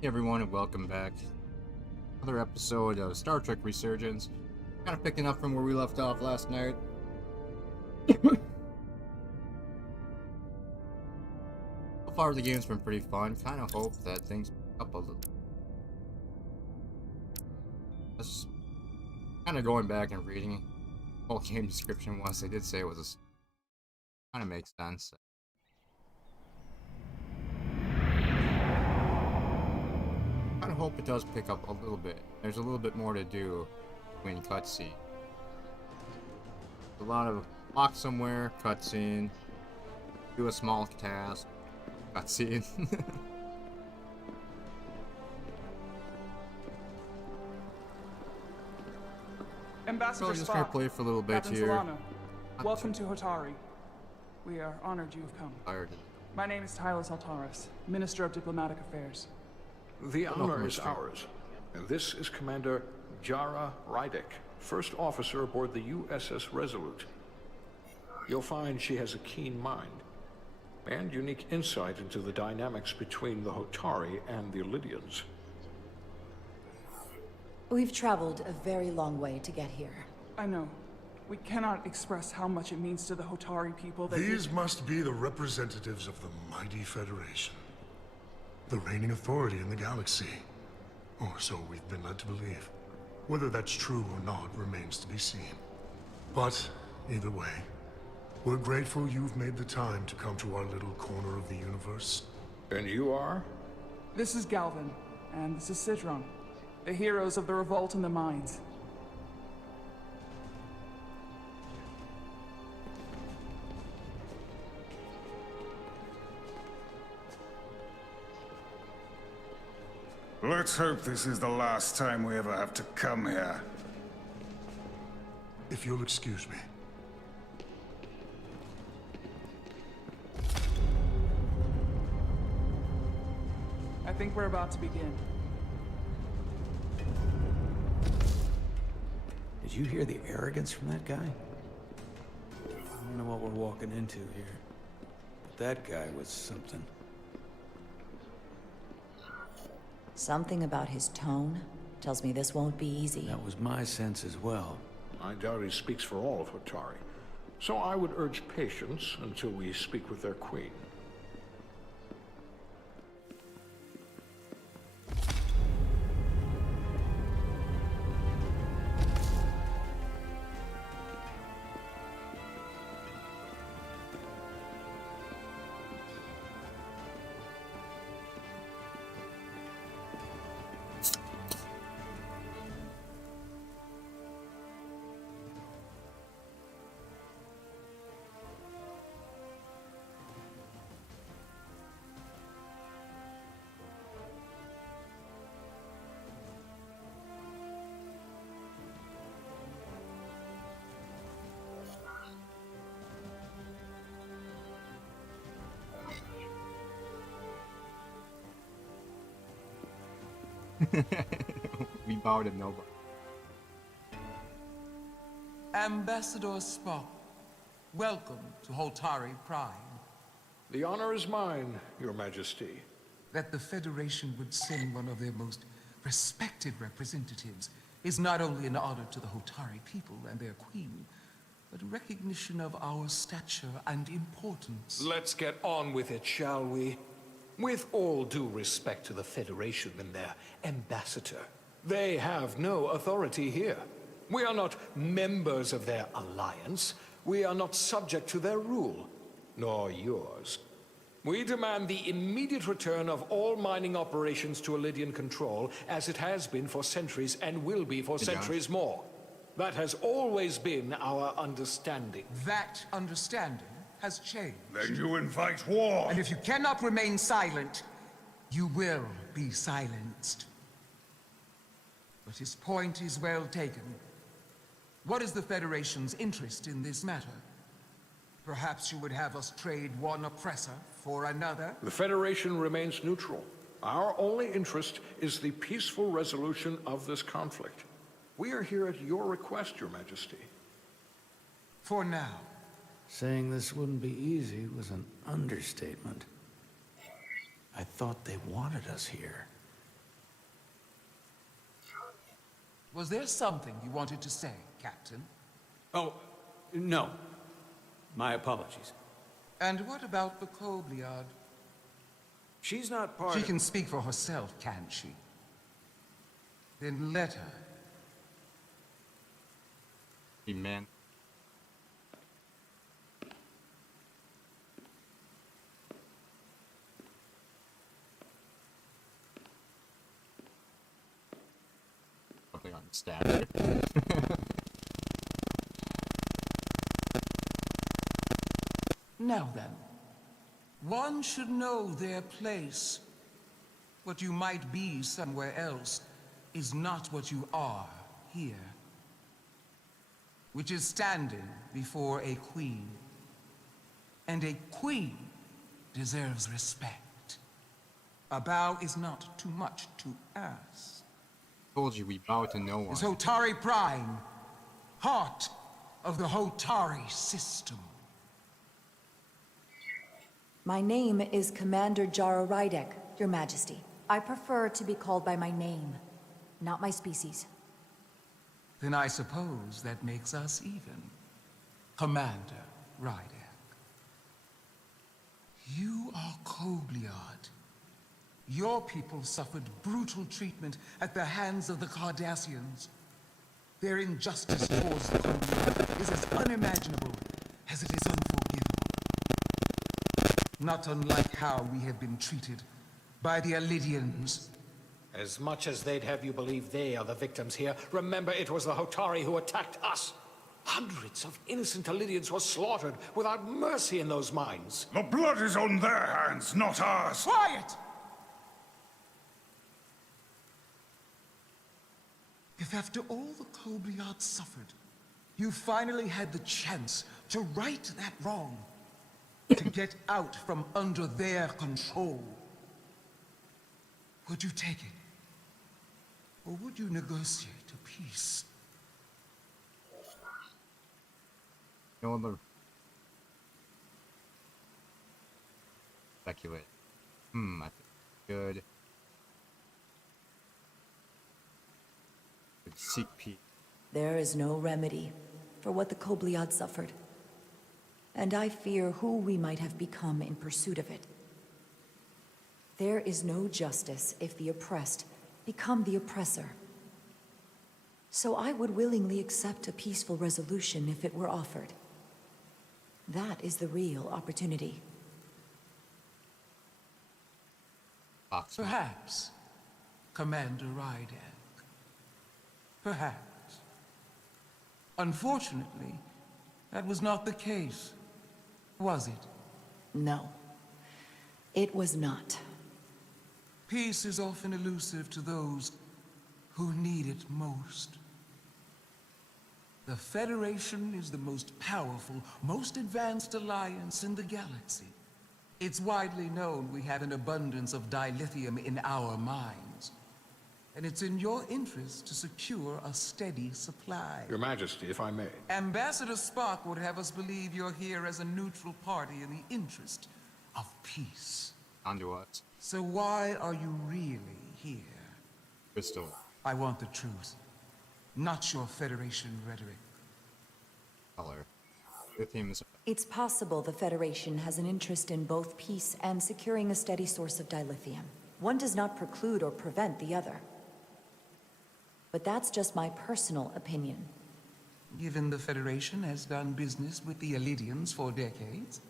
Hey everyone, and welcome back. Another episode of Star Trek Resurgence. Kind of picking up from where we left off last night. So far, the game's been pretty fun. Kind of hope that things pick up a little. Just kind of going back and reading the whole game description once. They did say it was a. Kind of makes sense. I hope it does pick up a little bit. There's a little bit more to do between cutscene. A lot of walk somewhere, cutscene, do a small task, cutscene. Ambassador So just gonna play for a little bit Captain here. Solano, welcome to Hotari. We are honored you have come. Tired. My name is Tyler Saltaris, Minister of Diplomatic Affairs. The honor is ours, and this is Commander Jara Rydick, First Officer aboard the USS Resolute. You'll find she has a keen mind, and unique insight into the dynamics between the Hotari and the Illidians. We've traveled a very long way to get here. I know. We cannot express how much it means to the Hotari people that These must be the representatives of the mighty Federation. The reigning authority in the galaxy. Or so we've been led to believe. Whether that's true or not remains to be seen. But, either way, we're grateful you've made the time to come to our little corner of the universe. And you are? This is Galvin, and this is Sidron, the heroes of the revolt in the mines. Let's hope this is the last time we ever have to come here. If you'll excuse me. I think we're about to begin. Did you hear the arrogance from that guy? I don't know what we're walking into here, but that guy was something. Something about his tone tells me this won't be easy. That was my sense as well. I doubt he speaks for all of Hotari, so I would urge patience until we speak with their queen. We bow to nobody. Ambassador Spock, welcome to Holtari Prime. The honor is mine, Your Majesty. That the Federation would send one of their most respected representatives is not only an honor to the Hotari people and their queen, but a recognition of our stature and importance. Let's get on with it, shall we? With all due respect to the Federation and their ambassador, they have no authority here. We are not members of their alliance. We are not subject to their rule, nor yours. We demand the immediate return of all mining operations to Illidian control, as it has been for centuries and will be for centuries more. That has always been our understanding. That understanding has changed. Then you invite war! And if you cannot remain silent, you will be silenced. But his point is well taken. What is the Federation's interest in this matter? Perhaps you would have us trade one oppressor for another? The Federation remains neutral. Our only interest is the peaceful resolution of this conflict. We are here at your request, Your Majesty. For now. Saying this wouldn't be easy was an understatement. I thought they wanted us here. Was there something you wanted to say, Captain? Oh, no. My apologies. And what about the Kobliad? She's not part She of... can speak for herself, can't she? Then let her. Man. Something on the stack. Now then, one should know their place. What you might be somewhere else is not what you are here. Which is standing before a queen. And a queen deserves respect. A bow is not too much to ask. Told you we bow to no one. Is Hotari Prime, heart of the Hotari system. My name is Commander Jara Rydek, Your Majesty. I prefer to be called by my name, not my species. Then I suppose that makes us even. Commander Rydek. You are Kobliad. Your people suffered brutal treatment at the hands of the Cardassians. Their injustice towards the Kobliad is as unimaginable as it is unforgivable. Not unlike how we have been treated by the Alidians. As much as they'd have you believe they are the victims here, remember it was the Hotari who attacked us. Hundreds of innocent Alidians were slaughtered without mercy in those mines. The blood is on their hands, not ours. Quiet! If after all the Kobliad suffered, you finally had the chance to right that wrong, to get out from under their control, would you take it? Or would you negotiate a peace? No other. Speculate. I think good. Would seek peace. There is no remedy for what the Kobliad suffered. And I fear who we might have become in pursuit of it. There is no justice if the oppressed become the oppressor. So I would willingly accept a peaceful resolution if it were offered. That is the real opportunity. Perhaps, Commander Rydek. Perhaps. Unfortunately, that was not the case, was it? No, it was not. Peace is often elusive to those who need it most. The Federation is the most powerful, most advanced alliance in the galaxy. It's widely known we have an abundance of dilithium in our mines. And it's in your interest to secure a steady supply. Your Majesty, if I may. Ambassador Spock would have us believe you're here as a neutral party in the interest of peace. Onto us. So why are you really here? Crystal. I want the truth, not your Federation rhetoric. Color. Lithium is. It's possible the Federation has an interest in both peace and securing a steady source of dilithium. One does not preclude or prevent the other. But that's just my personal opinion. Given the Federation has done business with the Alidians for decades,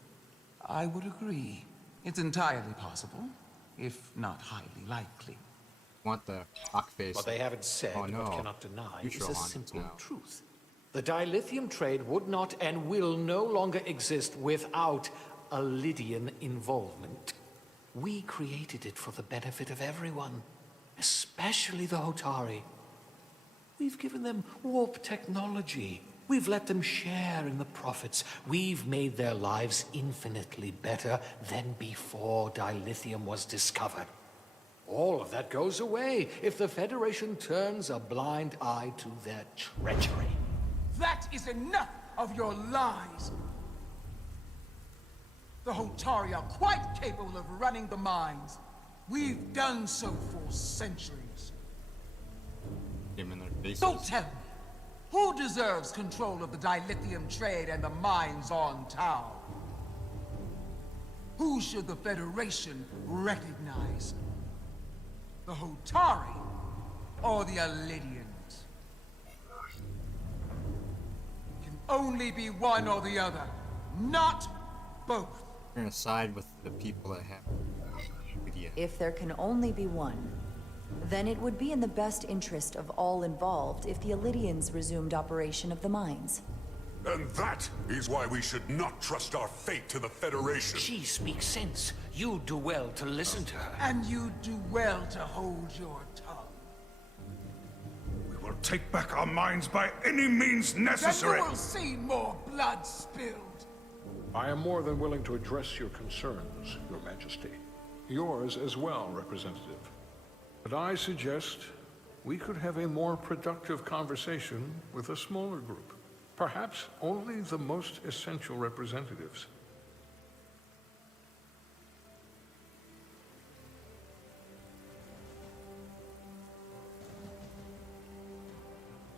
I would agree. It's entirely possible, if not highly likely. Want the hawk face. What they haven't said, Oh, no. but cannot deny, is Neutral a on it simple now. truth. The dilithium trade would not and will no longer exist without Alidian involvement. We created it for the benefit of everyone, especially the Hotari. We've given them warp technology. We've let them share in the profits. We've made their lives infinitely better than before dilithium was discovered. All of that goes away if the Federation turns a blind eye to their treachery. That is enough of your lies! The Hotari are quite capable of running the mines. We've done so for centuries. him in their faces. So tell me, who deserves control of the dilithium trade and the mines on Tau? Who should the Federation recognize? The Hotari or the Alidians? Can only be one or the other, not both. We're gonna side with the people that have idea. If there can only be one, then it would be in the best interest of all involved if the Alidians resumed operation of the mines. And that is why we should not trust our fate to the Federation. She speaks sense. You do well to listen to her. And you do well to hold your tongue. We will take back our minds by any means Then necessary. you will see more blood spilled. I am more than willing to address your concerns, Your Majesty. Yours as well, Representative. But I suggest we could have a more productive conversation with a smaller group. Perhaps only the most essential representatives.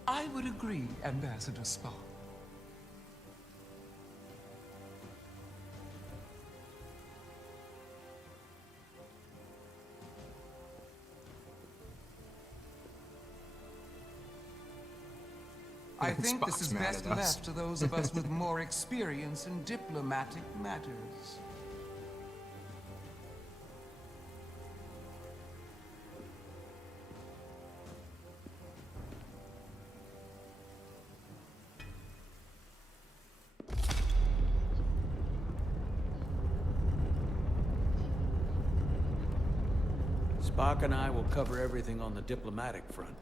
I would agree, Ambassador Spock. I think this Spock's is mad best at us. left to those of us with more experience in diplomatic matters. Spock and I will cover everything on the diplomatic front.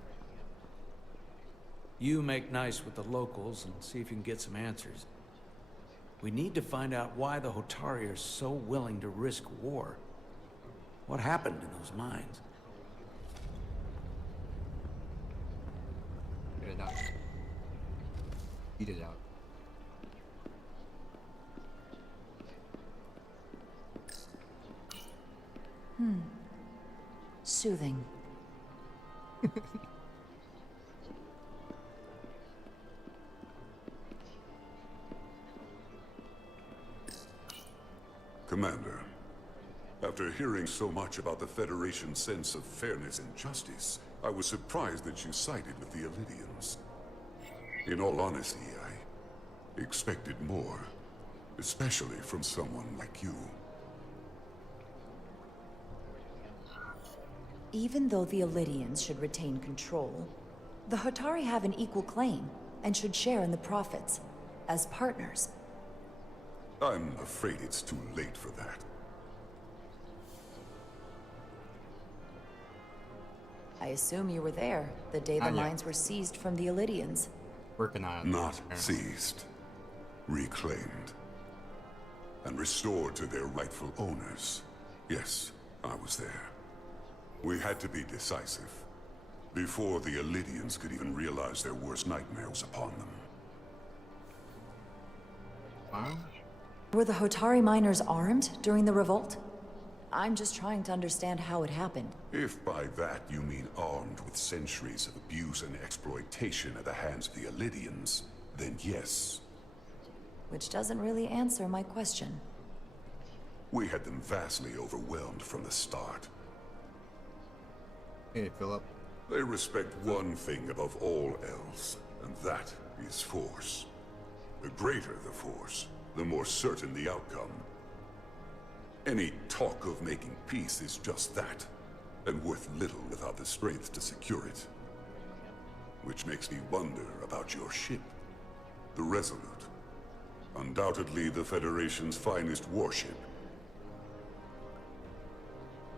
You make nice with the locals and see if you can get some answers. We need to find out why the Hotari are so willing to risk war. What happened in those mines? Get it out. Eat it out. Soothing. Commander, after hearing so much about the Federation's sense of fairness and justice, I was surprised that you sided with the Alidians. In all honesty, I expected more, especially from someone like you. Even though the Alidians should retain control, the Hotari have an equal claim and should share in the profits, as partners. I'm afraid it's too late for that. I assume you were there the day the Not yet. mines were seized from the Alidians. Working on it. Not apparently. seized, reclaimed, and restored to their rightful owners. Yes, I was there. We had to be decisive, before the Alidians could even realize their worst nightmares upon them. Huh? Were the Hotari miners armed during the revolt? I'm just trying to understand how it happened. If by that you mean armed with centuries of abuse and exploitation at the hands of the Alidians, then yes. Which doesn't really answer my question. We had them vastly overwhelmed from the start. Hey, Philip. They respect one thing above all else, and that is force. The greater the force, the more certain the outcome. Any talk of making peace is just that, and worth little without the strength to secure it. Which makes me wonder about your ship, the Resolute. Undoubtedly the Federation's finest warship.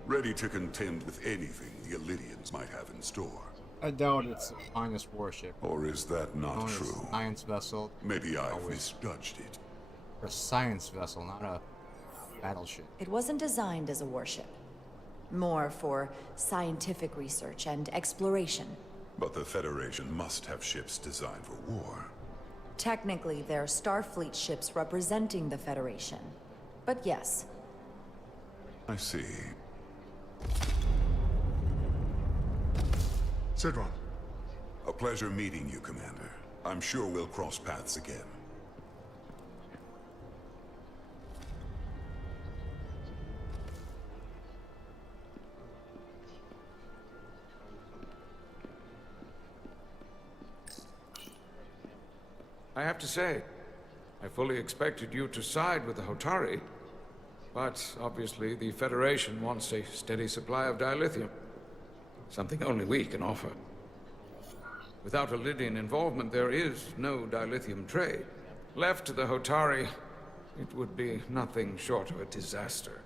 Ready to contend with anything the Alidians might have in store. I doubt it's the finest warship. Or is that not Known as true? Science vessel. Maybe I've Always. misjudged it. Or a science vessel, not a battleship. It wasn't designed as a warship. More for scientific research and exploration. But the Federation must have ships designed for war. Technically, they're Starfleet ships representing the Federation. But yes, I see. Sidron, A pleasure meeting you, Commander. I'm sure we'll cross paths again. I have to say, I fully expected you to side with the Hotari. But obviously the Federation wants a steady supply of dilithium. Something only we can offer. Without Lydian involvement, there is no dilithium trade. Left to the Hotari, it would be nothing short of a disaster.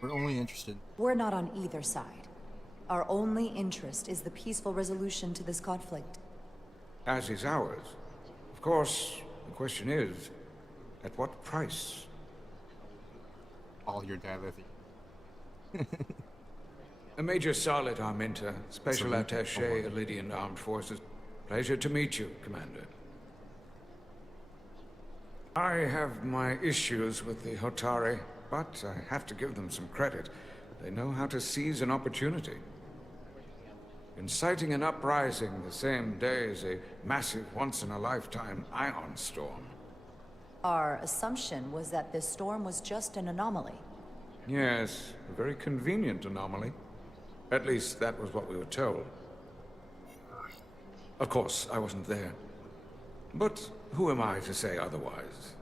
We're only interested. We're not on either side. Our only interest is the peaceful resolution to this conflict. As is ours. Of course, the question is, at what price? All your dilithium. Major Salit Arminta, Special Attaché, Lydian Armed Forces. Pleasure to meet you, Commander. I have my issues with the Hotari, but I have to give them some credit. They know how to seize an opportunity. Inciting an uprising the same day as a massive, once-in-a-lifetime ion storm. Our assumption was that this storm was just an anomaly. Yes, a very convenient anomaly. At least that was what we were told. Of course, I wasn't there. But who am I to say otherwise?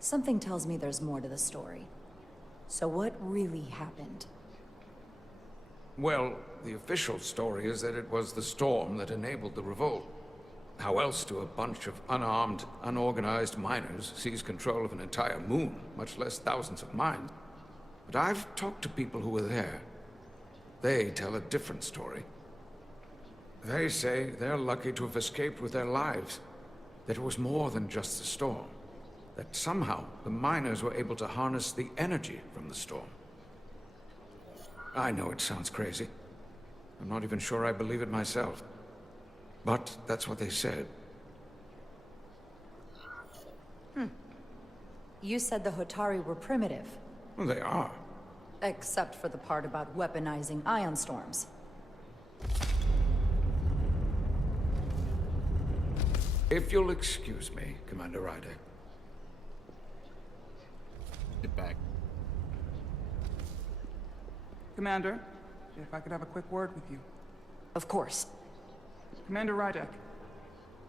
Something tells me there's more to the story. So what really happened? Well, the official story is that it was the storm that enabled the revolt. How else do a bunch of unarmed, unorganized miners seize control of an entire moon, much less thousands of mines? But I've talked to people who were there. They tell a different story. They say they're lucky to have escaped with their lives. That it was more than just the storm. That somehow the miners were able to harness the energy from the storm. I know it sounds crazy. I'm not even sure I believe it myself. But that's what they said. You said the Hotari were primitive. Well, they are. Except for the part about weaponizing ion storms. If you'll excuse me, Commander Ryder. Get back. Commander, if I could have a quick word with you. Of course. Commander Rydek,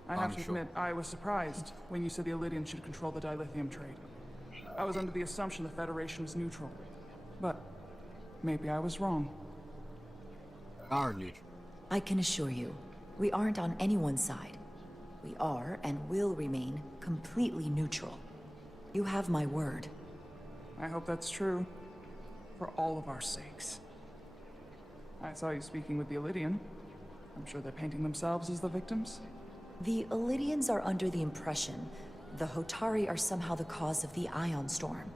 I have to Sure. admit, I was surprised when you said the Illidians should control the dilithium trade. I was under the assumption the Federation was neutral. But maybe I was wrong. Are neutral. I can assure you, we aren't on anyone's side. We are and will remain completely neutral. You have my word. I hope that's true. For all of our sakes. I saw you speaking with the Illidian. I'm sure they're painting themselves as the victims. The Illidians are under the impression the Hotari are somehow the cause of the ion storm.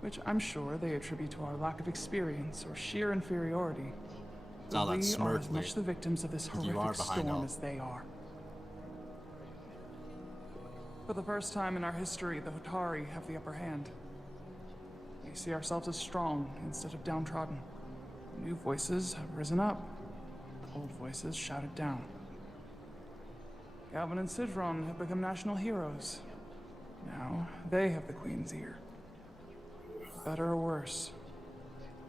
Which I'm sure they attribute to our lack of experience or sheer inferiority. All that We are smirk as much the victims of this you are horrific behind storm all. as they are. For the first time in our history, the Hotari have the upper hand. We see ourselves as strong instead of downtrodden. New voices have risen up. Old voices shouted down. Galvin and Sidron have become national heroes. Now they have the Queen's ear. Better or worse,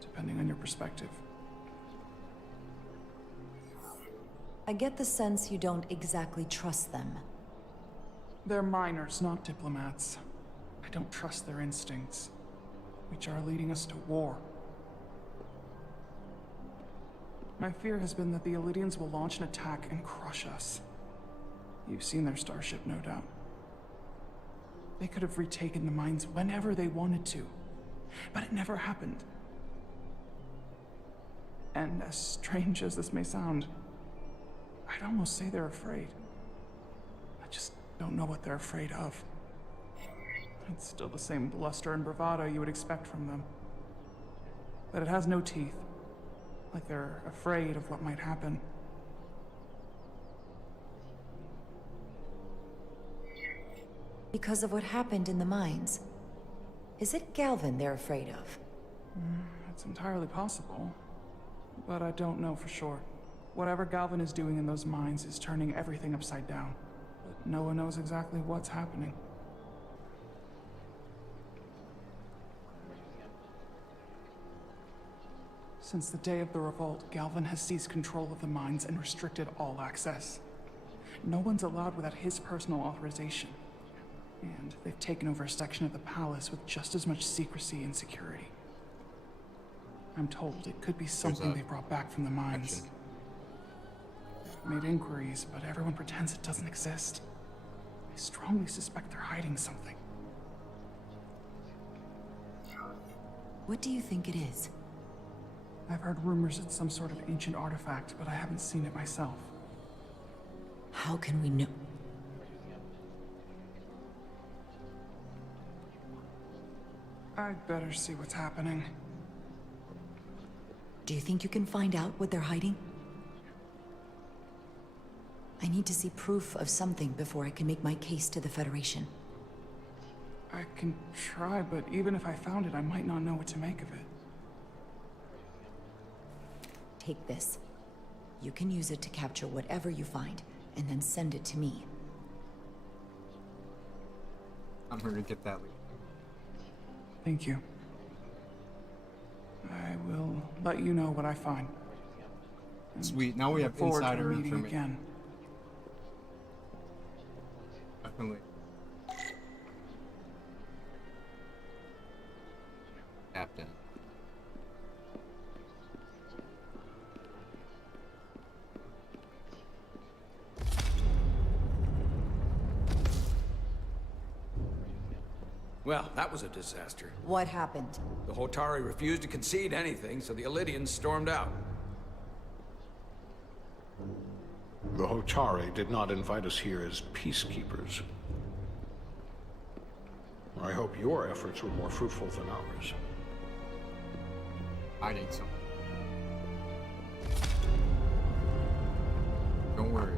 depending on your perspective. I get the sense you don't exactly trust them. They're miners, not diplomats. I don't trust their instincts, which are leading us to war. My fear has been that the Illidians will launch an attack and crush us. You've seen their starship, no doubt. They could have retaken the mines whenever they wanted to, but it never happened. And as strange as this may sound, I'd almost say they're afraid. I just don't know what they're afraid of. It's still the same bluster and bravado you would expect from them. But it has no teeth. Like they're afraid of what might happen. Because of what happened in the mines. Is it Galvin they're afraid of? It's entirely possible. but I don't know for sure. Whatever Galvin is doing in those mines is turning everything upside down, but no one knows exactly what's happening. Since the day of the revolt, Galvin has seized control of the mines and restricted all access. No one's allowed without his personal authorization. And they've taken over a section of the palace with just as much secrecy and security. I'm told it could be something they brought back from the mines. I've made inquiries, but everyone pretends it doesn't exist. I strongly suspect they're hiding something. What do you think it is? I've heard rumors it's some sort of ancient artifact, but I haven't seen it myself. How can we know? I'd better see what's happening. Do you think you can find out what they're hiding? I need to see proof of something before I can make my case to the Federation. I can try, but even if I found it, I might not know what to make of it. Take this. You can use it to capture whatever you find, and then send it to me. I'm here to get that. Thank you. I will let you know what I find. Sweet. Now we have Look forward to insider meeting information. again. Definitely. Captain. Well, that was a disaster. What happened? The Hotari refused to concede anything, so the Elydians stormed out. The Hotari did not invite us here as peacekeepers. I hope your efforts were more fruitful than ours. I think so. Don't worry.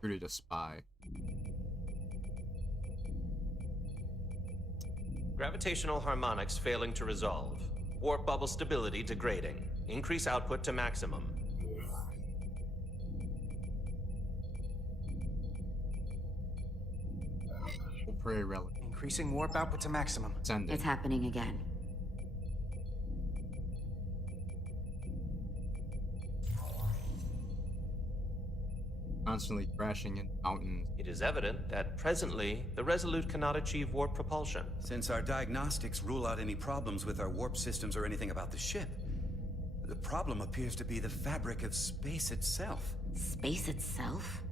Recruited a spy. Gravitational harmonics failing to resolve. Warp bubble stability degrading. Increase output to maximum. Prairie relic. Increasing warp output to maximum. Send it. It's happening again. Constantly crashing in mountains. It is evident that presently, the Resolute cannot achieve warp propulsion. Since our diagnostics rule out any problems with our warp systems or anything about the ship, the problem appears to be the fabric of space itself. Space itself?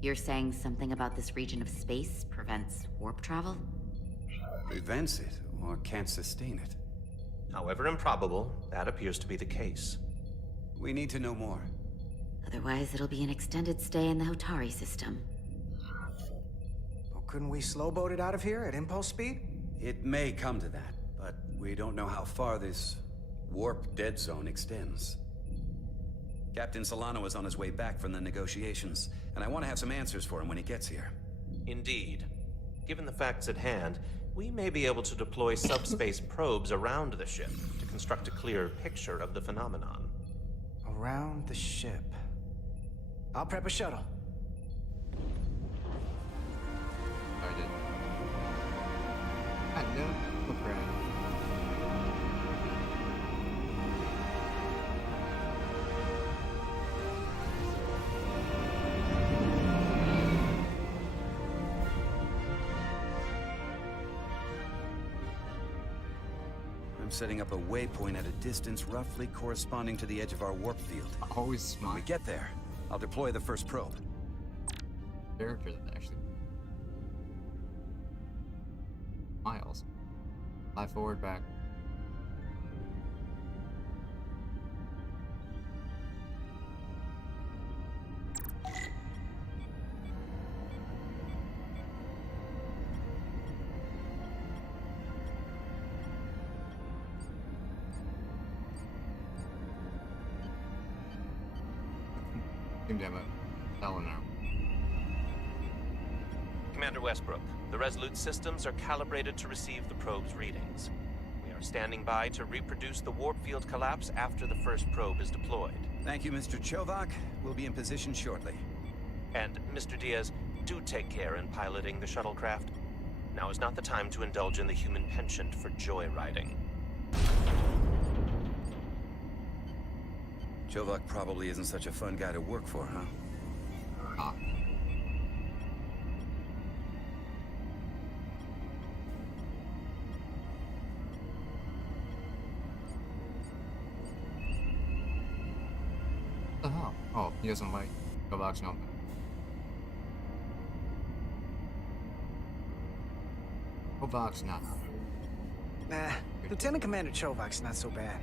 You're saying something about this region of space prevents warp travel? Prevents it, or can't sustain it. However improbable, that appears to be the case. We need to know more. Otherwise, it'll be an extended stay in the Hotari system. Well, couldn't we slowboat it out of here at impulse speed? It may come to that, but we don't know how far this warp dead zone extends. Captain Solano is on his way back from the negotiations, and I want to have some answers for him when he gets here. Indeed. Given the facts at hand, we may be able to deploy subspace probes around the ship to construct a clearer picture of the phenomenon. Around the ship. I'll prep a shuttle. I did. I know. Look right. I'm setting up a waypoint at a distance roughly corresponding to the edge of our warp field. Always When we smart. get there, I'll deploy the first probe. Character that actually. Miles. Fly forward, back. Seem to have a cell now. Commander Westbrook, the Resolute systems are calibrated to receive the probe's readings. We are standing by to reproduce the warp field collapse after the first probe is deployed. Thank you, Mr. Chovak. We'll be in position shortly. And, Mr. Diaz, do take care in piloting the shuttlecraft. Now is not the time to indulge in the human penchant for joyriding. Chovak probably isn't such a fun guy to work for, huh? Ah. What the hell? Oh, he doesn't like Chovak's number. Chovak's not. Nah, Lieutenant Commander Chovak's not so bad.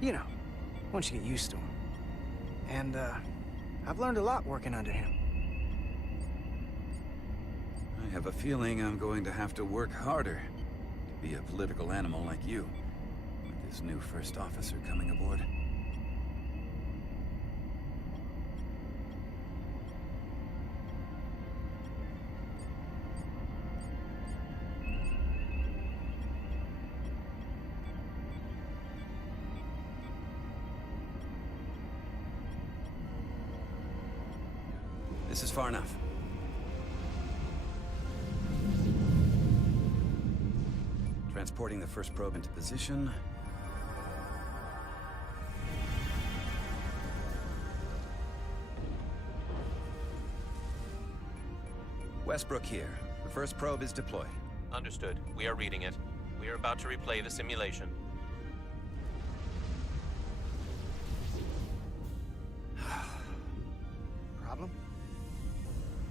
You know, once you get used to him. And, I've learned a lot working under him. I have a feeling I'm going to have to work harder to be a political animal like you, with this new first officer coming aboard. This is far enough. Transporting the first probe into position. Westbrook here. The first probe is deployed. Understood. We are reading it. We are about to replay the simulation. Problem?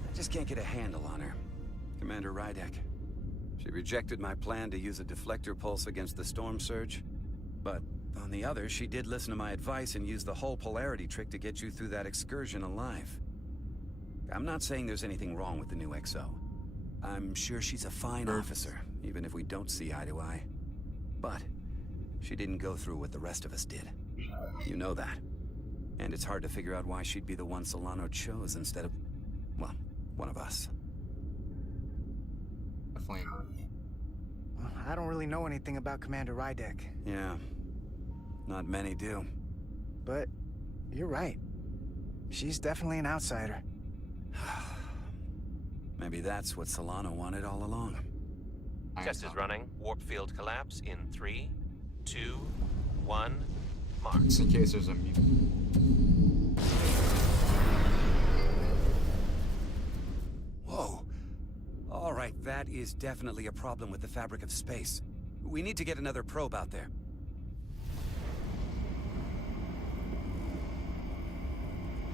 I just can't get a handle on her. Commander Rydek. She rejected my plan to use a deflector pulse against the storm surge. But on the other, she did listen to my advice and use the whole polarity trick to get you through that excursion alive. I'm not saying there's anything wrong with the new XO. I'm sure she's a fine officer, even if we don't see eye to eye. But she didn't go through what the rest of us did. You know that. And it's hard to figure out why she'd be the one Solano chose instead of, well, one of us. Definitely. Well, I don't really know anything about Commander Rydek. Yeah, not many do. But you're right. She's definitely an outsider. Maybe that's what Solano wanted all along. Test is running. Warp field collapse in 3, 2, 1, mark. Just in case there's a mutant. Whoa. All right, that is definitely a problem with the fabric of space. We need to get another probe out there.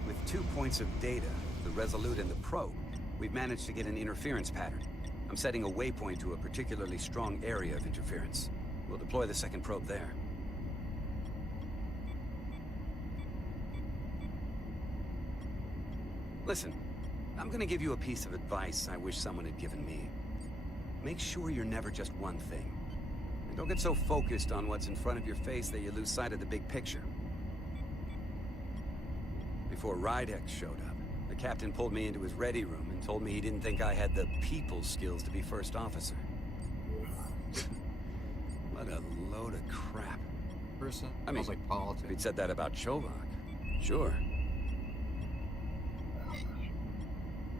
With 2 points of data, the Resolute and the probe, we've managed to get an interference pattern. I'm setting a waypoint to a particularly strong area of interference. We'll deploy the second probe there. Listen, I'm gonna give you a piece of advice I wish someone had given me. Make sure you're never just one thing. And don't get so focused on what's in front of your face that you lose sight of the big picture. Before Rydek showed up, the captain pulled me into his ready room and told me he didn't think I had the people skills to be first officer. What a load of crap. Person? I mean, like politics. If he'd said that about Chovak, sure.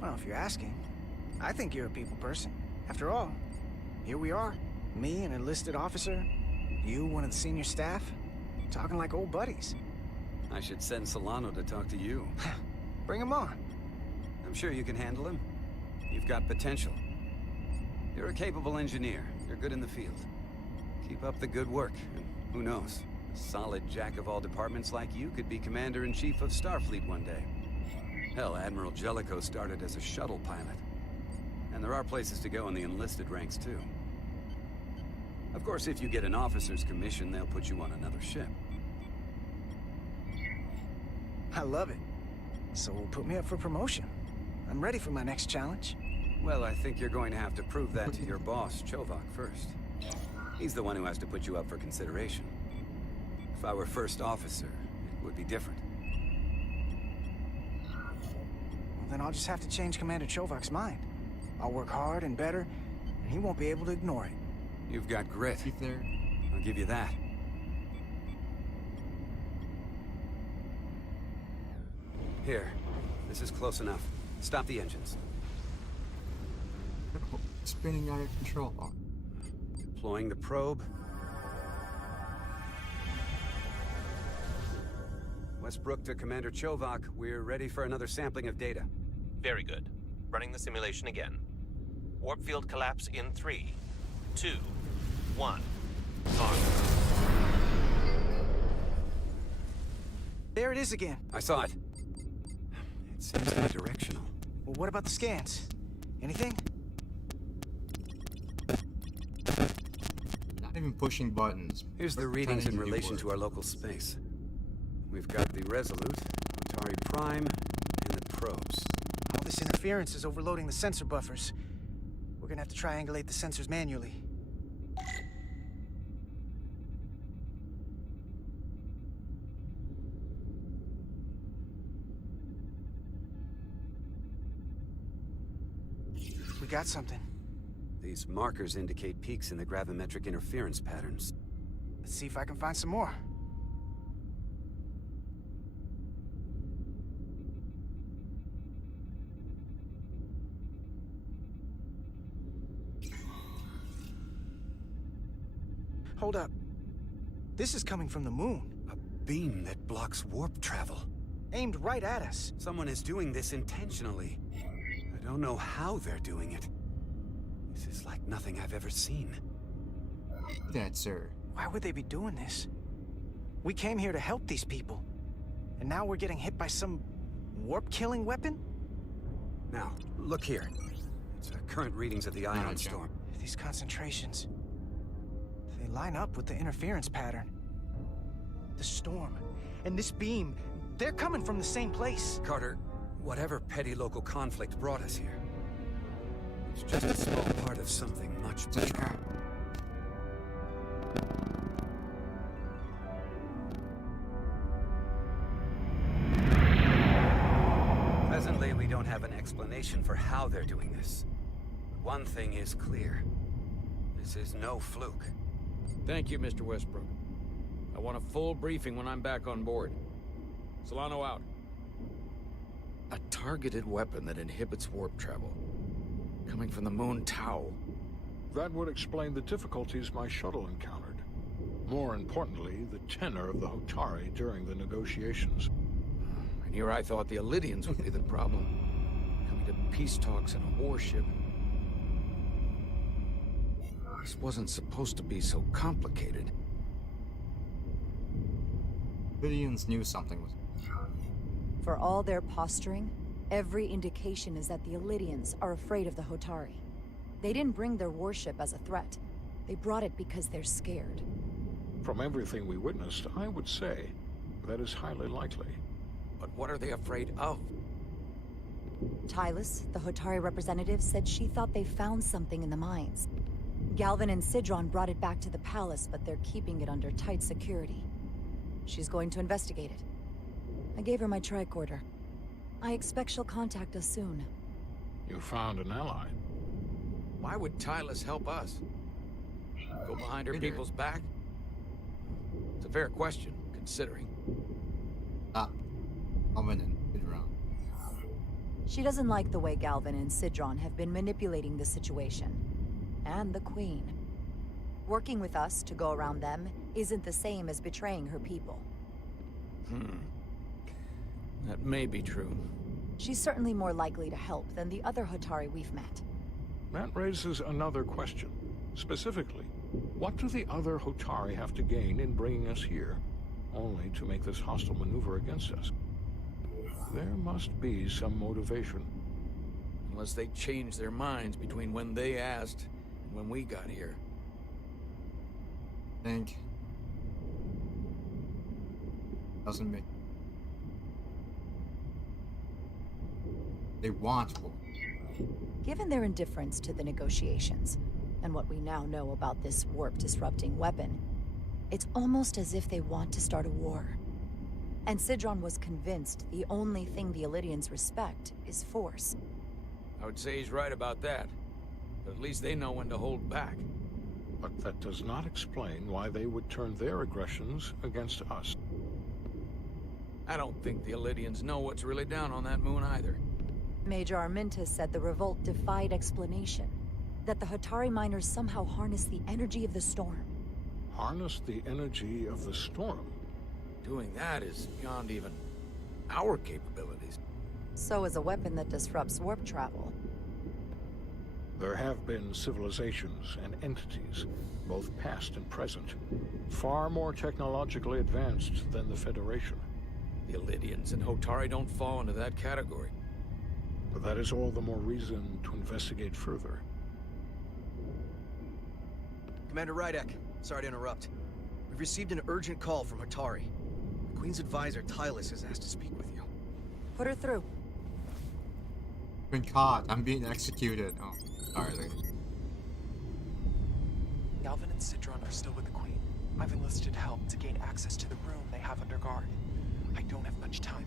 Well, if you're asking, I think you're a people person. After all, here we are. Me, an enlisted officer. You, one of the senior staff. Talking like old buddies. I should send Solano to talk to you. Bring him on. I'm sure you can handle him. You've got potential. You're a capable engineer. You're good in the field. Keep up the good work. And who knows? A solid jack of all departments like you could be Commander-in-Chief of Starfleet one day. Hell, Admiral Jellicoe started as a shuttle pilot. And there are places to go in the enlisted ranks, too. Of course, if you get an officer's commission, they'll put you on another ship. I love it. So put me up for promotion. I'm ready for my next challenge. Well, I think you're going to have to prove that to your boss, Chovak, first. He's the one who has to put you up for consideration. If I were first officer, it would be different. Well, then I'll just have to change Commander Chovak's mind. I'll work hard and better, and he won't be able to ignore it. You've got grit. There. I'll give you that. Here. This is close enough. Stop the engines. Spinning out of control. Oh. Deploying the probe. Westbrook to Commander Chovak. We're ready for another sampling of data. Very good. Running the simulation again. Warp field collapse in 3, 2, 1. On. There it is again. I saw it. It seems bidirectional. Well, what about the scans? Anything? Not even pushing buttons. Here's the readings in relation to our local space. We've got the Resolute, Atari Prime, and the probes. All this interference is overloading the sensor buffers. We're gonna have to triangulate the sensors manually. We got something. These markers indicate peaks in the gravimetric interference patterns. Let's see if I can find some more. Hold up. This is coming from the moon. A beam that blocks warp travel. Aimed right at us. Someone is doing this intentionally. I don't know how they're doing it. This is like nothing I've ever seen. That, sir. Why would they be doing this? We came here to help these people. And now we're getting hit by some warp-killing weapon? Now, look here. It's current readings of the ion storm. These concentrations... they line up with the interference pattern. The storm and this beam, they're coming from the same place. Carter, whatever petty local conflict brought us here, it's just a small part of something much bigger. Presently, we don't have an explanation for how they're doing this. But one thing is clear. This is no fluke. Thank you, Mr. Westbrook. I want a full briefing when I'm back on board. Solano out. A targeted weapon that inhibits warp travel. Coming from the moon Tau. That would explain the difficulties my shuttle encountered. More importantly, the tenor of the Hotari during the negotiations. And here I thought the Illidians would be the problem. Coming to peace talks in a warship. This wasn't supposed to be so complicated. Lydians knew something was... For all their posturing, every indication is that the Illidians are afraid of the Hotari. They didn't bring their warship as a threat. They brought it because they're scared. From everything we witnessed, I would say that is highly likely. But what are they afraid of? Tylus, the Hotari representative, said she thought they found something in the mines. Galvin and Sidron brought it back to the palace, but they're keeping it under tight security. She's going to investigate it. I gave her my tricorder. I expect she'll contact us soon. You found an ally. Why would Tylus help us? Go behind her people's back? It's a fair question, considering. Alvin and Sidron. She doesn't like the way Galvin and Sidron have been manipulating the situation. And the Queen. Working with us to go around them isn't the same as betraying her people. That may be true. She's certainly more likely to help than the other Hotari we've met. That raises another question. Specifically, what do the other Hotari have to gain in bringing us here, only to make this hostile maneuver against us? There must be some motivation. Unless they changed their minds between when they asked and when we got here. Think. Doesn't make... They want war. Given their indifference to the negotiations, and what we now know about this warp-disrupting weapon, it's almost as if they want to start a war. And Sidron was convinced the only thing the Illidians respect is force. I would say he's right about that. But at least they know when to hold back. But that does not explain why they would turn their aggressions against us. I don't think the Illydians know what's really down on that moon either. Major Armintas said the revolt defied explanation. That the Hatari miners somehow harness the energy of the storm. Harness the energy of the storm? Doing that is beyond even our capabilities. So is a weapon that disrupts warp travel. There have been civilizations and entities, both past and present, far more technologically advanced than the Federation. The Illydians and Hotari don't fall into that category. But that is all the more reason to investigate further. Commander Rydek, sorry to interrupt. We've received an urgent call from Hatari. The Queen's advisor, Tylus, has asked to speak with you. Put her through. Been caught. I'm being executed. Oh, sorry, lady. Galvin and Citron are still with the Queen. I've enlisted help to gain access to the room they have under guard. I don't have much time.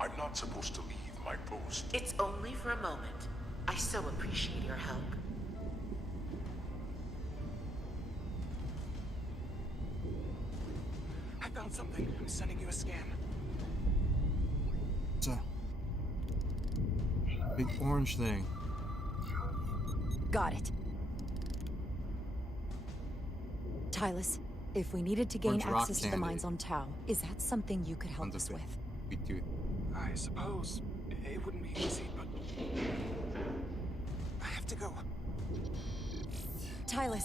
I'm not supposed to leave my post. It's only for a moment. I so appreciate your help. I found something. I'm sending you a scan. It's a big orange thing. Got it. Tylus, if we needed to gain Orange rock access to the candy. mines on Tau, is that something you could help us with? We do. I suppose it wouldn't be easy, but I have to go. Tylus.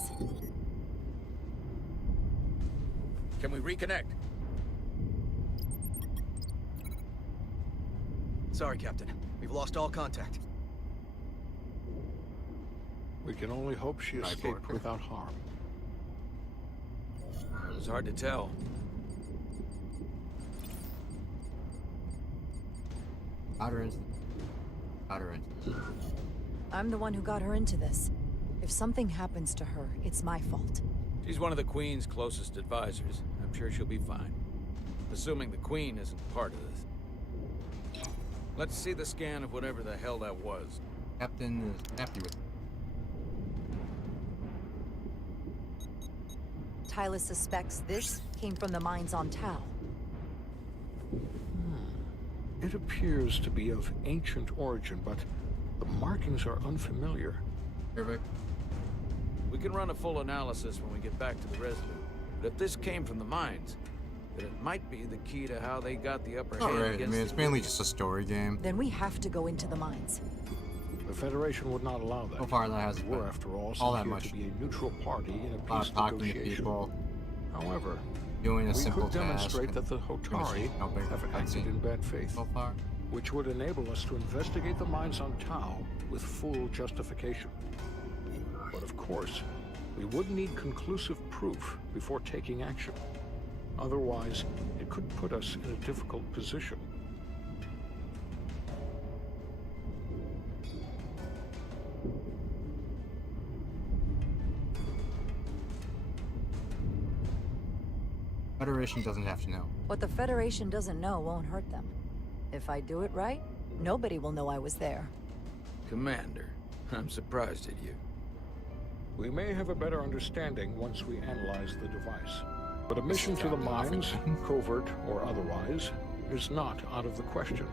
Can we reconnect? Sorry, Captain. We've lost all contact. We can only hope she escaped without harm. It was hard to tell. Got her in. I'm the one who got her into this. If something happens to her, it's my fault. She's one of the Queen's closest advisors. I'm sure she'll be fine. Assuming the Queen isn't part of this. Let's see the scan of whatever the hell that was. Captain is happy with it. Tylus suspects this came from the mines on Tau. It appears to be of ancient origin, but the markings are unfamiliar. Perfect. We can run a full analysis when we get back to the Resolute. But if this came from the mines, then it might be the key to how they got the upper hand Alright, I against mean, it's the mainly Illyrians. just a story game. Then we have to go into the mines. The Federation would not allow that. So far, that hasn't We're, been after all, all sent that here much. to be a neutral party in a A lot peace of talking to negotiation. people, However, doing a we simple could demonstrate task. that the Hotari Helping have the acted cutscene in bad faith, so far. which would enable us to investigate the mines on Tau with full justification. But of course, we would need conclusive proof before taking action. Otherwise, it could put us in a difficult position. Federation doesn't have to know. What the Federation doesn't know won't hurt them. If I do it right, nobody will know I was there. Commander, I'm surprised at you. We may have a better understanding once we analyze the device. But a mission to the mines, covert or otherwise, is not out of the question.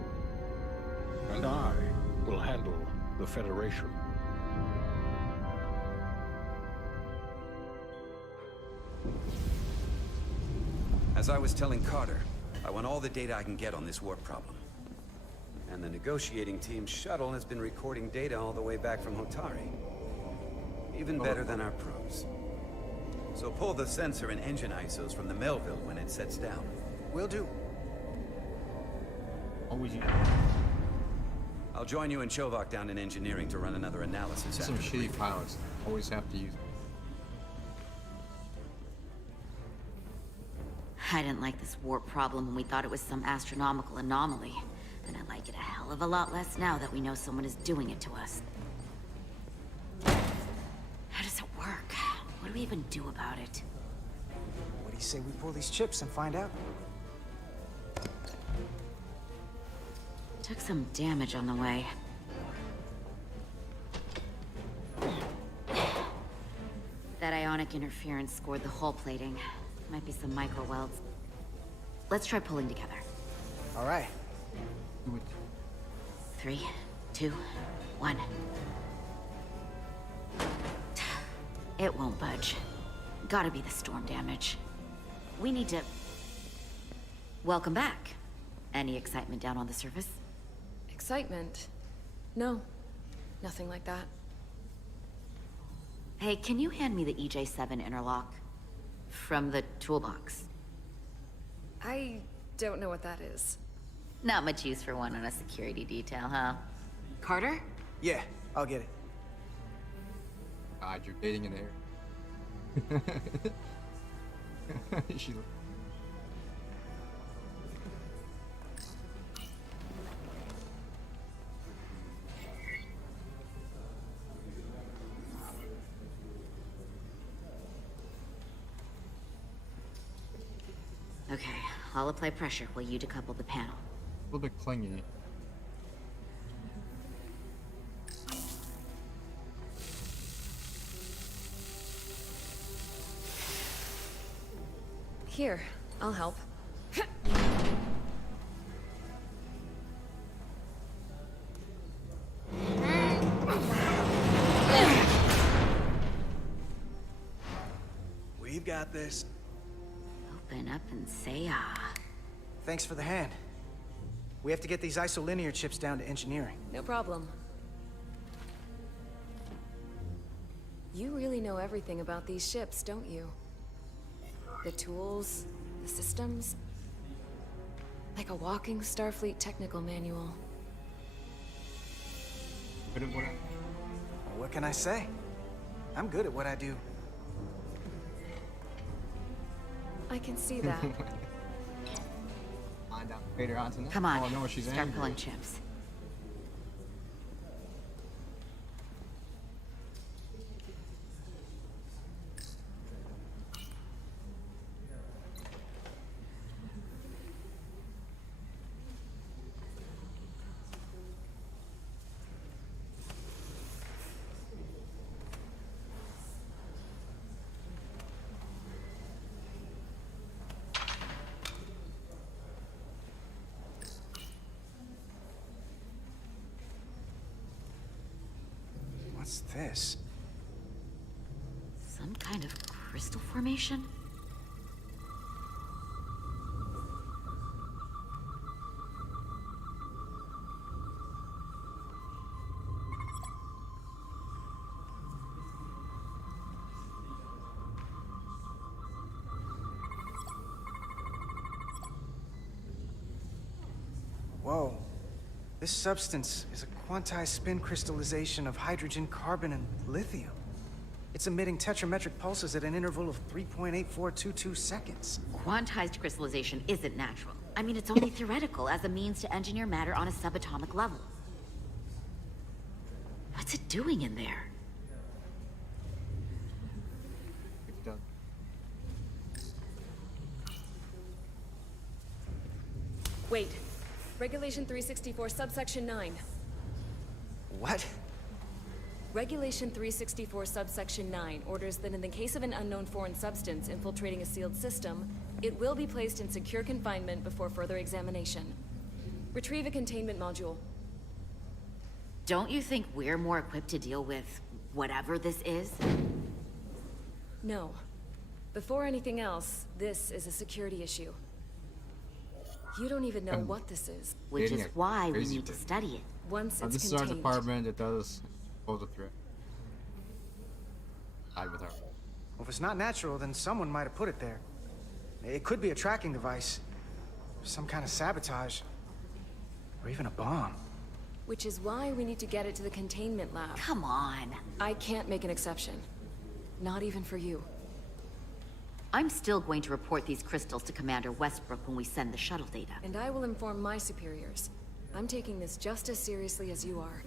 And I will handle the Federation. As I was telling Carter, I want all the data I can get on this warp problem. And the negotiating team's shuttle has been recording data all the way back from Hotari. Even better than our probes. So pull the sensor and engine ISOs from the Melville when it sets down. Will do. Always use I'll join you and Chovak down in engineering to run another analysis some after the shitty briefing. pilots. Always have to use. I didn't like this warp problem when we thought it was some astronomical anomaly. And I like it a hell of a lot less now that we know someone is doing it to us. How does it work? What do we even do about it? What do you say we pull these chips and find out? Took some damage on the way. Baryonic interference scored the hull plating. Might be some micro welds. Let's try pulling together. All right. 3, 2, 1. It won't budge. Gotta be the storm damage. We need to... Welcome back. Any excitement down on the surface? Excitement? No. Nothing like that. Hey, can you hand me the EJ7 interlock? From the toolbox. I don't know what that is. Not much use for one on a security detail, huh? Carter? Yeah, I'll get it. God, you're dating in there. She... Okay, I'll apply pressure while you decouple the panel. A little bit clingy. Here, I'll help. We've got this. Open up and say ah. Thanks for the hand. We have to get these isolinear chips down to engineering. No problem. You really know everything about these ships, don't you? The tools, the systems. Like a walking Starfleet technical manual. Good at what Well, what can I say? I'm good at what I do. I can see that. Find out later on tonight. Come on, Oh, no, she's start angry. pulling chips. What's this? Some kind of crystal formation? Whoa. This substance is a quantized spin crystallization of hydrogen, carbon, and lithium. It's emitting tetrametric pulses at an interval of 3.8422 seconds. Quantized crystallization isn't natural. I mean, it's only theoretical as a means to engineer matter on a subatomic level. What's it doing in there? Wait. Regulation 364, subsection 9. What? Regulation 364, subsection 9 orders that in the case of an unknown foreign substance infiltrating a sealed system, it will be placed in secure confinement before further examination. Retrieve a containment module. Don't you think we're more equipped to deal with whatever this is? No. Before anything else, this is a security issue. You don't even know what this is. Which is why we need to study it. Once it's this is our department. It does pose a threat. Side with her. Well, if it's not natural, then someone might have put it there. It could be a tracking device. Some kind of sabotage. Or even a bomb. Which is why we need to get it to the containment lab. Come on. I can't make an exception. Not even for you. I'm still going to report these crystals to Commander Westbrook when we send the shuttle data. And I will inform my superiors. I'm taking this just as seriously as you are.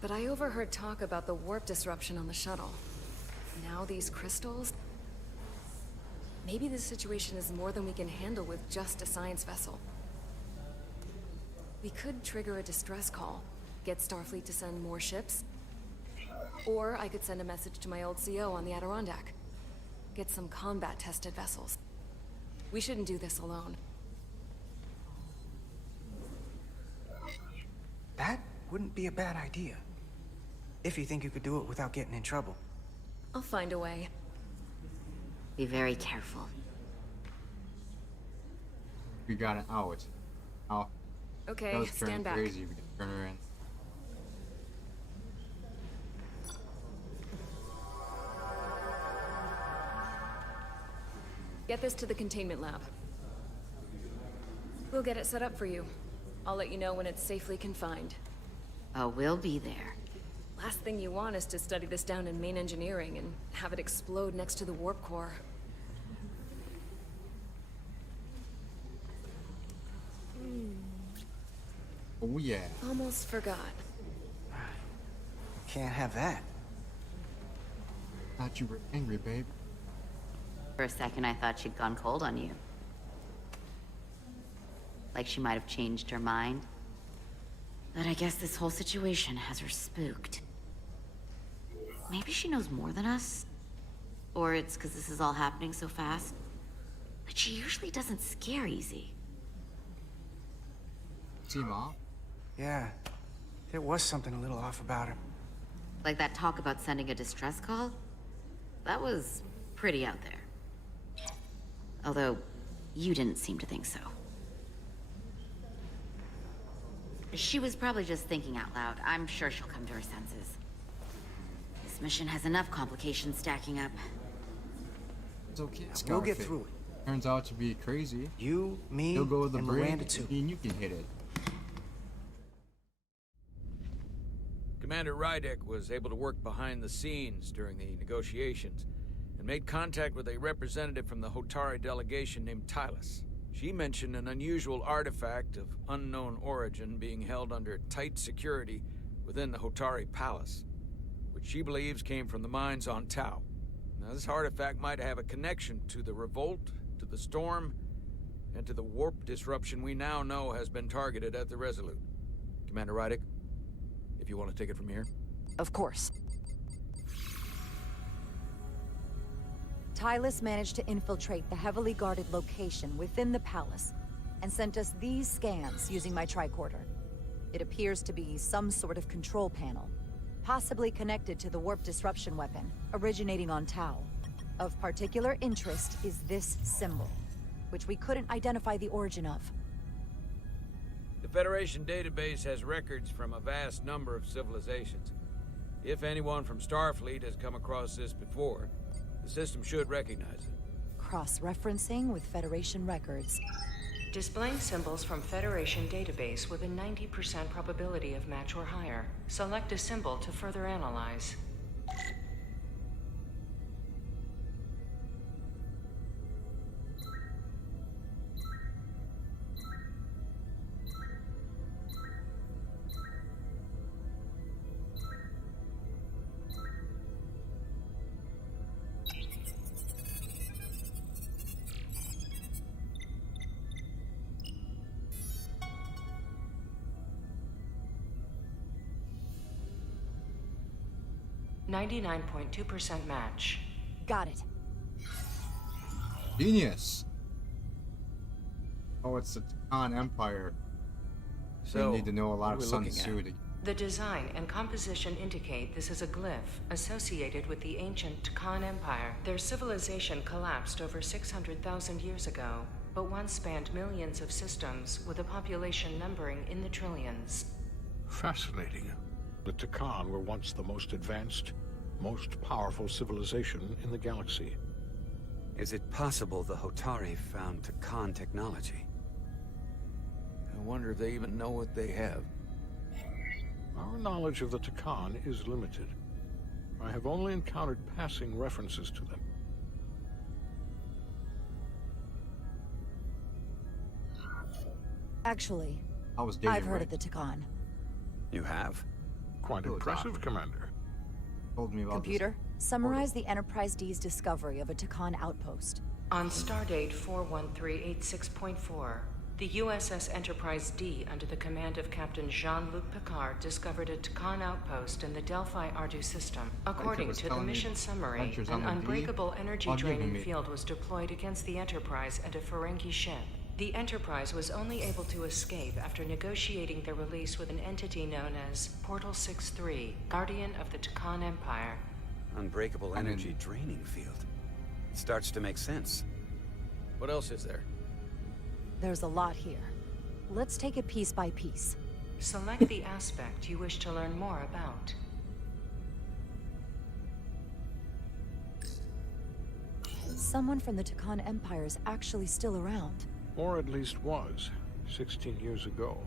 But I overheard talk about the warp disruption on the shuttle. Now these crystals? Maybe this situation is more than we can handle with just a science vessel. We could trigger a distress call, get Starfleet to send more ships. Or I could send a message to my old CO on the Adirondack. Get some combat-tested vessels. We shouldn't do this alone. That wouldn't be a bad idea. If you think you could do it without getting in trouble. I'll find a way. Be very careful. We got it out. Oh. Okay, that was stand turning back. crazy. We can turn her in. Get this to the containment lab. We'll get it set up for you. I'll let you know when it's safely confined. Oh, we'll be there. Last thing you want is to study this down in main engineering and have it explode next to the warp core. Oh yeah. Almost forgot. Can't have that. Thought you were angry, babe. For a second, I thought she'd gone cold on you. Like she might have changed her mind. But I guess this whole situation has her spooked. Maybe she knows more than us? Or it's because this is all happening so fast. But she usually doesn't scare easy. See, Mom? Yeah, there was something a little off about her. Like that talk about sending a distress call? That was pretty out there. Although, you didn't seem to think so. She was probably just thinking out loud. I'm sure she'll come to her senses. This mission has enough complications stacking up. It's okay. We'll get through it. Turns out to be crazy. You, me, He'll go with the and brain, Miranda too. and you can hit it. Commander Rydek was able to work behind the scenes during the negotiations and made contact with a representative from the Hotari delegation named Tylus. She mentioned an unusual artifact of unknown origin being held under tight security within the Hotari Palace, which she believes came from the mines on Tau. Now, this artifact might have a connection to the revolt, to the storm, and to the warp disruption we now know has been targeted at the Resolute. Commander Rydek, if you want to take it from here. Of course. Tylus managed to infiltrate the heavily guarded location within the palace and sent us these scans using my tricorder. It appears to be some sort of control panel, possibly connected to the warp disruption weapon originating on Tau. Of particular interest is this symbol, which we couldn't identify the origin of. The Federation database has records from a vast number of civilizations. If anyone from Starfleet has come across this before, the system should recognize it. Cross-referencing with Federation records. Displaying symbols from Federation database with a 90% probability of match or higher. Select a symbol to further analyze. .2% match. Got it. Genius. Oh, it's the Takan Empire. So, we need to know a lot of Sun Tzu. The design and composition indicate this is a glyph associated with the ancient Takan Empire. Their civilization collapsed over 600,000 years ago, but once spanned millions of systems with a population numbering in the trillions. Fascinating. The Takan were once the most advanced, most powerful civilization in the galaxy. Is it possible the Hotari found Takan technology? I wonder if they even know what they have. Our knowledge of the Takan is limited. I have only encountered passing references to them. Actually, I've heard of the Takan. You have? Quite impressive, Commander. Told me about Computer, summarize the Enterprise D's discovery of a Takan outpost. On stardate 41386.4, The USS Enterprise D, under the command of Captain Jean-Luc Picard, discovered a Tkon outpost in the Delphi Ardu system. According to the mission summary, an unbreakable energy-draining field was deployed against the Enterprise and a Ferengi ship. The Enterprise was only able to escape after negotiating their release with an entity known as Portal 6-3, Guardian of the Tkon Empire. Unbreakable energy draining field. Starts to make sense. What else is there? There's a lot here. Let's take it piece by piece. Select the aspect you wish to learn more about. Someone from the Tkon Empire is actually still around. Or at least was, 16 years ago.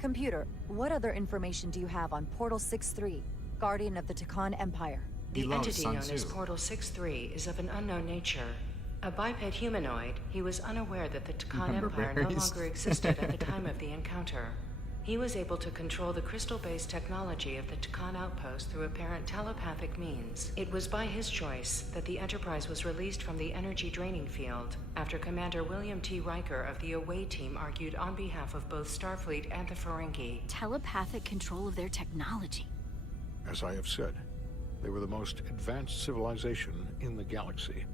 Computer, what other information do you have on Portal 6-3, Guardian of the Tkon Empire? The entity known as Portal 6-3 is of an unknown nature. A biped humanoid, he was unaware that the Tkon Empire no longer existed at the time of the encounter. He was able to control the crystal-based technology of the Tkon outpost through apparent telepathic means. It was by his choice that the Enterprise was released from the energy draining field after Commander William T. Riker of the Away Team argued on behalf of both Starfleet and the Ferengi. Telepathic control of their technology. As I have said, they were the most advanced civilization in the galaxy.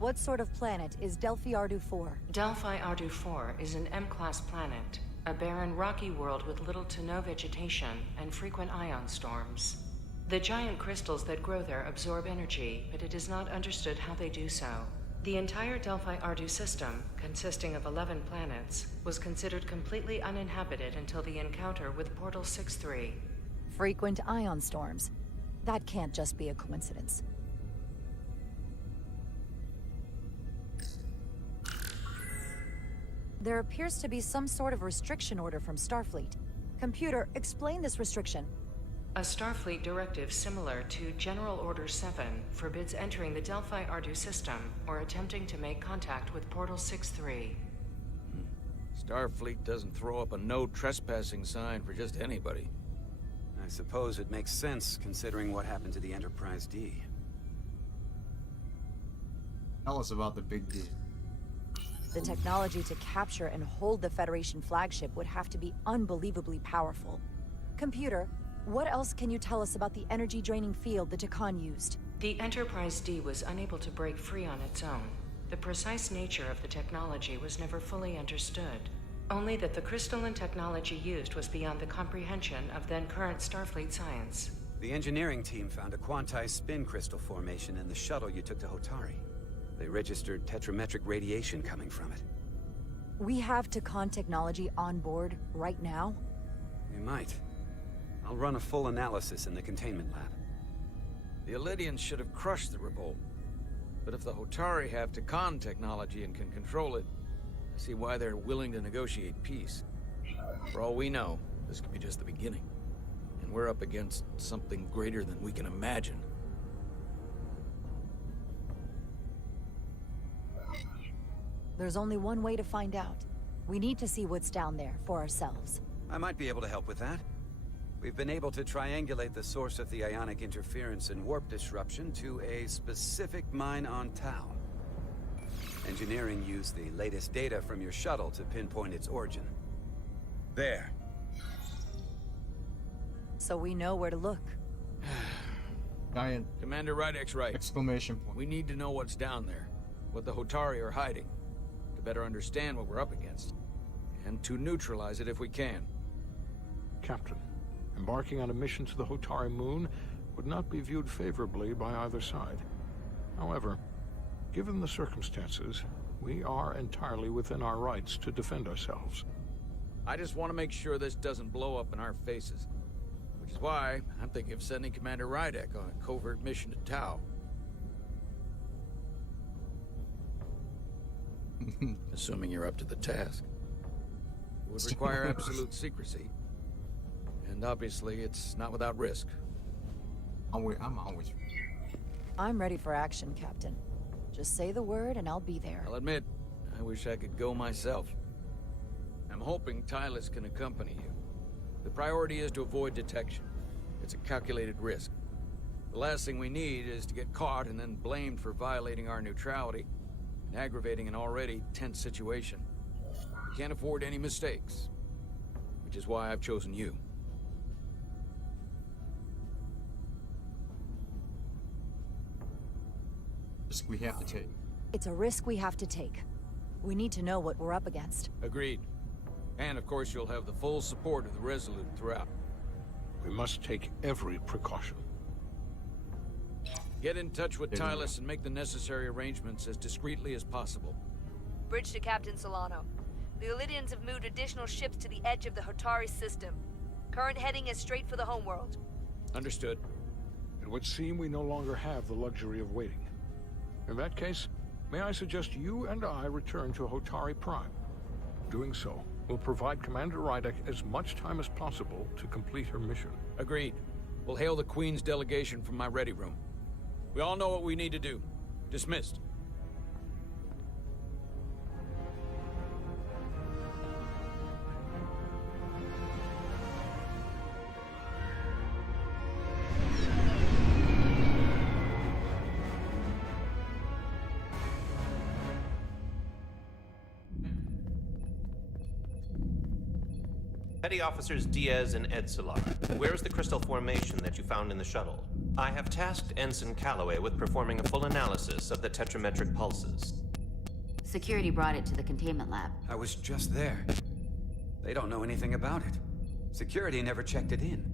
What sort of planet is Delphi Ardu 4? Delphi Ardu 4 is an M-class planet, a barren rocky world with little to no vegetation and frequent ion storms. The giant crystals that grow there absorb energy, but it is not understood how they do so. The entire Delphi Ardu system, consisting of 11 planets, was considered completely uninhabited until the encounter with Portal 6-3. Frequent ion storms. That can't just be a coincidence. There appears to be some sort of restriction order from Starfleet. Computer, explain this restriction. A Starfleet directive similar to General Order 7 forbids entering the Delphi Ardu system or attempting to make contact with Portal 6-3. Starfleet doesn't throw up a no trespassing sign for just anybody. I suppose it makes sense considering what happened to the Enterprise D. Tell us about the Big D. The technology to capture and hold the Federation flagship would have to be unbelievably powerful. Computer, what else can you tell us about the energy-draining field the Tkon used? The Enterprise D was unable to break free on its own. The precise nature of the technology was never fully understood. Only that the crystalline technology used was beyond the comprehension of then-current Starfleet science. The engineering team found a quantized spin crystal formation in the shuttle you took to Hotari. They registered tetrametric radiation coming from it. We have Tkon technology on board right now? We might. I'll run a full analysis in the containment lab. The Elydians should have crushed the revolt. But if the Hotari have Tkon technology and can control it, I see why they're willing to negotiate peace. For all we know, this could be just the beginning. And we're up against something greater than we can imagine. There's only one way to find out. We need to see what's down there for ourselves. I might be able to help with that. We've been able to triangulate the source of the ionic interference and warp disruption to a specific mine on Tau. Engineering used the latest data from your shuttle to pinpoint its origin. There. So we know where to look. Giant. Commander Rydek's right. Exclamation point. We need to know what's down there, what the Hotari are hiding, to better understand what we're up against, and to neutralize it if we can. Captain, embarking on a mission to the Hotari moon would not be viewed favorably by either side. However, given the circumstances, we are entirely within our rights to defend ourselves. I just want to make sure this doesn't blow up in our faces. Which is why I'm thinking of sending Commander Rydek on a covert mission to Tau. Assuming you're up to the task. It would require absolute secrecy. And obviously, it's not without risk. I'm always... I'm ready for action, Captain. Just say the word and I'll be there. I'll admit, I wish I could go myself. I'm hoping Tylus can accompany you. The priority is to avoid detection. It's a calculated risk. The last thing we need is to get caught and then blamed for violating our neutrality and aggravating an already tense situation. We can't afford any mistakes, which is why I've chosen you. Risk we have to take. It's a risk we have to take. We need to know what we're up against. Agreed. And of course you'll have the full support of the Resolute throughout. We must take every precaution. Get in touch with Tylus and make the necessary arrangements as discreetly as possible. Bridge to Captain Solano. The Illidians have moved additional ships to the edge of the Hotari system. Current heading is straight for the homeworld. Understood. It would seem we no longer have the luxury of waiting. In that case, may I suggest you and I return to Hotari Prime. Doing so will provide Commander Rydek as much time as possible to complete her mission. Agreed. We'll hail the Queen's delegation from my ready room. We all know what we need to do. Dismissed. Petty Officers Diaz and Edsolar, where is the crystal formation that you found in the shuttle? I have tasked Ensign Calloway with performing a full analysis of the tetrametric pulses. Security brought it to the containment lab. I was just there. They don't know anything about it. Security never checked it in.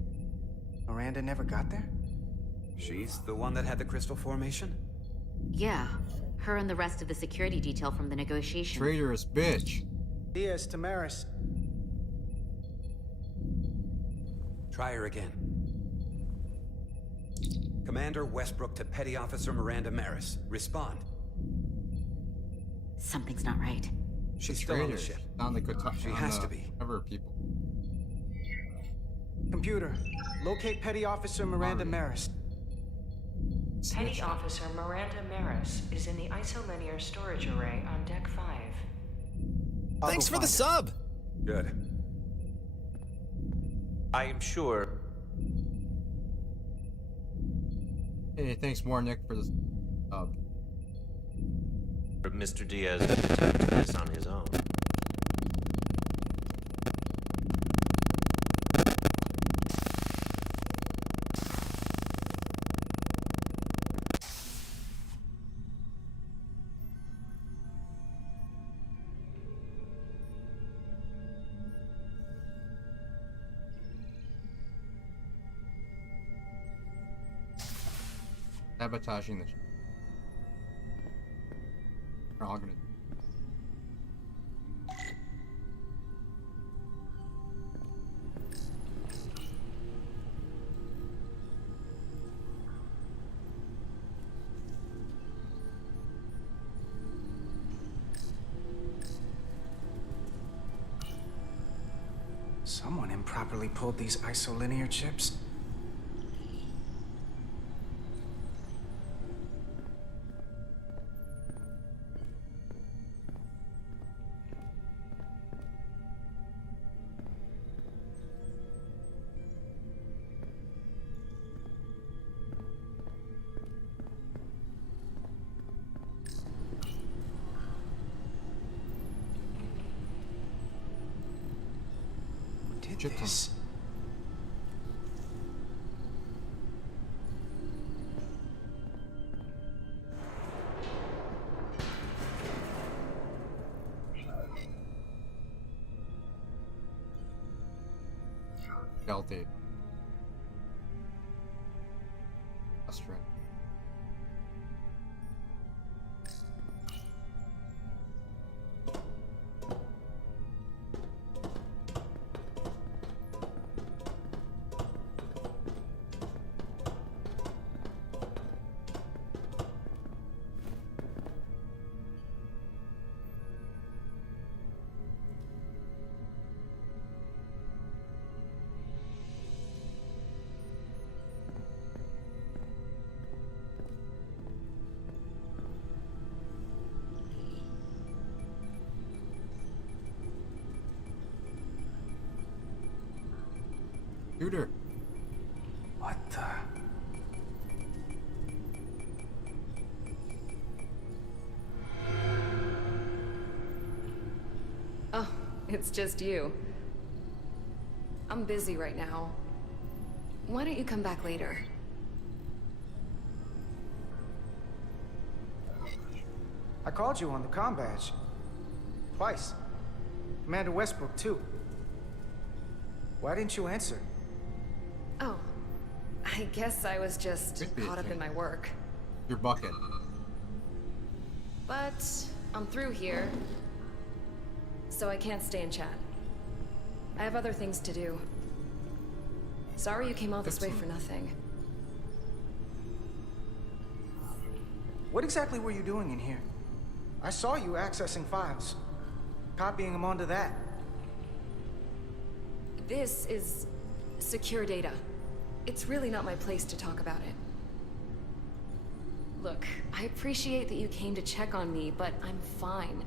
Miranda never got there? She's the one that had the crystal formation? Yeah. Her and the rest of the security detail from the negotiations. Traitorous bitch. Diaz, Tamaris. Try her again. Commander Westbrook to Petty Officer Miranda Maris. Respond. Something's not right. She's still on the ship. On the good She has to be. Cover people. Computer, locate Petty Officer Miranda Maris. Petty Officer Miranda Maris is in the isolinear storage array on Deck 5. Thanks for the sub! Good. I am sure... Hey, thanks more, Nick, for the Mr. Diaz can detect this on his own. sabotaging the. We're all gonna. Someone improperly pulled these isolinear chips. This. Delta. Australia. Shooter. What the? It's just you. I'm busy right now. Why don't you come back later? I called you on the comm badge. Twice. Commander Westbrook, too. Why didn't you answer? Oh, I guess I was just caught up in my work. Your bucket. But I'm through here, so I can't stay and chat. I have other things to do. Sorry you came all this way for nothing. What exactly were you doing in here? I saw you accessing files, copying them onto that. This is secure data. It's really not my place to talk about it. Look, I appreciate that you came to check on me, but I'm fine.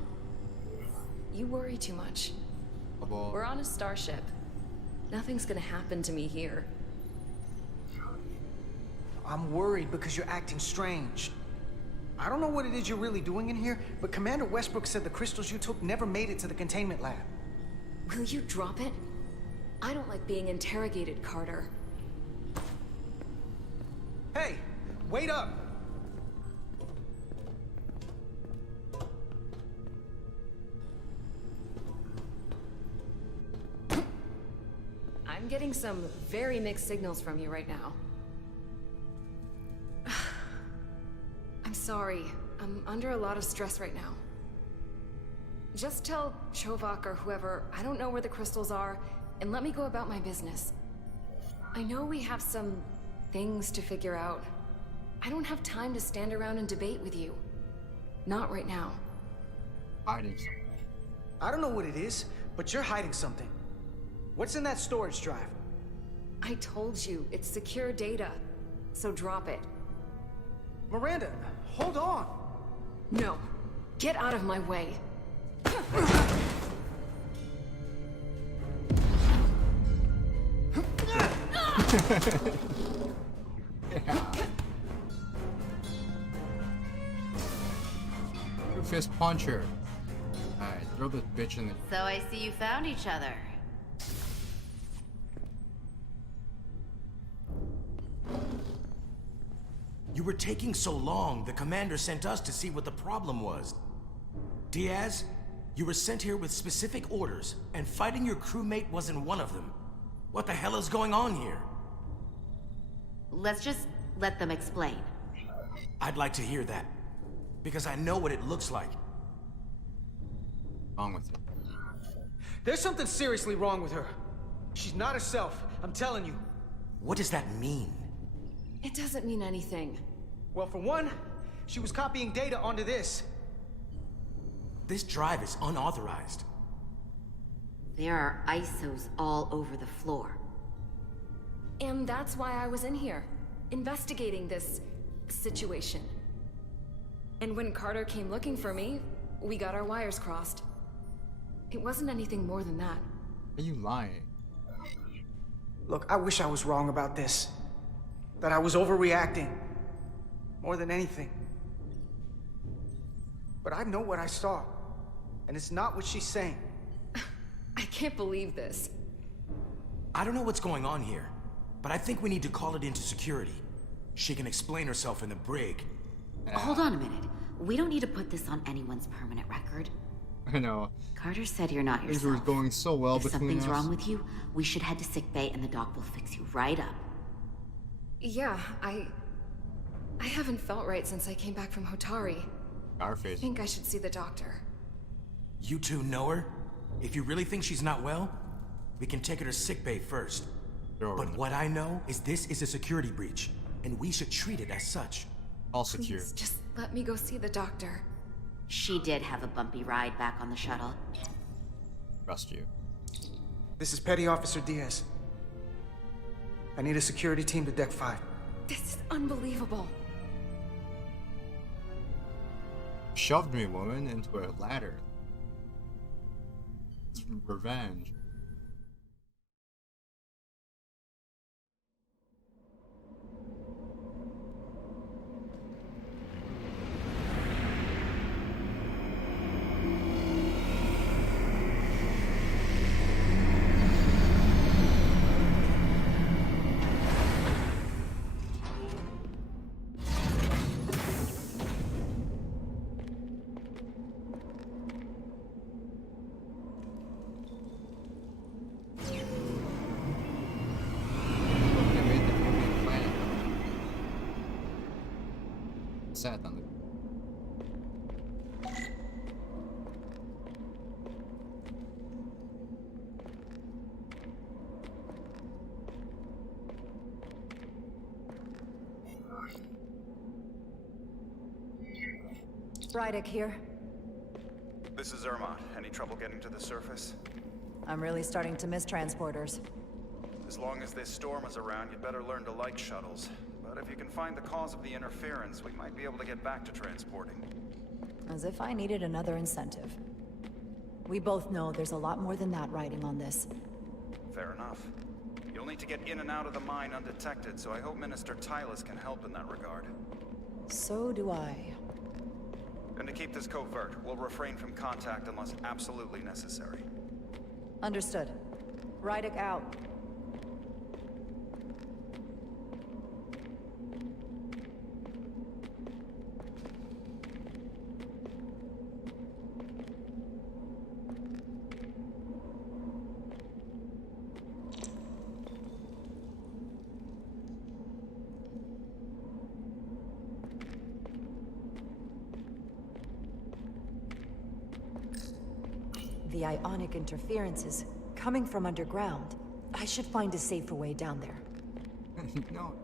You worry too much. We're on a starship. Nothing's gonna happen to me here. I'm worried because you're acting strange. I don't know what it is you're really doing in here, but Commander Westbrook said the crystals you took never made it to the containment lab. Will you drop it? I don't like being interrogated, Carter. Hey, wait up! I'm getting some very mixed signals from you right now. I'm sorry. I'm under a lot of stress right now. Just tell Chovak or whoever I don't know where the crystals are, and let me go about my business. I know we have some things to figure out. I don't have time to stand around and debate with you. Not right now. Hiding something. I don't know what it is, but you're hiding something. What's in that storage drive? I told you, it's secure data. So drop it. Miranda, hold on. No. Get out of my way. Fist puncher. Alright, throw this bitch in the... So I see you found each other. You were taking so long, the commander sent us to see what the problem was. Diaz, you were sent here with specific orders, and fighting your crewmate wasn't one of them. What the hell is going on here? Let's just let them explain. I'd like to hear that, because I know what it looks like. Wrong with it. There's something seriously wrong with her. She's not herself, I'm telling you. What does that mean? It doesn't mean anything. Well, for one, she was copying data onto this. This drive is unauthorized. There are ISOs all over the floor. And that's why I was in here, investigating this situation. And when Carter came looking for me, we got our wires crossed. It wasn't anything more than that. Are you lying? Look, I wish I was wrong about this. That I was overreacting. More than anything. But I know what I saw. And it's not what she's saying. I can't believe this. I don't know what's going on here, but I think we need to call it into security. She can explain herself in the brig. Hold on a minute. We don't need to put this on anyone's permanent record. I know. Carter said you're not Things yourself. were going so well if between something's us. wrong with you, we should head to sickbay and the doc will fix you right up. Yeah, I haven't felt right since I came back from Hotari. I Scarface. think I should see the doctor. You two know her? If you really think she's not well, we can take her to sickbay first. But what I know is this is a security breach, and we should treat it as such. All secure. Please, just let me go see the doctor. She did have a bumpy ride back on the shuttle. Trust you. This is Petty Officer Diaz. I need a security team to Deck 5. This is unbelievable. Shoved me, woman, into a ladder. It's revenge. sat on the... Rydick here. This is Irma. Any trouble getting to the surface? I'm really starting to miss transporters. As long as this storm is around, you'd better learn to like shuttles. But if you can find the cause of the interference, we might be able to get back to transporting. As if I needed another incentive. We both know there's a lot more than that riding on this. Fair enough. You'll need to get in and out of the mine undetected, so I hope Minister Tylus can help in that regard. So do I. And to keep this covert, we'll refrain from contact unless absolutely necessary. Understood. Rydick out. The ionic interference is coming from underground. I should find a safer way down there. No.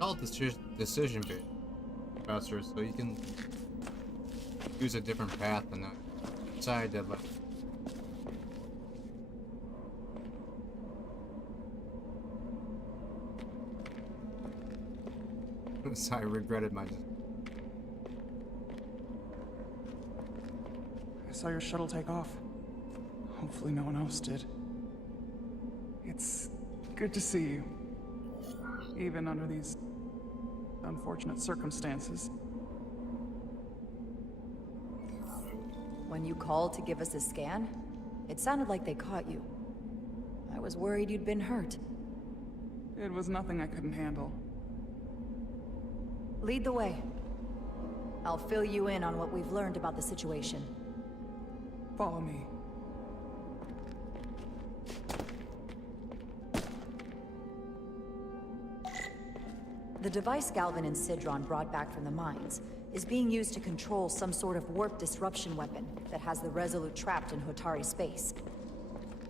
All decision faster, so you can use a different path than the side that left. So I regretted my. I saw your shuttle take off. Hopefully no one else did. It's good to see you. Even under these unfortunate circumstances. When you called to give us a scan, it sounded like they caught you. I was worried you'd been hurt. It was nothing I couldn't handle. Lead the way. I'll fill you in on what we've learned about the situation. Follow me. The device Galvin and Sidron brought back from the mines is being used to control some sort of warp disruption weapon that has the Resolute trapped in Hotari space.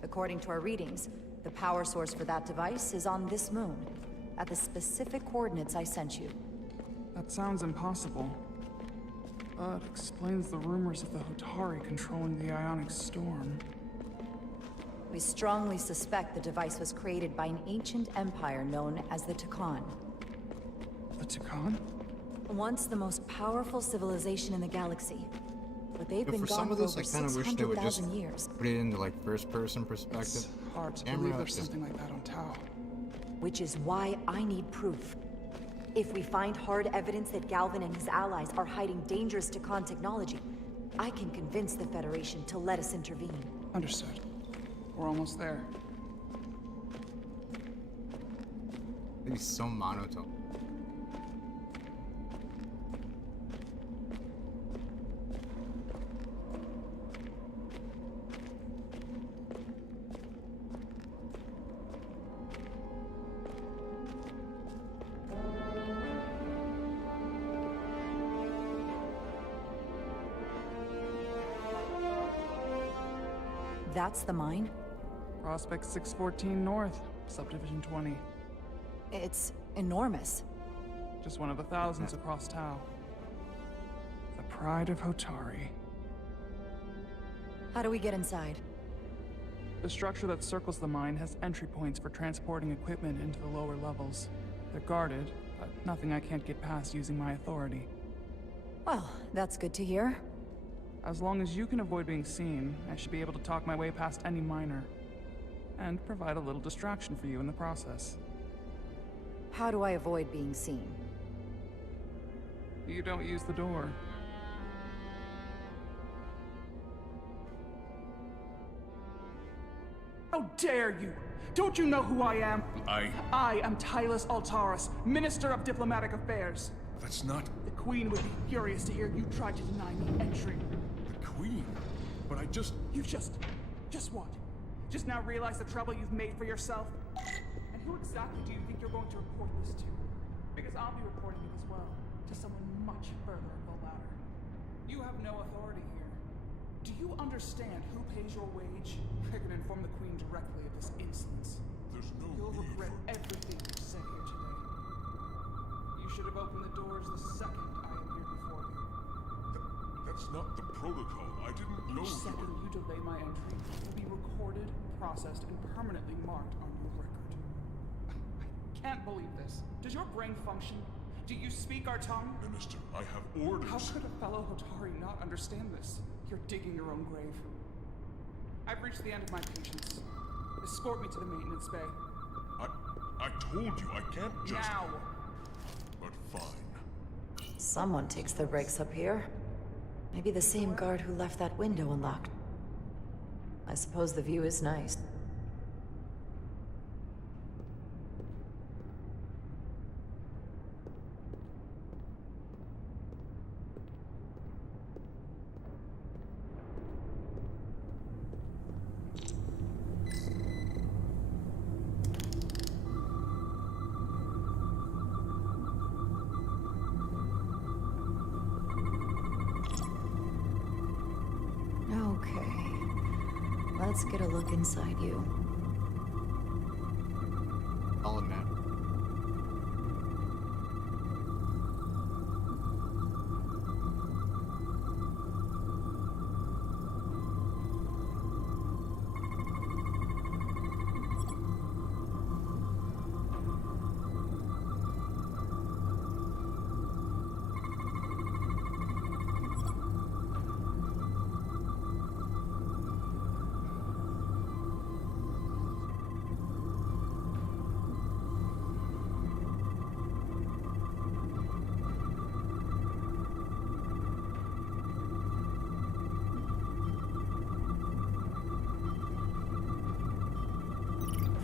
According to our readings, the power source for that device is on this moon, at the specific coordinates I sent you. That sounds impossible. But explains the rumors of the Hotari controlling the ionic storm. We strongly suspect the device was created by an ancient empire known as the Takan. The Takan? Once the most powerful civilization in the galaxy. But they've been for gone some of for this, over I kind of wish they would just 600,000 years. put it into like first-person perspective. It's hard to Camera, believe there's just- something like that on Tau. Which is why I need proof. If we find hard evidence that Galvin and his allies are hiding dangerous Takan technology, I can convince the Federation to let us intervene. Understood. We're almost there. He's so monotone. That's the mine? Prospect 614 North, Subdivision 20. It's enormous. Just one of the thousands across Tau. The pride of Hotari. How do we get inside? The structure that circles the mine has entry points for transporting equipment into the lower levels. They're guarded, but nothing I can't get past using my authority. Well, that's good to hear. As long as you can avoid being seen, I should be able to talk my way past any miner. And provide a little distraction for you in the process. How do I avoid being seen? You don't use the door. How dare you? Don't you know who I am? I am Tylus Altaris, Minister of Diplomatic Affairs. That's not... The Queen would be furious to hear you tried to deny me entry. the Queen. But I just... You just what? Just now realize the trouble you've made for yourself? And who exactly do you think you're going to report this to? Because I'll be reporting it as well, to someone much further up the ladder. You have no authority here. Do you understand who pays your wage? I can inform the Queen directly of this insolence. There's no You'll need regret for... everything you've said here today. You should have opened the doors the second I appeared before you. That's not the protocol. I didn't know... Each second you delay my entry will be recorded, processed, and permanently marked on your record. I can't believe this. Does your brain function? Do you speak our tongue? Minister, I have orders. How could a fellow Hotari not understand this? You're digging your own grave. I've reached the end of my patience. Escort me to the maintenance bay. I told you, I can't just... Now! But fine. Someone takes their breaks up here. Maybe the same guard who left that window unlocked. I suppose the view is nice. Let's get a look inside you. Solid map.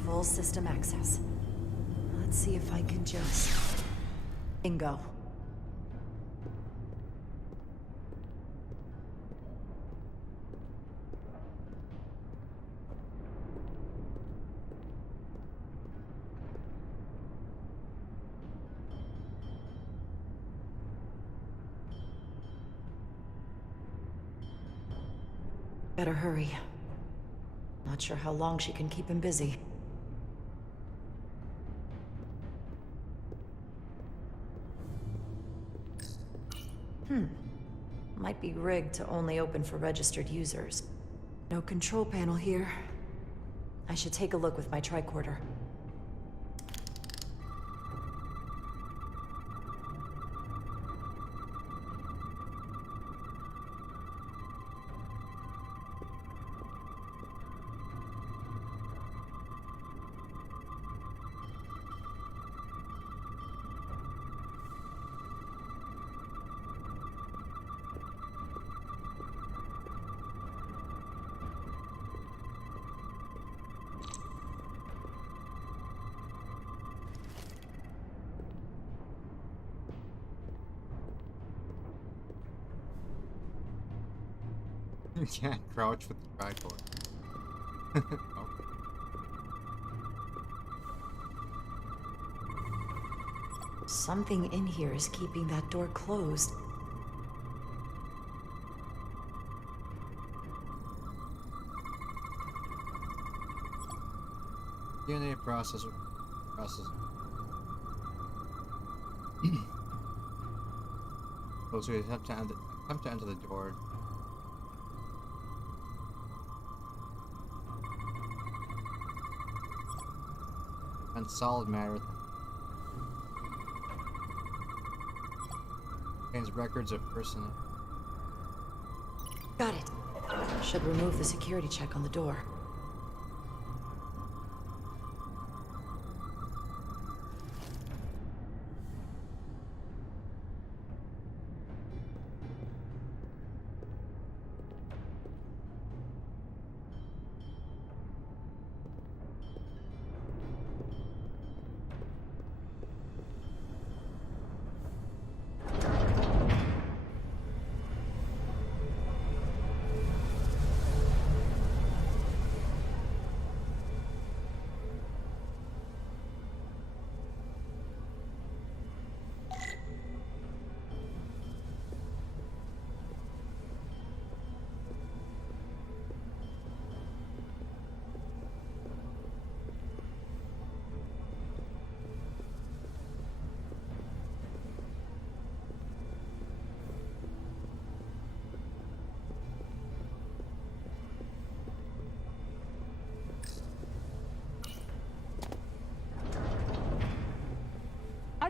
Full system access. Let's see if I can just... Bingo. Better hurry. Not sure how long she can keep him busy. Might be rigged to only open for registered users. No control panel here. I should take a look with my tricorder. You can't crouch with the tricorder. Oh. Something in here is keeping that door closed. DNA processor. Oh, so you have to enter the door. And solid matter. Contains records of personnel. Got it. Should remove the security check on the door.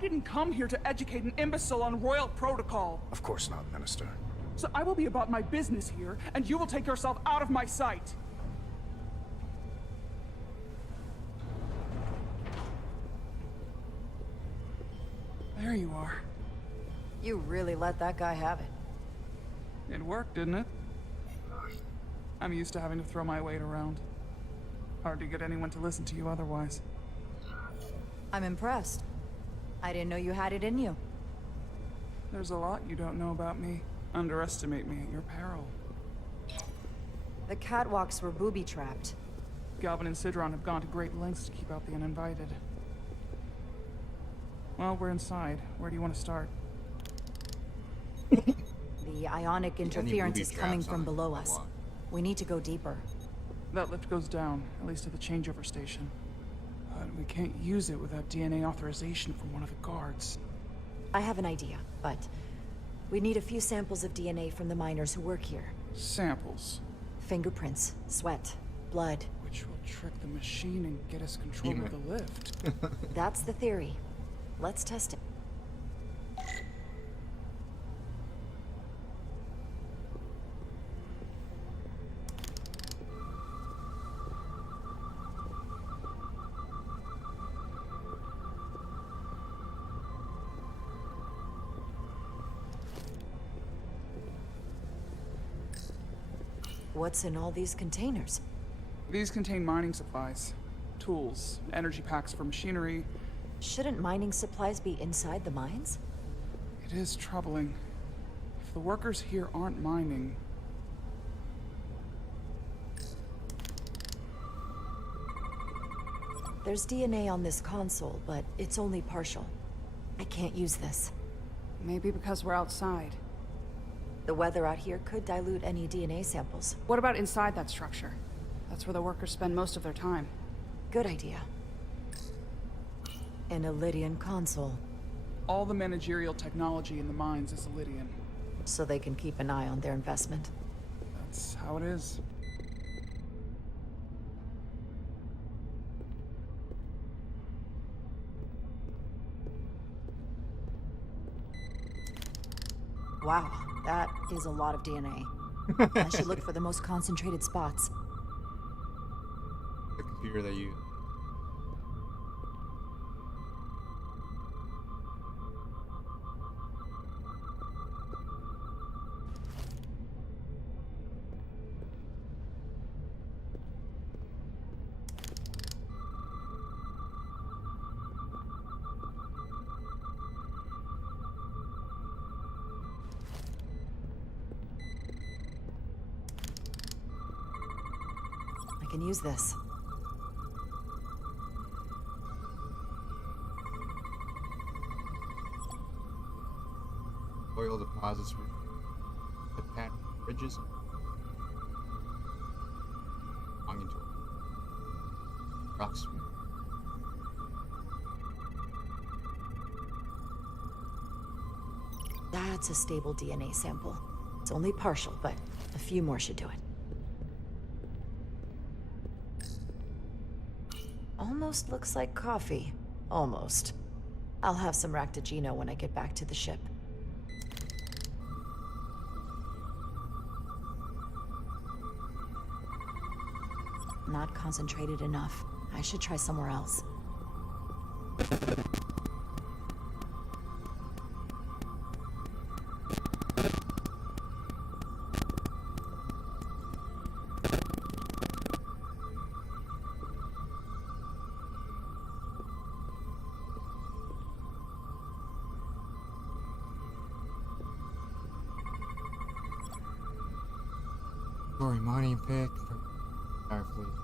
didn't come here to educate an imbecile on royal protocol. Of course not, Minister. So I will be about my business here, and you will take yourself out of my sight. There you are. You really let that guy have it. It worked, didn't it? I'm used to having to throw my weight around. Hard to get anyone to listen to you otherwise. I'm impressed. I didn't know you had it in you. There's a lot you don't know about me. Underestimate me at your peril. The catwalks were booby-trapped. Galvin and Sidron have gone to great lengths to keep out the uninvited. Well, we're inside. Where do you want to start? The ionic interference is coming from below us. We need to go deeper. That lift goes down, at least to the changeover station. But we can't use it without DNA authorization from one of the guards. I have an idea, but we need a few samples of DNA from the miners who work here. Samples? Fingerprints, sweat, blood. Which will trick the machine and get us control of the lift. That's the theory. Let's test it. What's in all these containers? These contain mining supplies. Tools, energy packs for machinery. Shouldn't mining supplies be inside the mines? It is troubling. If the workers here aren't mining... There's DNA on this console, but it's only partial. I can't use this. Maybe because we're outside. The weather out here could dilute any DNA samples. What about inside that structure? That's where the workers spend most of their time. Good idea. An Illydian console. All the managerial technology in the mines is Illydian. So they can keep an eye on their investment. That's how it is. Wow, that is a lot of DNA. I should look for the most concentrated spots. The computer that you... I can use this. Oil deposits with the pattern bridges. Long into rocks. That's a stable DNA sample. It's only partial, but a few more should do it. Almost looks like coffee. Almost. I'll have some Ractagino when I get back to the ship. Not concentrated enough. I should try somewhere else. Glory mining pick from Starfleet.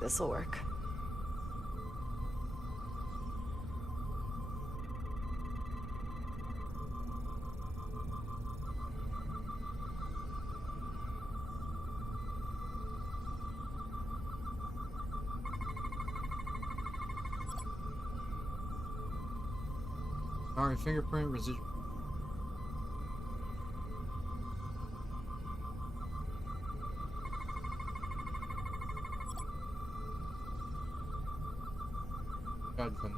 This'll work. Alright, fingerprint residual. Godfin.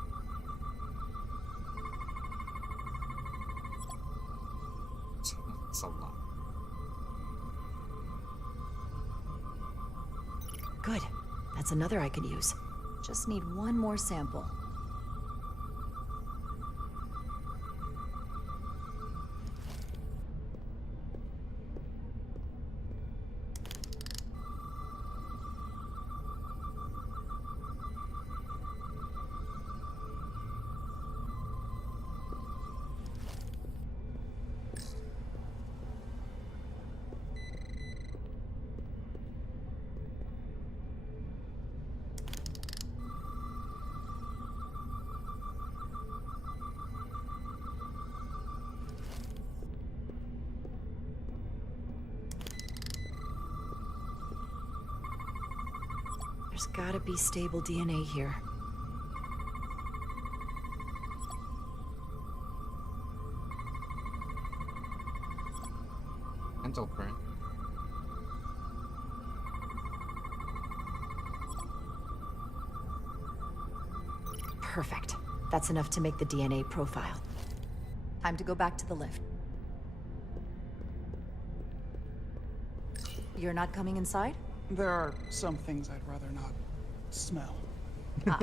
It's a lot. Good. That's another I could use. Just need one more sample. There's gotta be stable DNA here. Mental print. Perfect. That's enough to make the DNA profile. Time to go back to the lift. You're not coming inside? There are some things I'd rather not smell. Ah.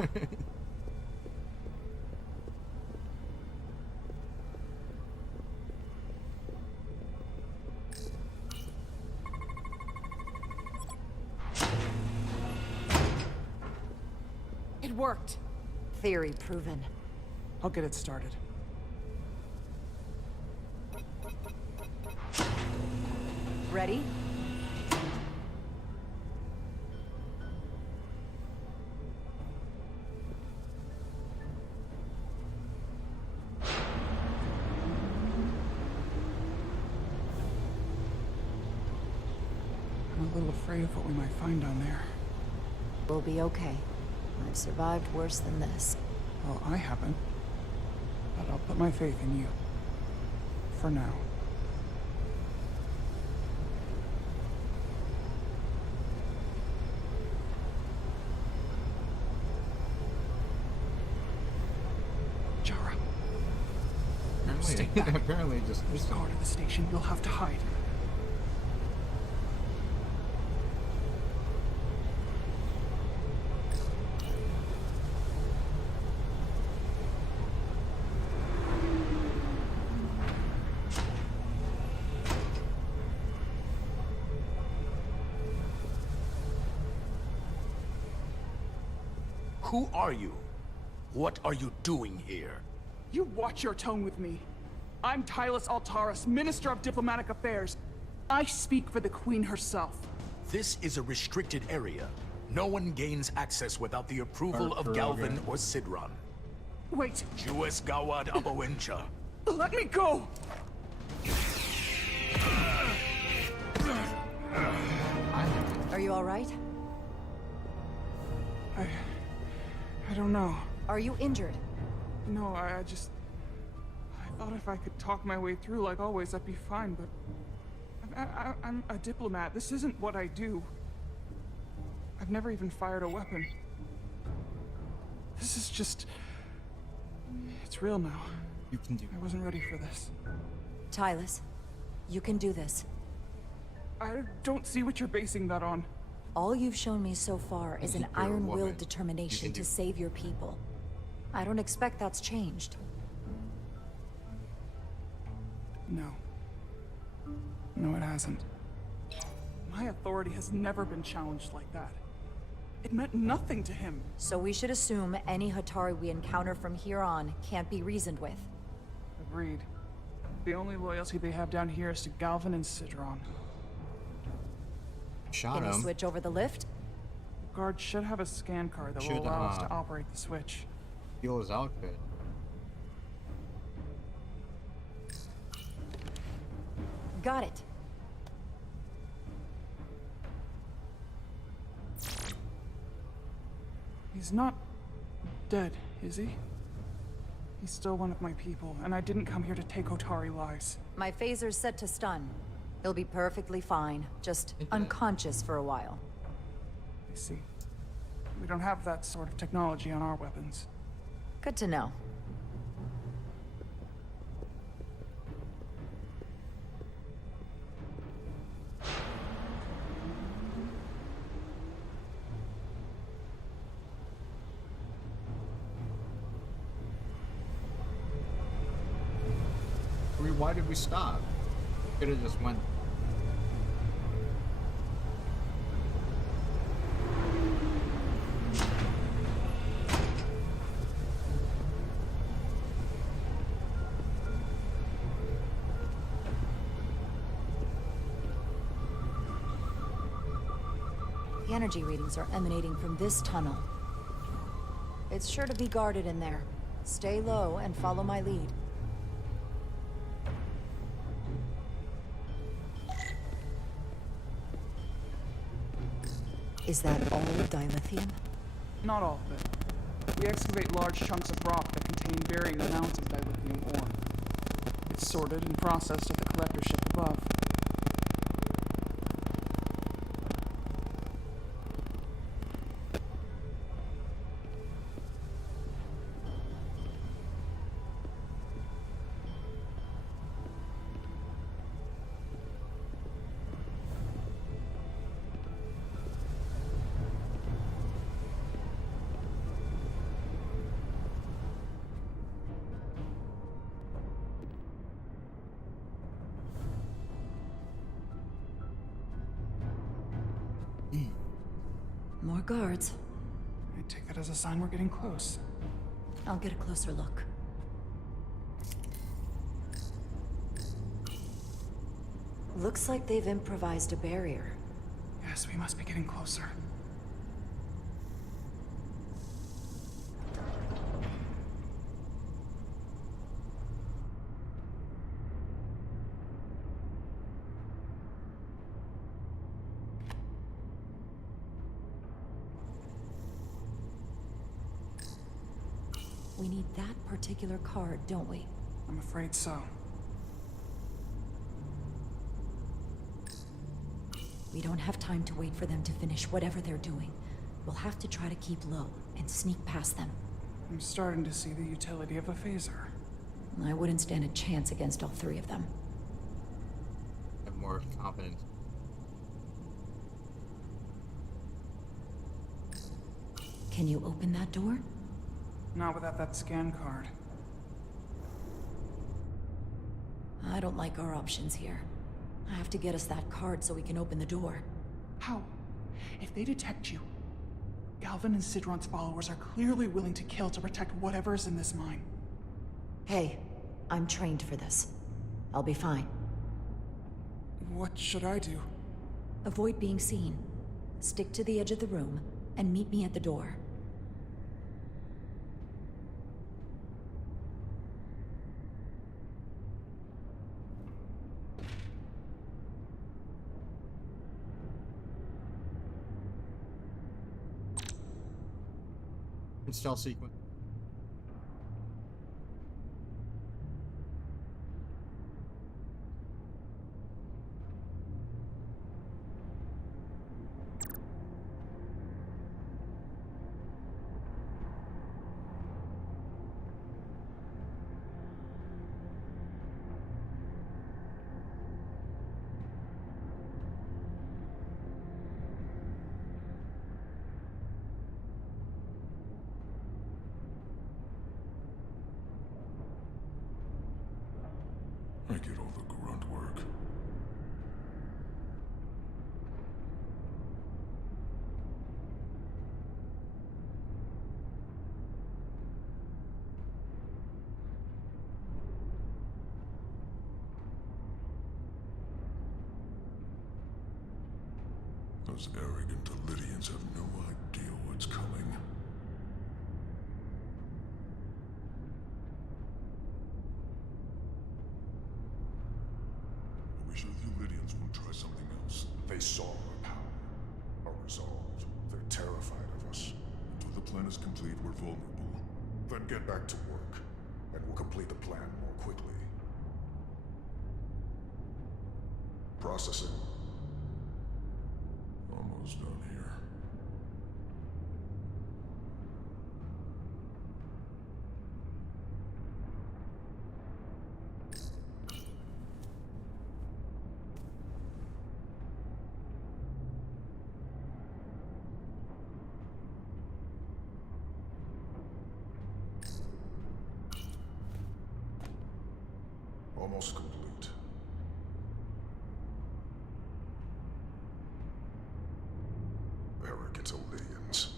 It worked. Theory proven. I'll get it started. Ready? I'm a little afraid of what we might find down there. We'll be okay. I've survived worse than this. Well, I haven't. But I'll put my faith in you. For now. Jara. Stay back. Apparently just... There's a guard at the station. You'll have to hide. Who are you? What are you doing here? You watch your tone with me. I'm Tylus Altaris, Minister of Diplomatic Affairs. I speak for the Queen herself. This is a restricted area. No one gains access without the approval of Rogan. Galvin or Sidron. Wait, Jues Gawad Abowincha. let me go! Are you all right? I don't know. Are you injured? No, I thought if I could talk my way through like always, I'd be fine, but... I'm a diplomat. This isn't what I do. I've never even fired a weapon. This is just... It's real now. You can do. I wasn't ready for this. Tylus, you can do this. I don't see what you're basing that on. All you've shown me so far is an You're a iron-willed woman. determination You can to do- save your people. I don't expect that's changed. No. No, it hasn't. My authority has never been challenged like that. It meant nothing to him. So we should assume any Hatari we encounter from here on can't be reasoned with. Agreed. The only loyalty they have down here is to Galvin and Sidron. Shot Can you him. switch over the lift? The guard should have a scan card that will Should, allow us to operate the switch. Steal his outfit. Got it. He's not dead, is he? He's still one of my people, and I didn't come here to take Otari lives. My phaser's set to stun. He'll be perfectly fine, just unconscious for a while. I see. We don't have that sort of technology on our weapons. Good to know. Why did we stop? Could have just went. The energy readings are emanating from this tunnel. It's sure to be guarded in there. Stay low and follow my lead. Is that all dilithium? Not all of it. We excavate large chunks of rock that contain varying amounts of dilithium ore. It's sorted and processed at the collector ship above. More guards. I take that as a sign we're getting close. I'll get a closer look. Looks like they've improvised a barrier. Yes, we must be getting closer. We need that particular card, don't we? I'm afraid so. We don't have time to wait for them to finish whatever they're doing. We'll have to try to keep low and sneak past them. I'm starting to see the utility of a phaser. I wouldn't stand a chance against all three of them. Have more confidence. Can you open that door? Not without that scan card. I don't like our options here. I have to get us that card so we can open the door. How? If they detect you, Galvin and Sidron's followers are clearly willing to kill to protect whatever's in this mine. Hey, I'm trained for this. I'll be fine. What should I do? Avoid being seen. Stick to the edge of the room and meet me at the door. Install sequence. I get all the grunt work. Those arrogant Lydians have no idea what's coming. Are we sure the Lydians won't try something else? They saw our power, our resolve. They're terrified of us. Until the plan is complete, we're vulnerable. Then get back to work. and we'll complete the plan more quickly. Processing. Almost done here. Almost complete. Arrogant aliens.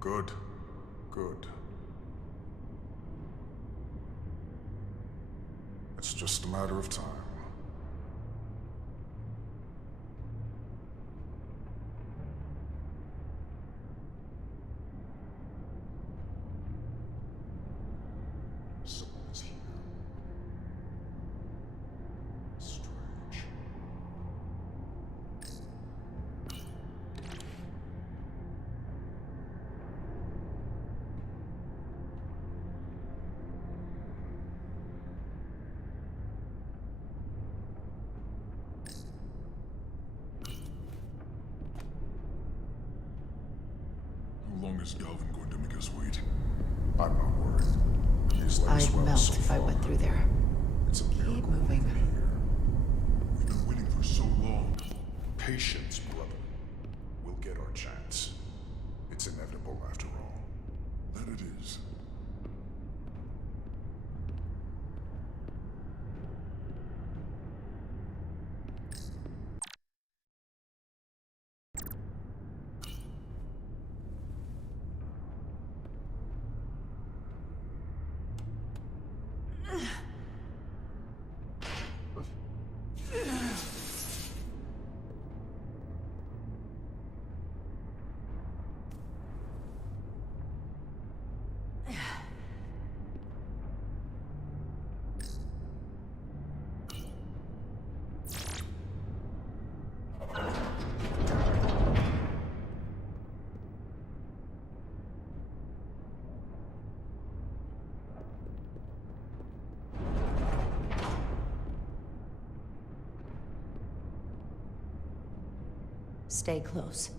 Good. Good. It's just a matter of time. Someone is here. Strange. How long is Galvin going to make us wait? I'm not worried. He's let us I'd well melt so if I far. went through there. It's a miracle. Keep moving. We've been waiting for so long. Patience, brother. We'll get our chance. It's inevitable after all. That it is. Stay close.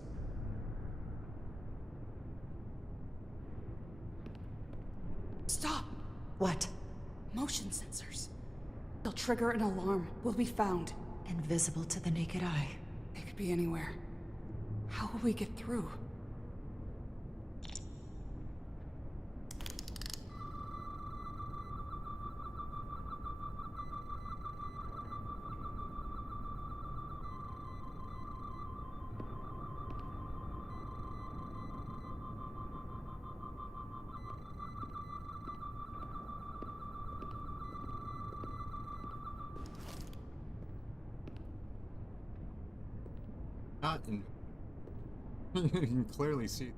Stop! What? Motion sensors. They'll trigger an alarm. We'll be found. Invisible to the naked eye. They could be anywhere. How will we get through? Not in. You can clearly see.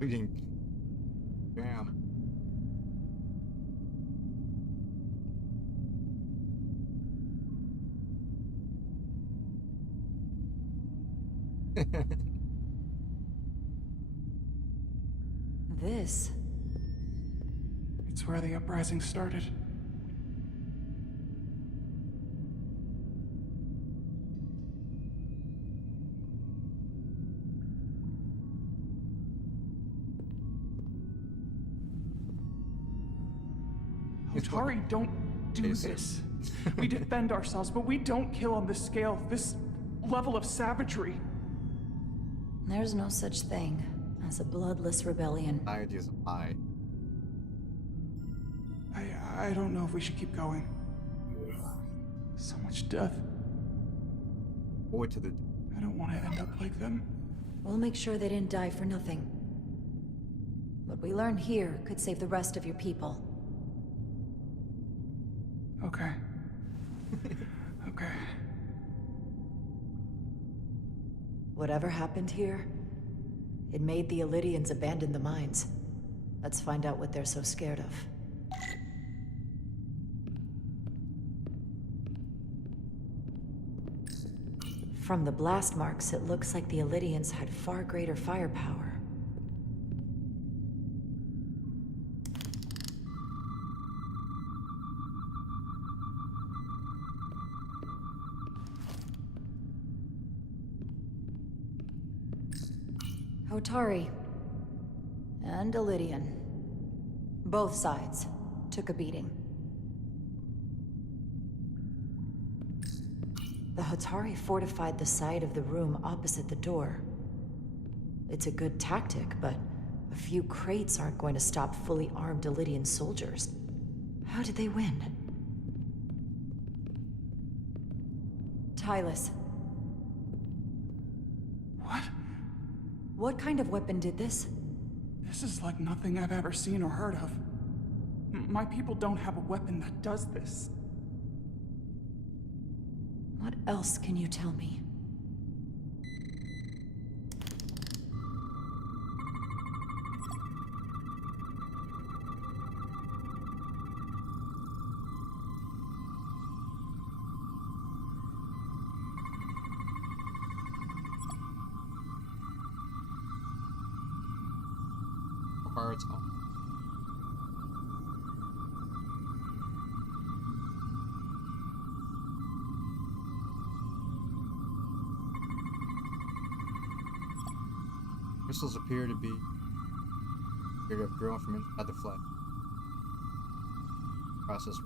We can Damn. This. It's where the uprising started. Hotari don't do this. We defend ourselves, but we don't kill on this scale, this level of savagery. There's no such thing as a bloodless rebellion. Society is a lie. I don't know if we should keep going. So much death. Boy to the... I don't want to end up like them. We'll make sure they didn't die for nothing. What we learn here could save the rest of your people. Okay. Okay. Whatever happened here, it made the Illydians abandon the mines. Let's find out what they're so scared of. From the blast marks, it looks like the Illydians had far greater firepower. Hotari and Illydian. Both sides took a beating. The Hotari fortified the side of the room opposite the door. It's a good tactic, but a few crates aren't going to stop fully armed Illydian soldiers. How did they win? Tylus. What? What kind of weapon did this? This is like nothing I've ever seen or heard of. My people don't have a weapon that does this. What else can you tell me? Parts on. Crystals appear to have grown from inside the flesh. Process.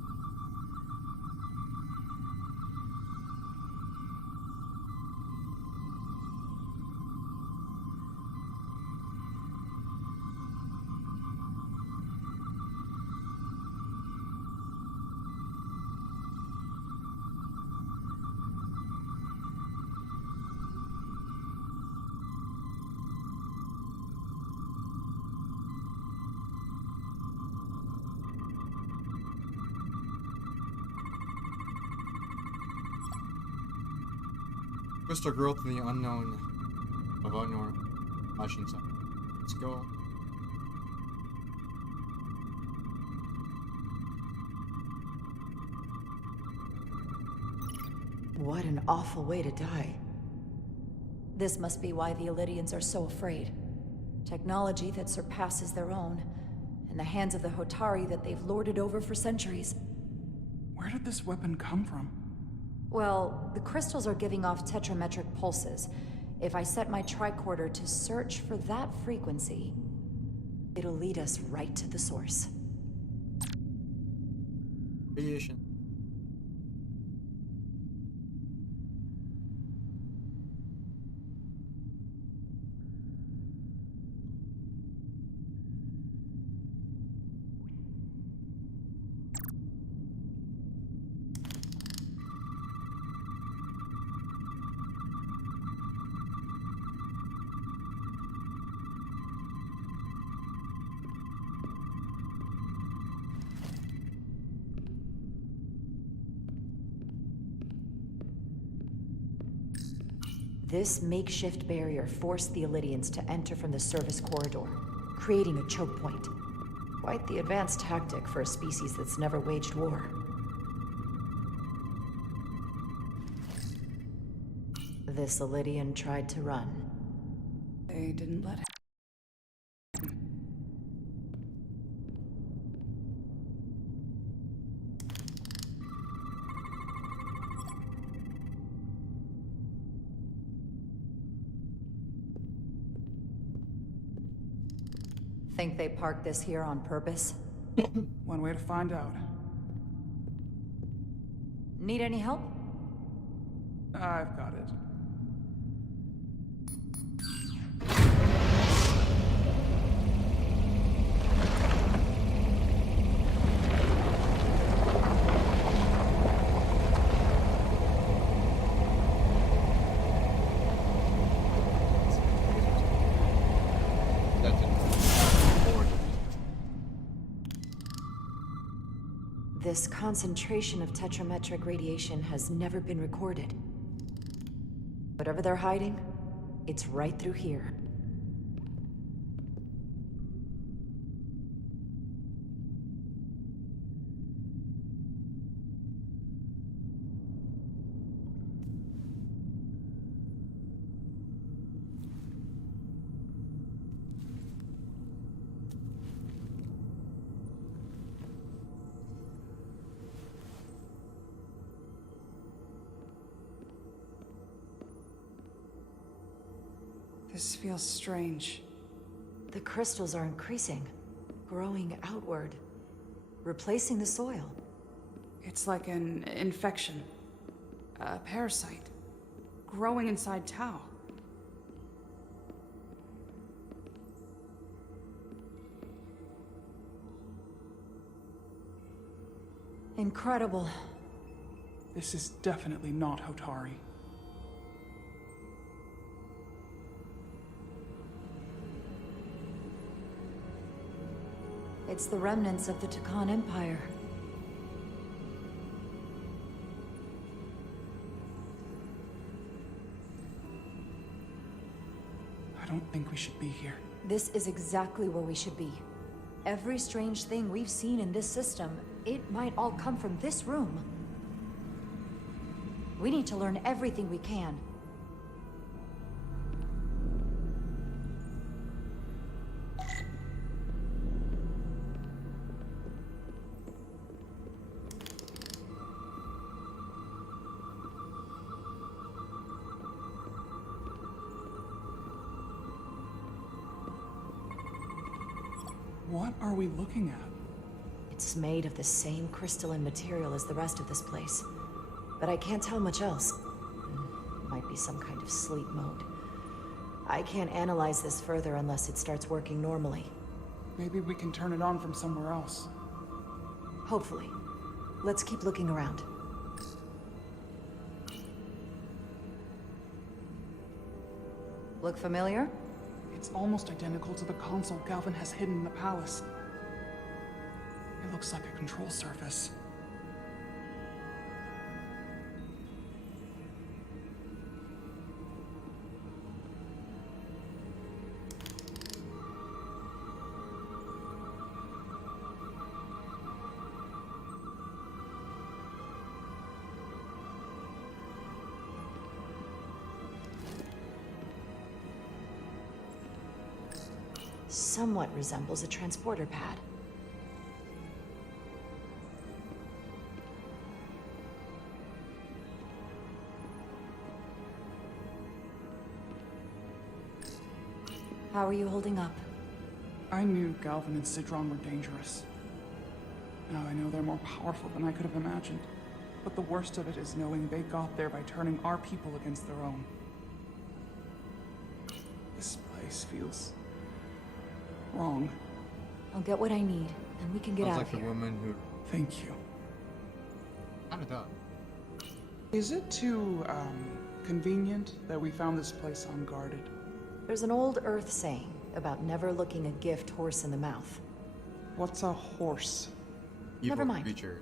Crystal growth in the unknown of unknown Russian side. Let's go. What an awful way to die. This must be why the Illydians are so afraid. Technology that surpasses their own, in the hands of the Hotari that they've lorded over for centuries. Where did this weapon come from? Well, the crystals are giving off tetrametric pulses. If I set my tricorder to search for that frequency, it'll lead us right to the source. Radiation. This makeshift barrier forced the Illydians to enter from the service corridor, creating a choke point. Quite the advanced tactic for a species that's never waged war. This Elydian tried to run. They didn't let him. Think they parked this here on purpose? One way to find out. Need any help? I've got it. This concentration of tetrametric radiation has never been recorded. Whatever they're hiding, it's right through here. This feels strange. The crystals are increasing, growing outward, replacing the soil. It's like an infection. A parasite. Growing inside Tau. Incredible. This is definitely not Hotari. It's the remnants of the Takan Empire. I don't think we should be here. This is exactly where we should be. Every strange thing we've seen in this system, it might all come from this room. We need to learn everything we can. What are we looking at? It's made of the same crystalline material as the rest of this place. But I can't tell much else. Might be some kind of sleep mode. I can't analyze this further unless it starts working normally. Maybe we can turn it on from somewhere else. Hopefully. Let's keep looking around. Look familiar? It's almost identical to the console Galvin has hidden in the palace. It looks like a control surface. Somewhat resembles a transporter pad. How are you holding up? I knew Galvin and Sidron were dangerous. Now I know they're more powerful than I could have imagined. But the worst of it is knowing they got there by turning our people against their own. This place feels wrong. I'll get what I need, and we can get out of here. Sounds like the woman who... Thank you. Kind of thought. Is it too, convenient that we found this place unguarded? There's an old Earth saying about never looking a gift horse in the mouth. What's a horse? Never mind. Creature.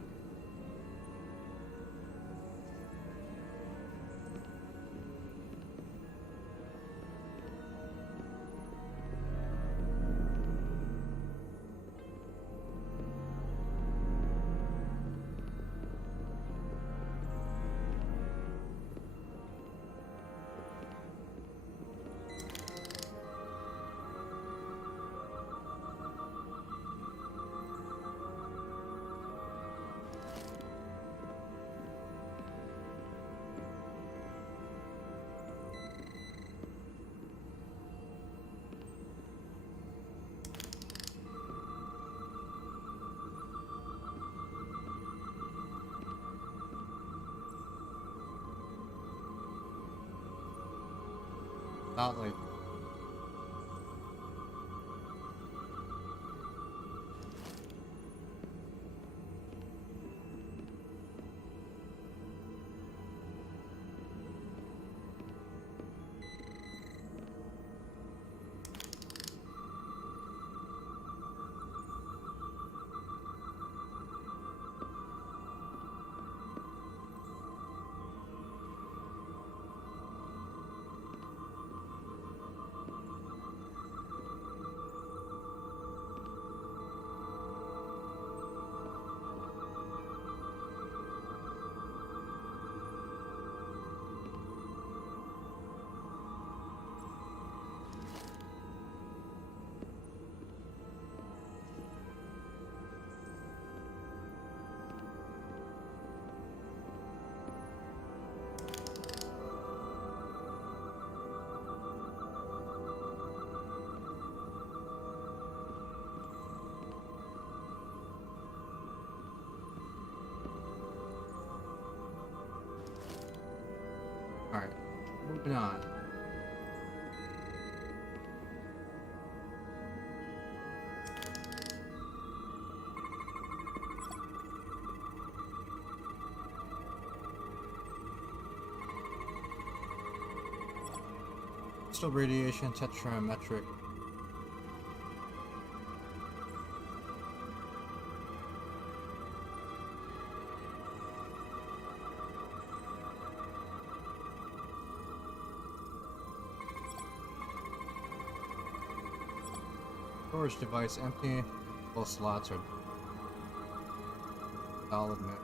Not like. Alright, moving on. Crystal radiation tetrametric. Storage device empty. Both slots are solid mix.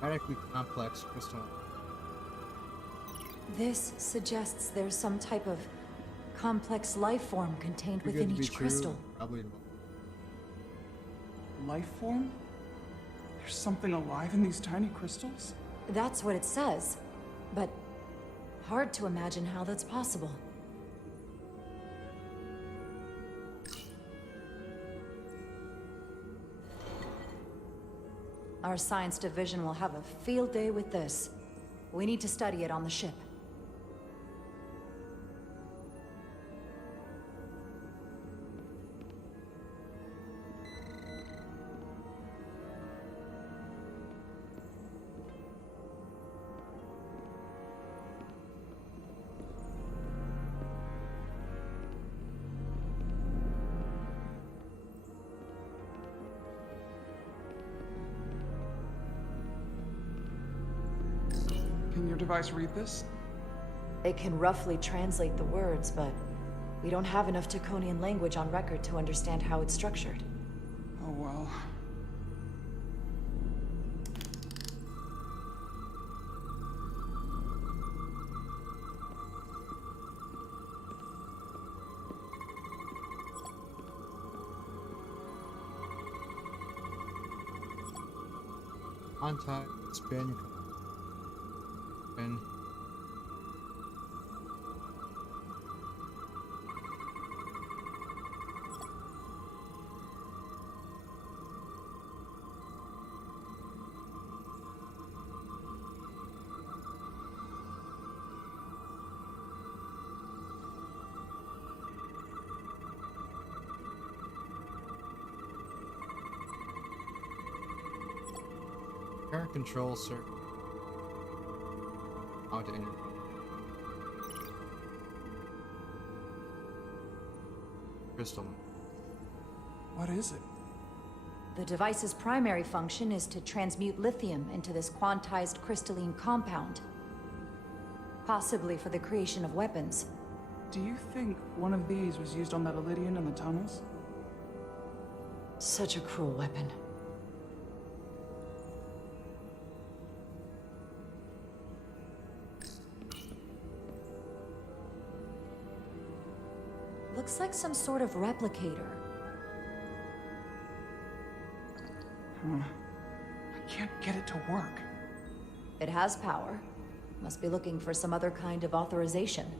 Radically complex crystal. This suggests there's some type of complex life form contained Too good within to be each true. crystal. Probably. Life form? There's something alive in these tiny crystals? That's what it says, but hard to imagine how that's possible. Our science division will have a field day with this. We need to study it on the ship. Can your device read this? It can roughly translate the words, but we don't have enough Taconian language on record to understand how it's structured. Oh well. Contact, spin, spin. Current control circuit. How to enter. Crystal. What is it? The device's primary function is to transmute lithium into this quantized crystalline compound. Possibly for the creation of weapons. Do you think one of these was used on that Elydian in the tunnels? Such a cruel weapon. Looks like some sort of replicator. I can't get it to work. It has power. Must be looking for some other kind of authorization.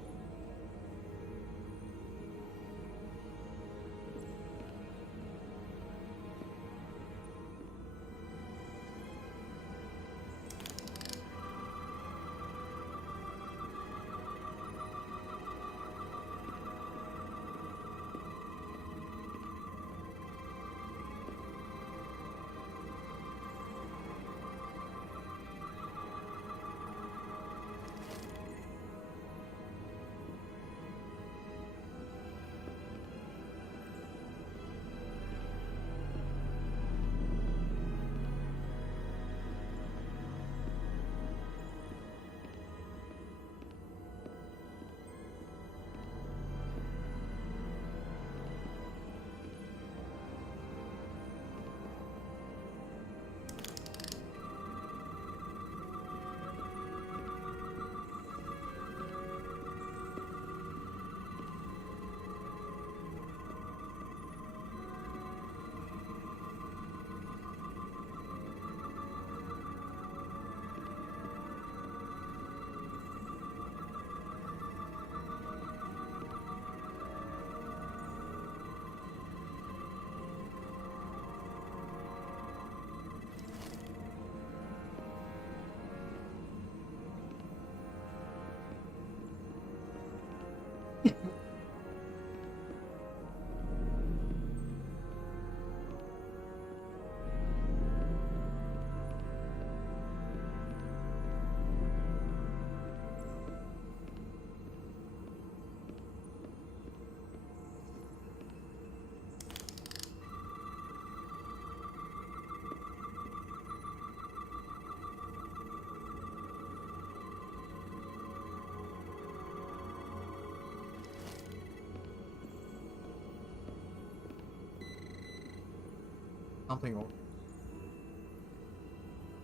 Something over.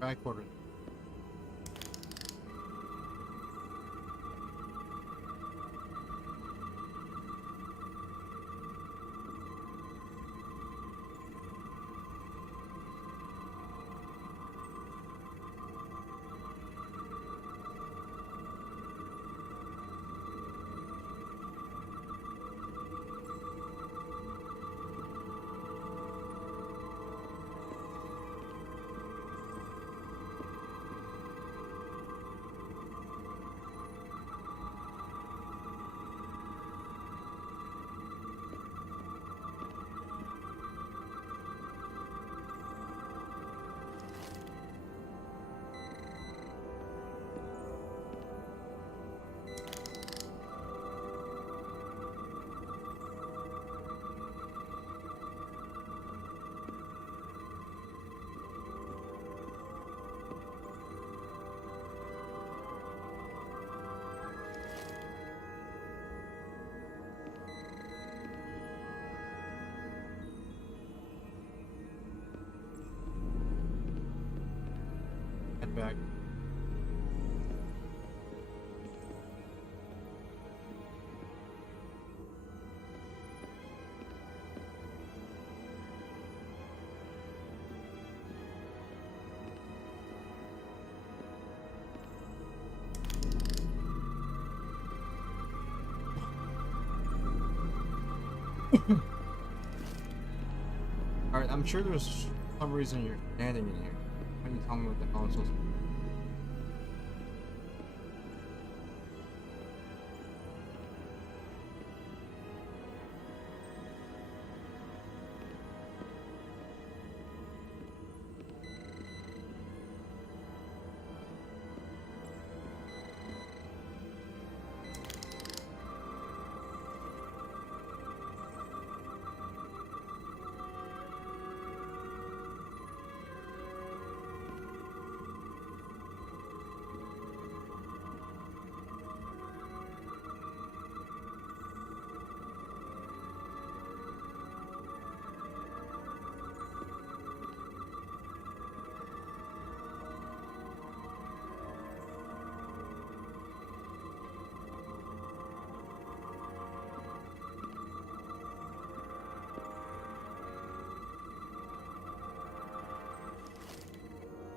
Tricorder. Head back. Alright, I'm sure there's some reason you're standing in here. Why don't you tell me what the hell I'm supposed to do?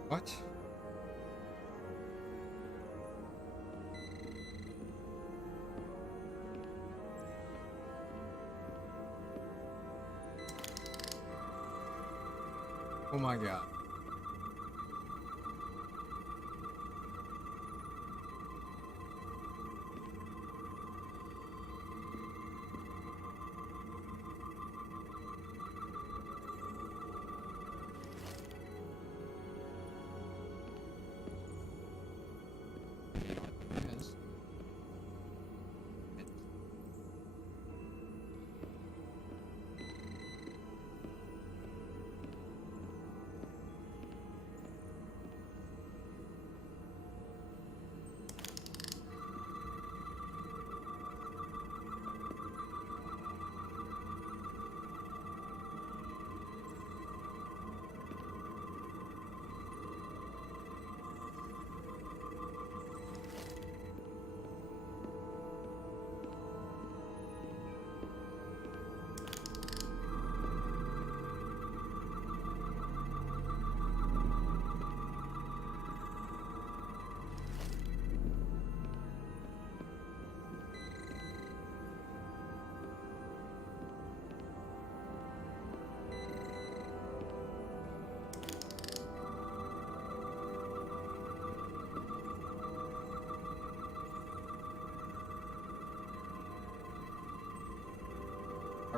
What? Oh my god.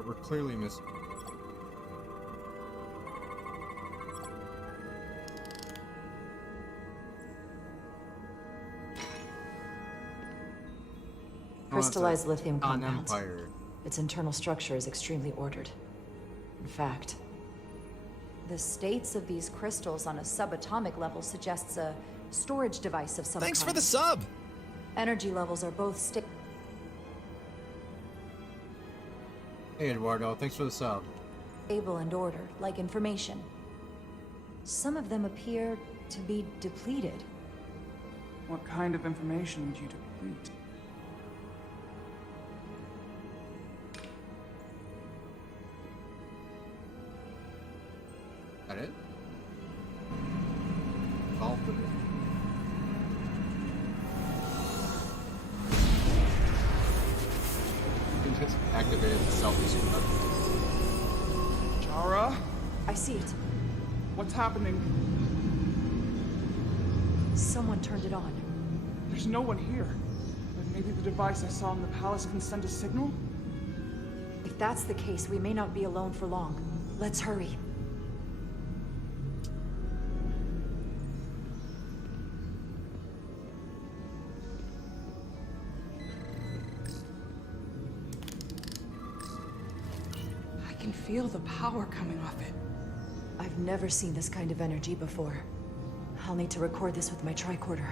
We're clearly missing. Crystallized lithium An compounds. empire. Its internal structure is extremely ordered. In fact, the states of these crystals on a subatomic level suggests a storage device of some Thanks kind. for the sub! Energy levels are both Hey Eduardo, thanks for the sub. stable and order, like information. Some of them appear to be depleted. What kind of information would you deplete? That it? All for me. You can just activate the self-destruct button. Chara? I see it. What's happening? Someone turned it on. There's no one here. But maybe the device I saw in the palace can send a signal? If that's the case, we may not be alone for long. Let's hurry. I can feel the power coming off it. I've never seen this kind of energy before. I'll need to record this with my tricorder.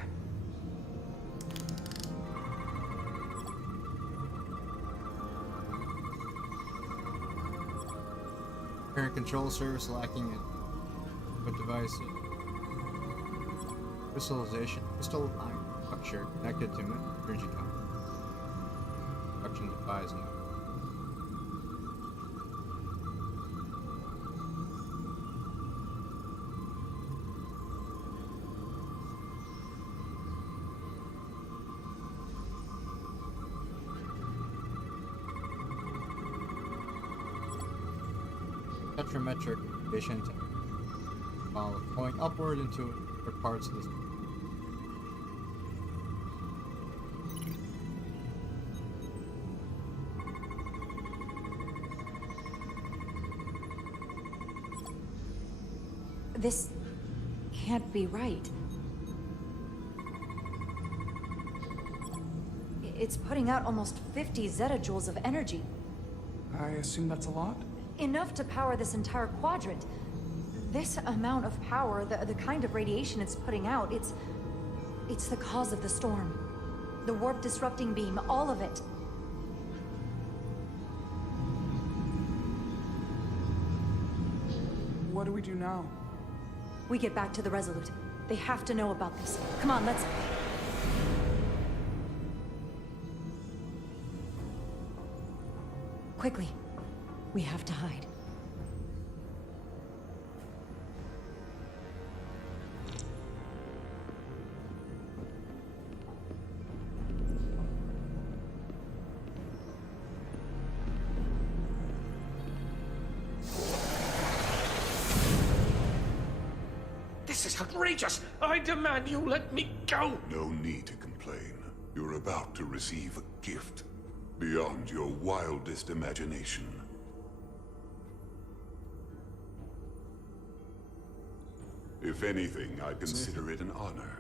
Current control service lacking in what device? Crystallization. Crystal iron structure connected to energy company. Production device. Tetrametric vision to follow point upward into other parts of this. This can't be right. It's putting out almost 50 zettajoules of energy. I assume that's a lot? Enough to power this entire quadrant. This amount of power, the kind of radiation it's putting out, it's the cause of the storm. The warp disrupting beam, all of it. What do we do now? We get back to the Resolute. They have to know about this. Come on, let's... Quickly. We have to hide. This is outrageous! I demand you let me go! No need to complain. You're about to receive a gift beyond your wildest imagination. If anything, I consider it an honor.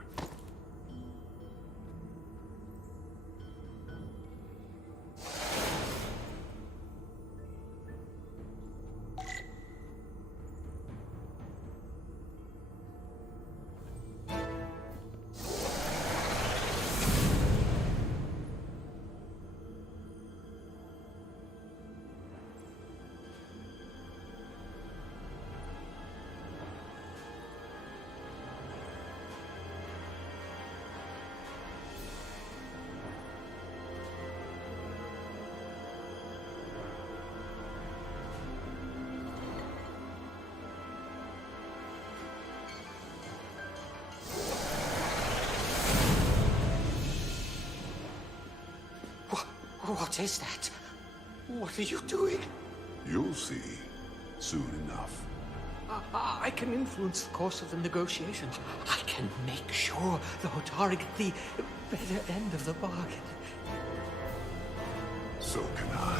What is that? What are you doing? You'll see soon enough. I can influence the course of the negotiations. I can make sure the Hotari get the better end of the bargain. So can I.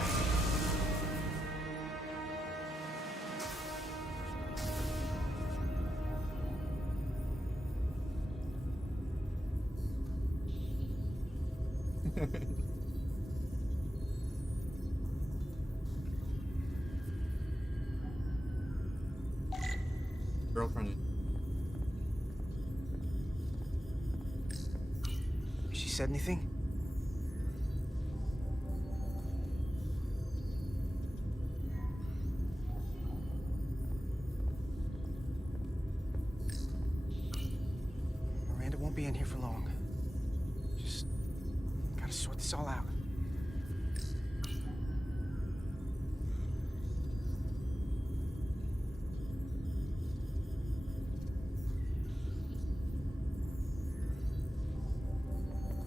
Girlfriend. She said anything? be in here for long. Just gotta sort this all out.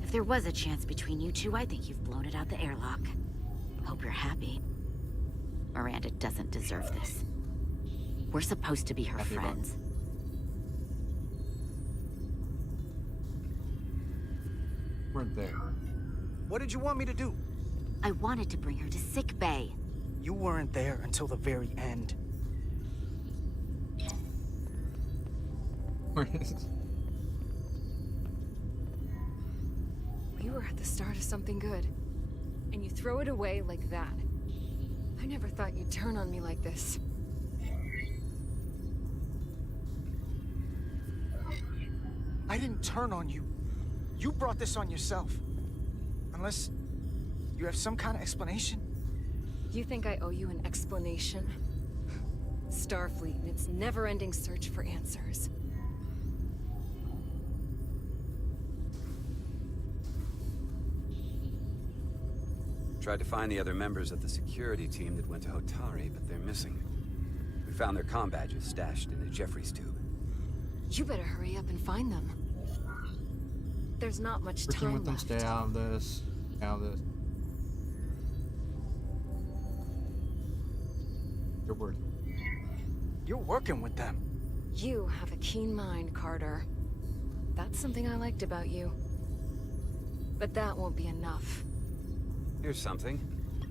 If there was a chance between you two, I think you've blown it out the airlock. Hope you're happy. Miranda doesn't deserve this. We're supposed to be her friends. Weren't there. What did you want me to do? I wanted to bring her to sick bay. You weren't there until the very end. We were at the start of something good, and you throw it away like that. I never thought you'd turn on me like this. I didn't turn on you. You brought this on yourself. Unless you have some kind of explanation. You think I owe you an explanation? Starfleet and its never-ending search for answers. Tried to find the other members of the security team that went to Hotari, but they're missing. We found their comm badges stashed in a Jeffries tube. You better hurry up and find them. There's not much Working time with them, left. stay out of this. Out of this. You're working. You're working with them. You have a keen mind, Carter. That's something I liked about you. But that won't be enough. Here's something.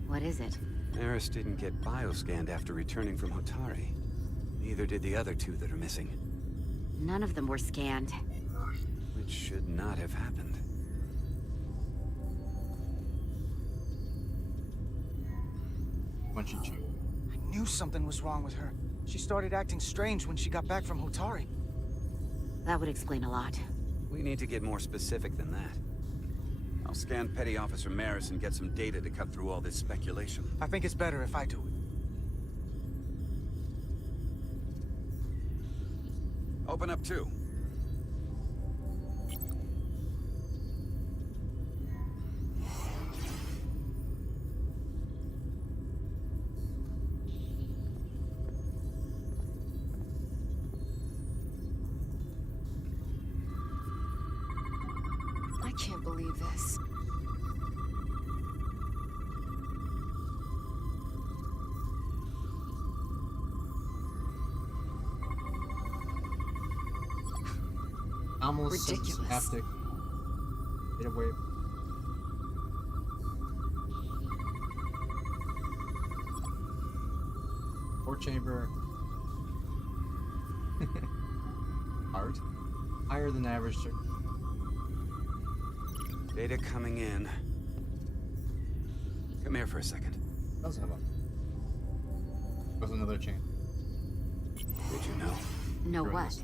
What is it? Eris didn't get bioscanned after returning from Hotari. Neither did the other two that are missing. None of them were scanned. Which should not have happened. Once you check. I knew something was wrong with her. She started acting strange when she got back from Hotari. That would explain a lot. We need to get more specific than that. I'll scan Petty Officer Maris and get some data to cut through all this speculation. I think it's better if I do it. Open up too. I can't believe this. Almost Ridiculous. haptic. Get away. Core chamber. Art. Higher than average. Data coming in. Come here for a second. Does have a. With another chain. Did you know? Know Sure what? is.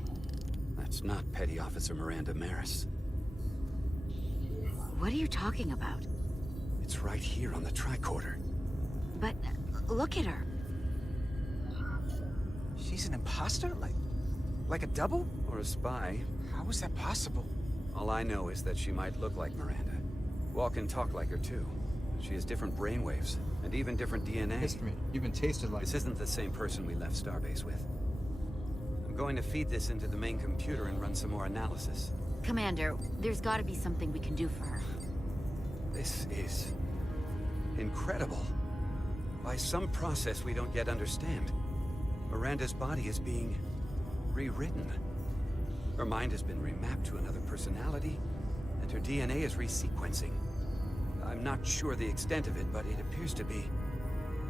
That's not Petty Officer Miranda Maris. What are you talking about? It's right here on the tricorder. But look at her. She's an imposter? Like a double? Or a spy. How is that possible? All I know is that she might look like Miranda. Walk and talk like her too. She has different brainwaves, and even different DNA. History. Even tasted like. This isn't the same person we left Starbase with. I'm going to feed this into the main computer and run some more analysis. Commander, there's gotta be something we can do for her. This is incredible. By some process we don't yet understand, Miranda's body is being rewritten. Her mind has been remapped to another personality, and her DNA is resequencing. I'm not sure the extent of it, but it appears to be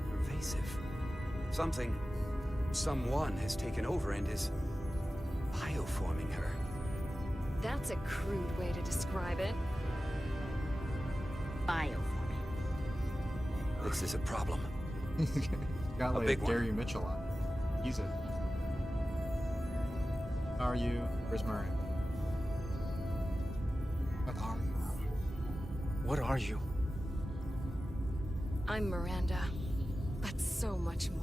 pervasive. Someone has taken over and is bioforming her. That's a crude way to describe it. Bioforming. This is a problem. Got A like big one. Gary Mitchell on. Use it. How are you? Where's Murray? What are you? What are you? I'm Miranda, but so much more.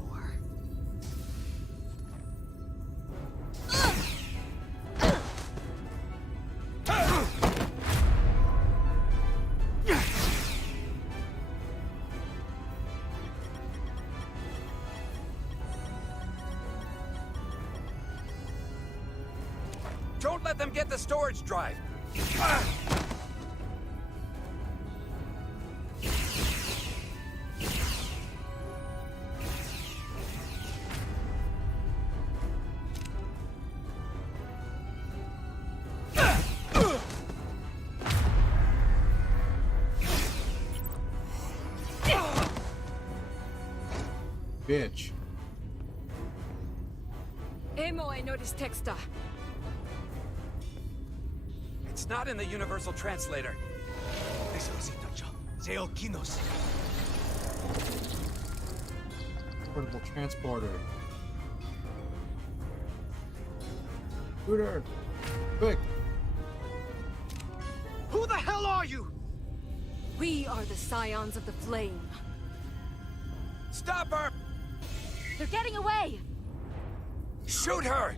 Don't let them get the storage drive! Bitch. Emo I noticed texta. It's not in the universal translator. Portable transporter. Shooter! Quick! Who the hell are you? We are the Scions of the Flame. Stop her! They're getting away! Shoot her!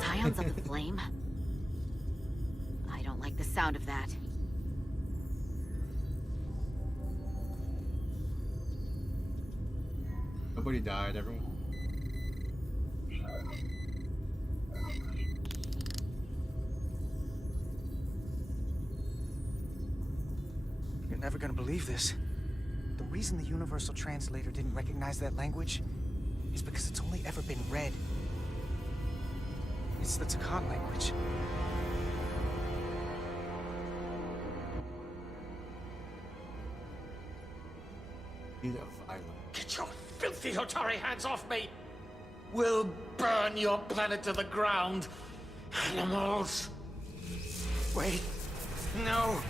Scions of the Flame? I don't like the sound of that. Nobody died, everyone. You're never gonna believe this. The reason the Universal Translator didn't recognize that language is because it's only ever been read. It's the Takan language. Get your filthy Hotari hands off me! We'll burn your planet to the ground. Animals. Wait. No.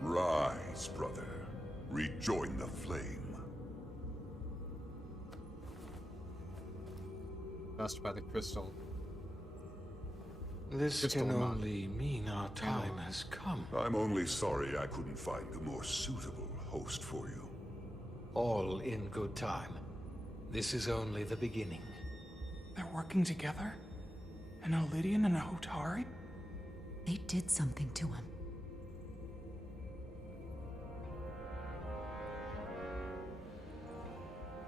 Rise, brother. Rejoin the flame. Possessed by the crystal. This Crystal can Mod. only mean our time has come. I'm only sorry I couldn't find a more suitable host for you. All in good time. This is only the beginning. They're working together? An Elidian and a Hotari? They did something to him.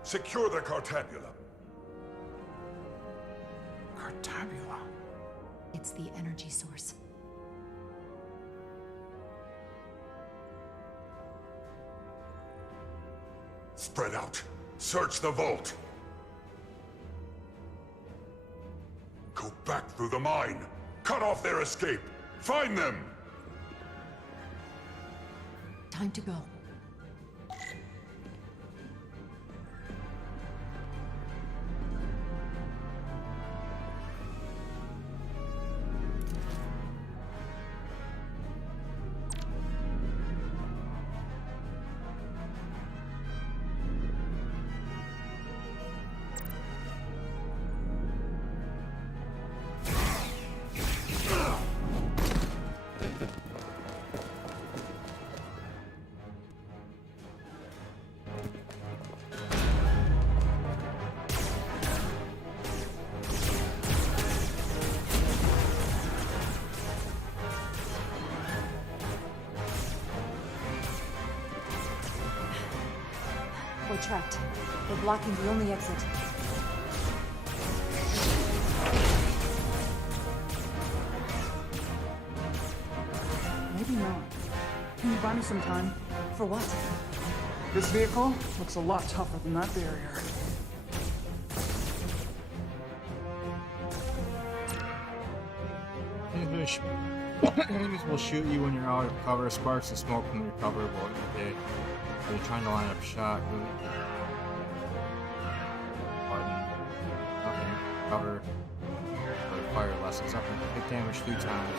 Secure the Cartabula. Cartabula? It's the energy source. Spread out. Search the vault. Go back through the mine. Cut off their escape. Find them! Time to go. We're trapped. We're blocking the only exit. Maybe not. Can you buy me some time? For what? This vehicle looks a lot tougher than that barrier. Enemies will shoot you when you're out of cover. Sparks and smoke from your cover will indicate when you're trying to line up a shot. Button. Nothing. Cover. Or fire lessons. Up and take damage 3 times.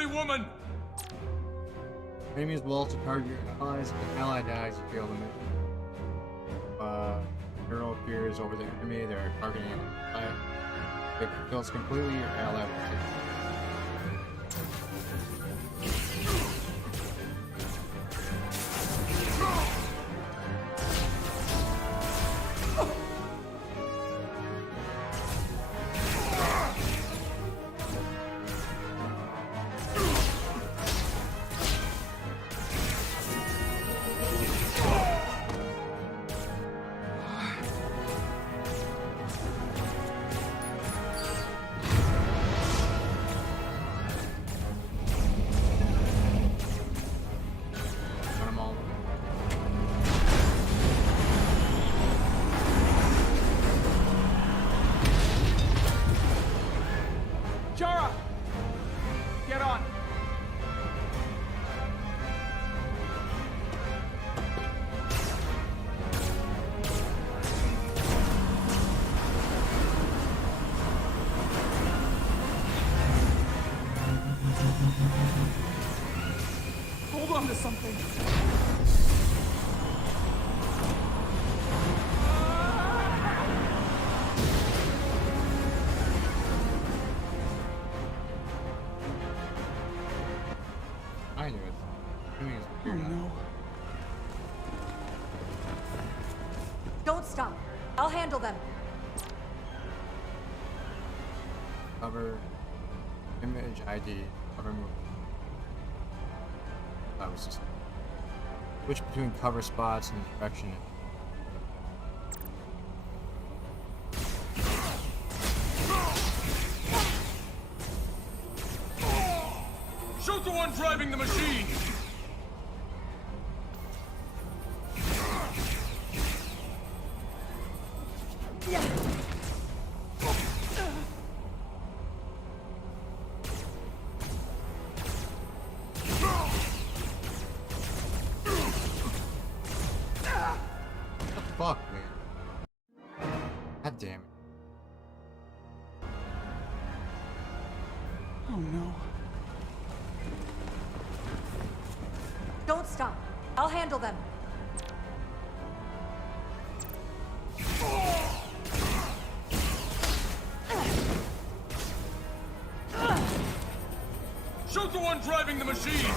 Hurry, woman! Enemies will also target your allies. If an ally dies, you fail the mission. Arrow appears over the enemy they're targeting an ally. If it kills completely, your ally will take it. Jara! Get on! Hold on to something. I knew it. I mean, Oh no. Don't stop. I'll handle them. Cover, image ID, cover move. That was just switch between cover spots and direction. Shoot the one driving the machine! Fuck, man. God damn it. Oh no. Don't stop. I'll handle them. Shoot the one driving the machine!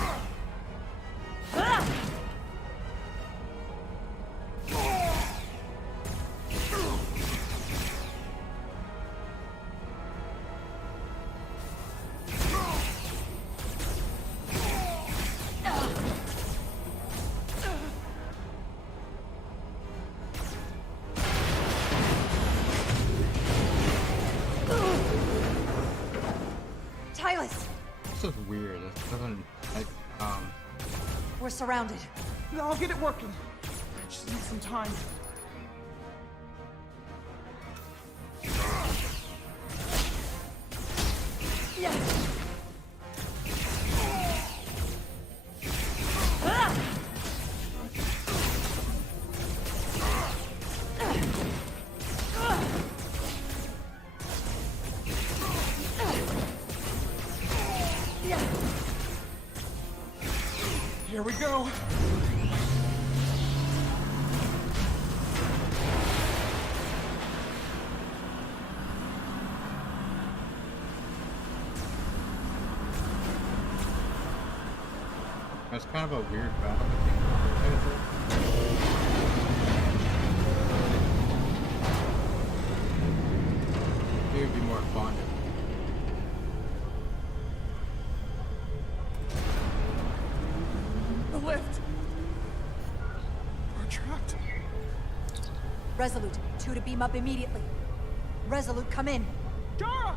Tylis! This is weird. It doesn't like We're surrounded. I'll get it working. I just need some time. Here we go. It's kind of a weird battle. It would be more fun. The lift. We're trapped. Resolute, 2 to beam up immediately. Resolute, come in. Jara!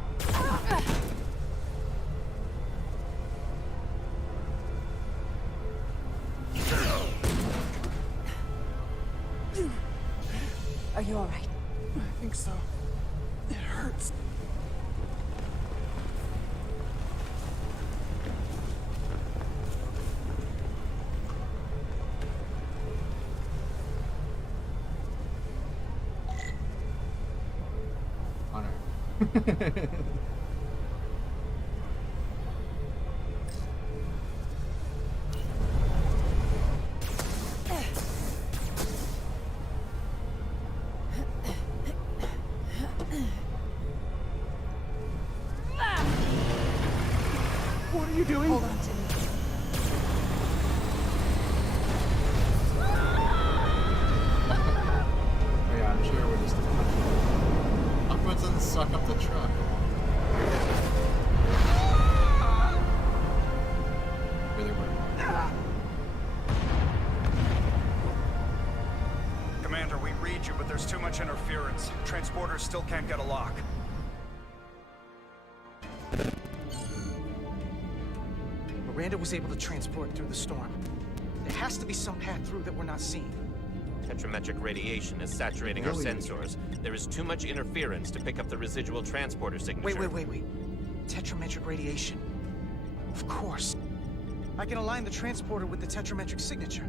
Are you all right? I think so. It hurts. Honor. doing? Hold on to me. Oh yeah, I'm sure we're just... How come it doesn't suck up the truck? Really weird. Commander, we read you, but there's too much interference. Transporters still can't get a lock. Miranda was able to transport through the storm. There has to be some path through that we're not seeing. Tetrametric radiation is saturating our sensors. There is too much interference to pick up the residual transporter signature. Wait. Tetrametric radiation. Of course. I can align the transporter with the tetrametric signature.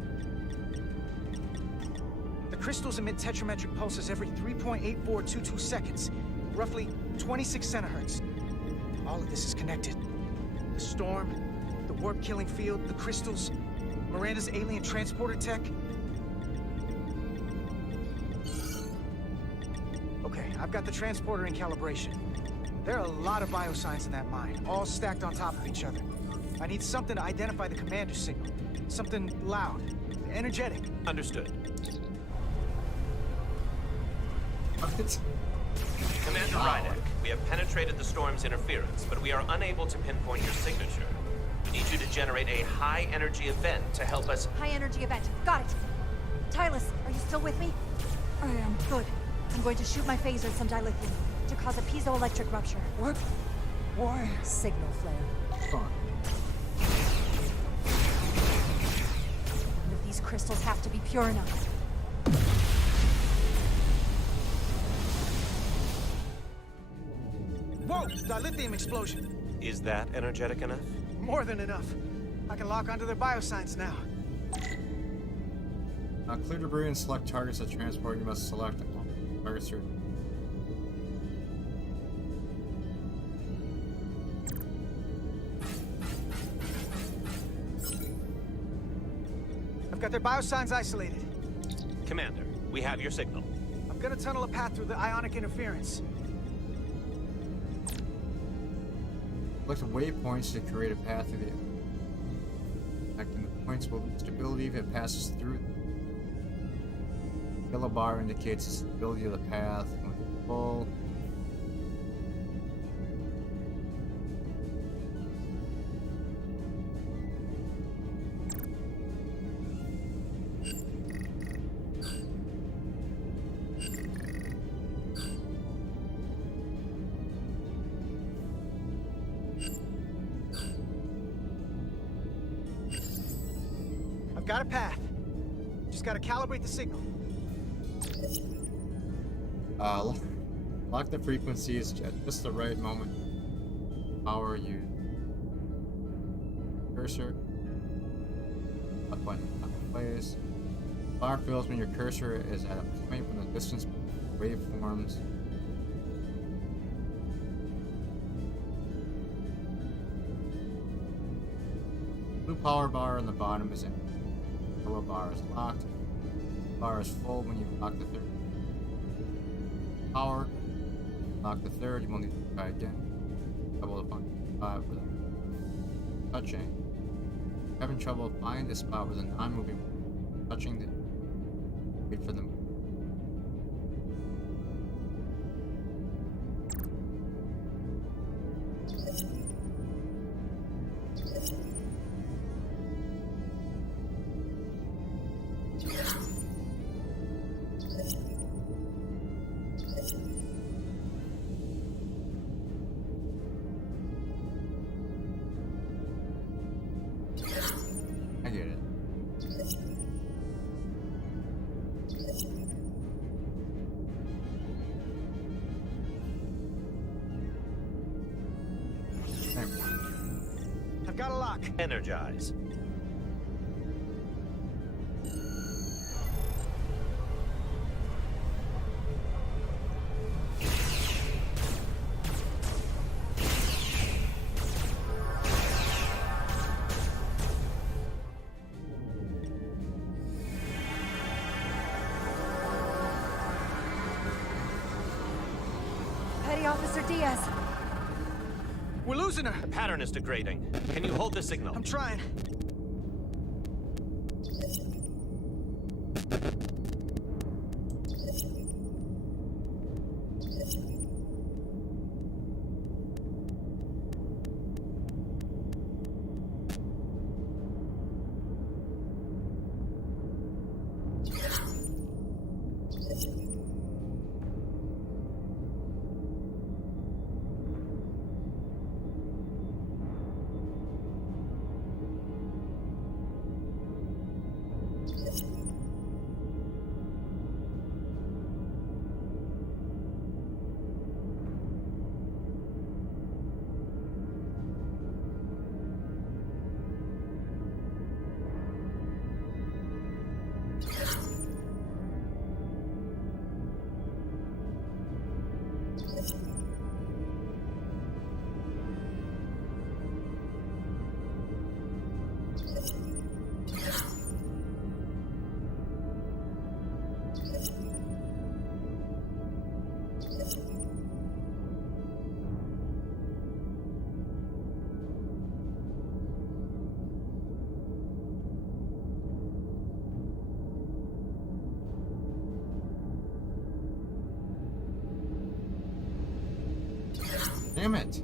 The crystals emit tetrametric pulses every 3.8422 seconds, roughly 26 centihertz. All of this is connected. The storm, the warp-killing field, the crystals, Miranda's alien transporter tech. Okay, I've got the transporter in calibration. There are a lot of biosigns in that mine, all stacked on top of each other. I need something to identify the commander signal. Something loud, energetic. Understood. Commander Rydek, we have penetrated the storm's interference, but we are unable to pinpoint your signature. We need you to generate a high-energy event to help us... High-energy event. Got it. Tylus, are you still with me? I am. Good. I'm going to shoot my phaser at some dilithium to cause a piezoelectric rupture. What? Why? Signal flare. Fine. One of these crystals have to be pure enough. Whoa! Dilithium explosion! Is that energetic enough? More than enough. I can lock onto their biosigns now. Clear debris and select targets that transport. You must select targets through. I've got their biosigns isolated. Commander, we have your signal. I'm gonna tunnel a path through the ionic interference. Select waypoints to create a path through the... Connecting the points will stability if it passes through. The yellow bar indicates the stability of the path. When full. Got a path. Just gotta calibrate the signal. Lock the frequencies at just the right moment. Power you. Cursor. Up button place. Bar fills when your cursor is at a point when the distance waveforms. Blue power bar on the bottom is in. Yellow bar is locked. Bar is full when you lock the third. Power. Lock the third. You will need to try again. Double the function 5 with a touching. Having trouble finding the spot with a non-moving. Touching the. Wait for them. I get it. I've got a lock. Energize. Petty Officer Diaz. We're losing her! The pattern is degrading. Can you hold the signal? I'm trying. Damn it.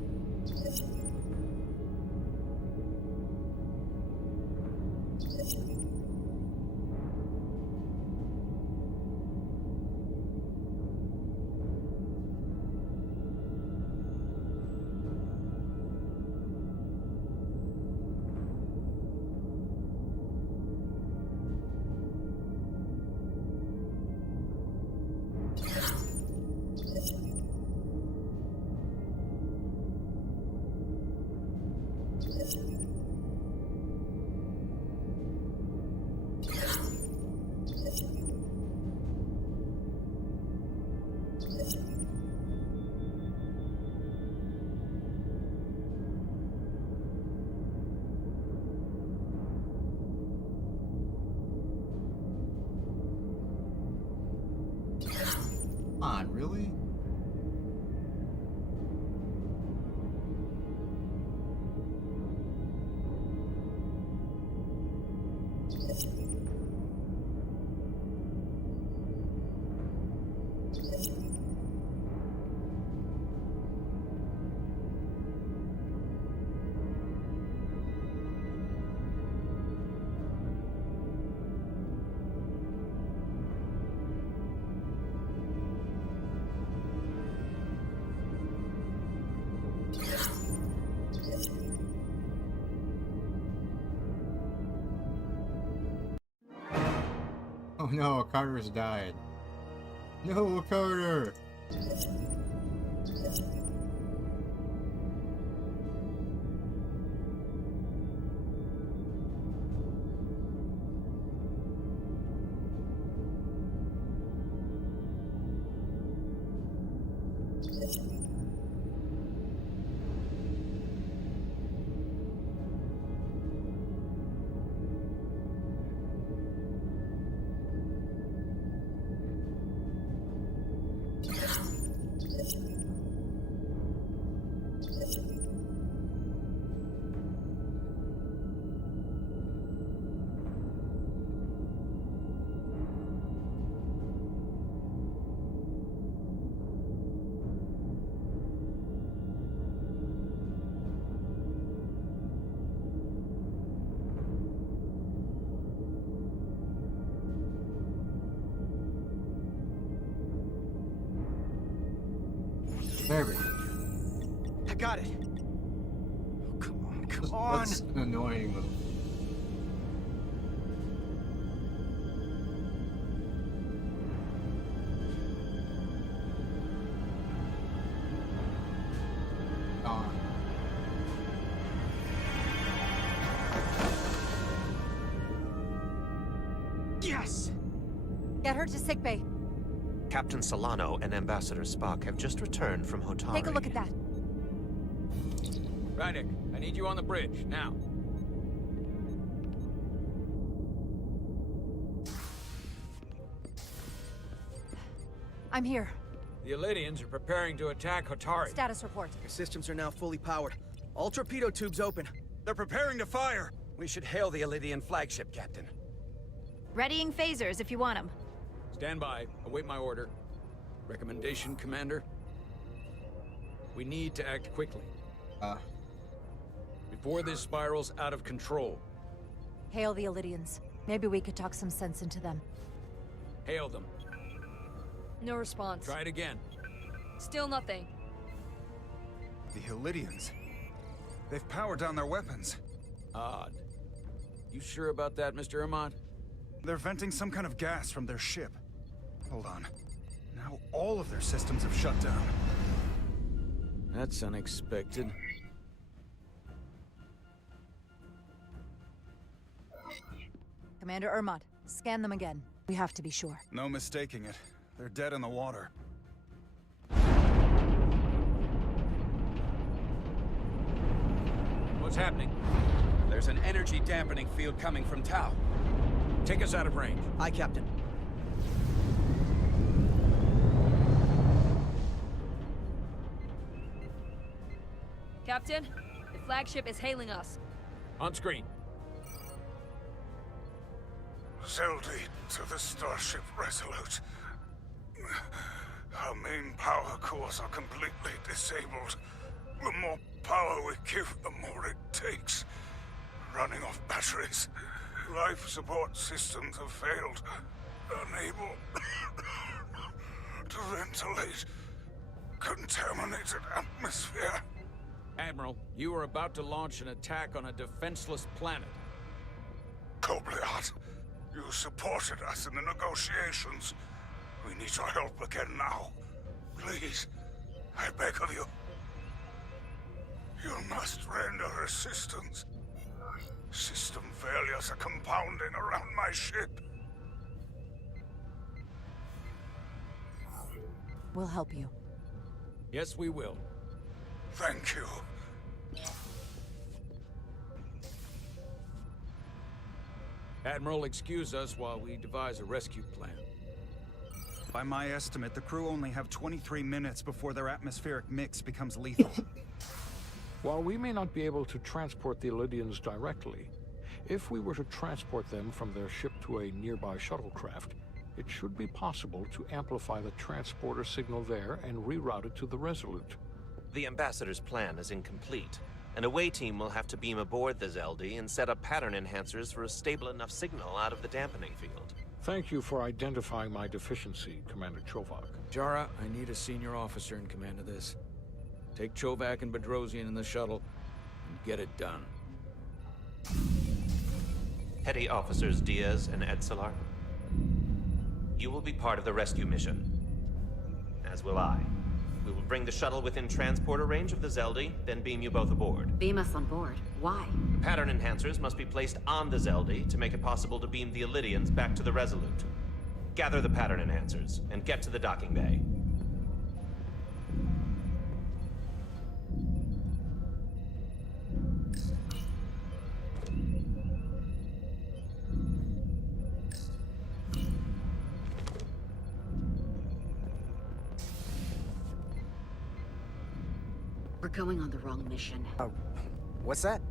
Come on, really? Oh no, Carter's died. No, Carter! There we go. I got it. Oh, come on, come on. That's an annoying move. Gone. Yes! Get her to sickbay. Captain Solano and Ambassador Spock have just returned from Hotari. Take a look at that. Rydick, I need you on the bridge, now. I'm here. The Elydians are preparing to attack Hotari. Status report. Your systems are now fully powered. All torpedo tubes open. They're preparing to fire. We should hail the Elydian flagship, Captain. Readying phasers if you want them. Stand by. Await my order. Recommendation, Commander? We need to act quickly. Before this spirals out of control. Hail the Elydians. Maybe we could talk some sense into them. Hail them. No response. Try it again. Still nothing. The Elydians. They've powered down their weapons. Odd. You sure about that, Mr. Armand? They're venting some kind of gas from their ship. Hold on. Now all of their systems have shut down. That's unexpected. Commander Ermont, scan them again. We have to be sure. No mistaking it. They're dead in the water. What's happening? There's an energy dampening field coming from Tau. Take us out of range. Aye, Captain. Captain, the flagship is hailing us. On screen. Zeldy to the Starship Resolute. Our main power cores are completely disabled. The more power we give, the more it takes. Running off batteries. Life support systems have failed. Unable to ventilate. Contaminated atmosphere. Admiral, you are about to launch an attack on a defenseless planet. Kobliot, you supported us in the negotiations. We need your help again now. Please, I beg of you. You must render assistance. System failures are compounding around my ship. We'll help you. Yes, we will. Thank you. Admiral, excuse us while we devise a rescue plan. By my estimate, the crew only have 23 minutes before their atmospheric mix becomes lethal. While we may not be able to transport the Elydians directly, if we were to transport them from their ship to a nearby shuttlecraft, it should be possible to amplify the transporter signal there and reroute it to the Resolute. The Ambassador's plan is incomplete. An away team will have to beam aboard the Zeldy and set up pattern enhancers for a stable enough signal out of the dampening field. Thank you for identifying my deficiency, Commander Chovak. Jara, I need a senior officer in command of this. Take Chovak and Bedrosian in the shuttle and get it done. Petty Officers Diaz and Edsalar, you will be part of the rescue mission. As will I. We will bring the shuttle within transporter range of the Zeldy, then beam you both aboard. Beam us on board. Why? The pattern enhancers must be placed on the Zeldy to make it possible to beam the Elydians back to the Resolute. Gather the pattern enhancers and get to the docking bay. We're going on the wrong mission. What's that?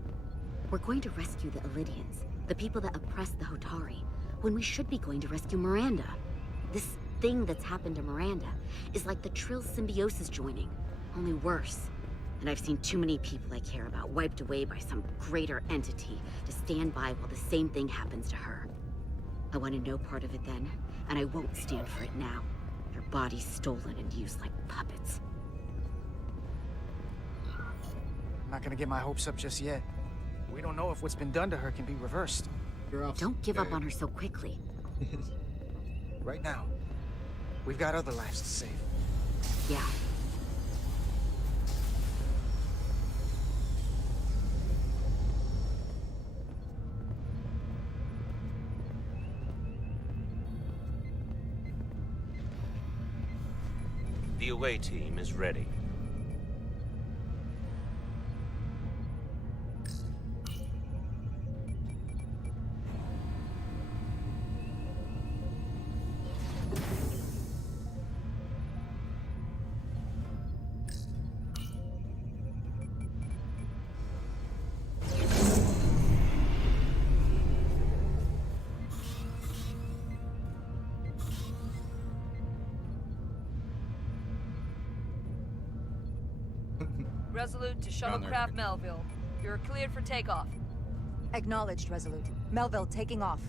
We're going to rescue the Elydians, the people that oppressed the Hotari, when we should be going to rescue Miranda. This thing that's happened to Miranda is like the Trill symbiosis joining, only worse. And I've seen too many people I care about wiped away by some greater entity to stand by while the same thing happens to her. I wanted no part of it then, and I won't stand for it now. Their bodies stolen and used like puppets. I'm not gonna get my hopes up just yet. We don't know if what's been done to her can be reversed. Don't give up on her so quickly. Right now, we've got other lives to save. Yeah. The away team is ready. Resolute to Shuttlecraft Melville. You're cleared for takeoff. Acknowledged, Resolute. Melville taking off.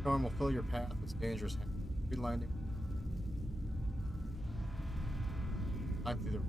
Storm will fill your path with dangerous landing. Climb through the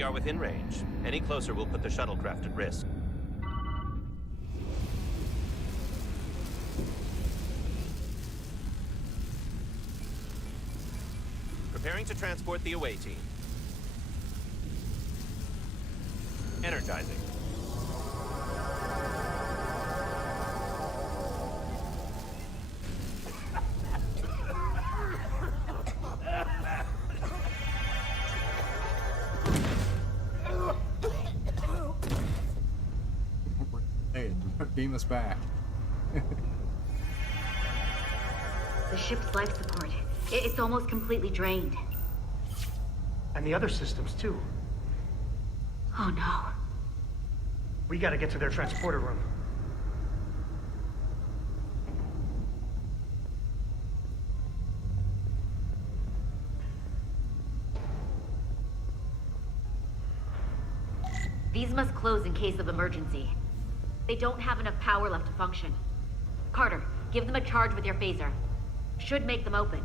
We are within range. Any closer will put the shuttlecraft at risk. Preparing to transport the away team. Energizing. Hey, beam us back. The ship's life support. It's almost completely drained. And the other systems, too. Oh no. We gotta get to their transporter room. These must close in case of emergency. They don't have enough power left to function. Carter, give them a charge with your phaser. Should make them open.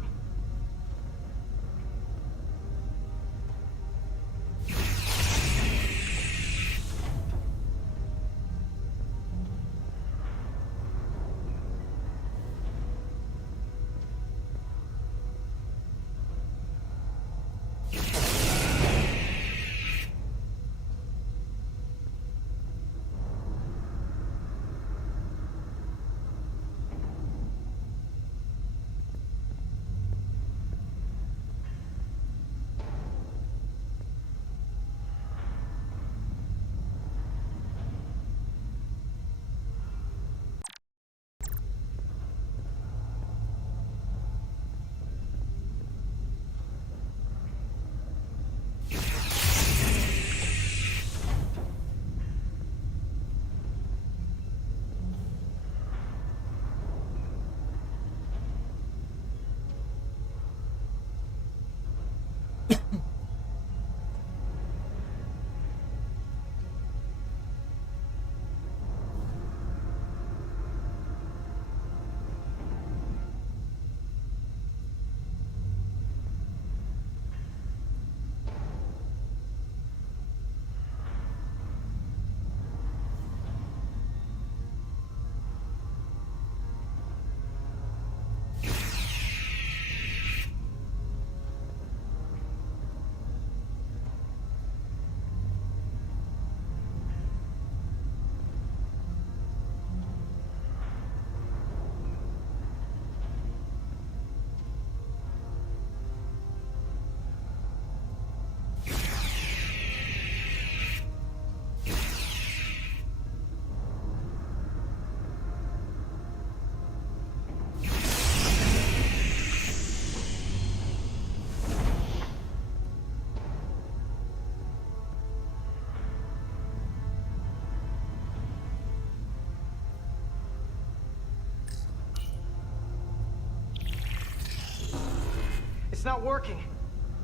It's not working.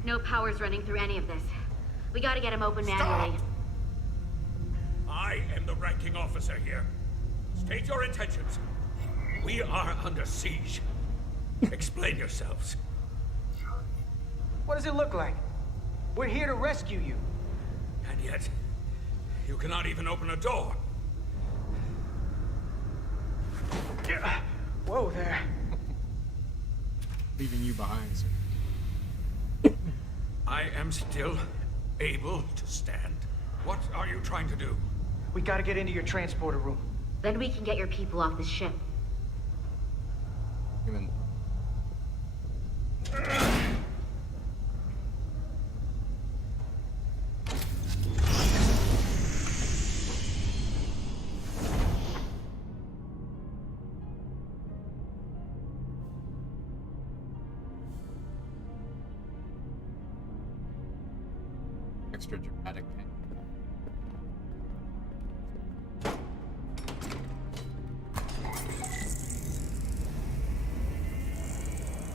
No power's running through any of this. We gotta get him open manually. I am the ranking officer here. State your intentions. We are under siege. Explain yourselves. What does it look like? We're here to rescue you. And yet, you cannot even open a door. Whoa there. Leaving you behind, sir. I am still able to stand. What are you trying to do? We gotta get into your transporter room. Then we can get your people off this ship. Even extra dramatic.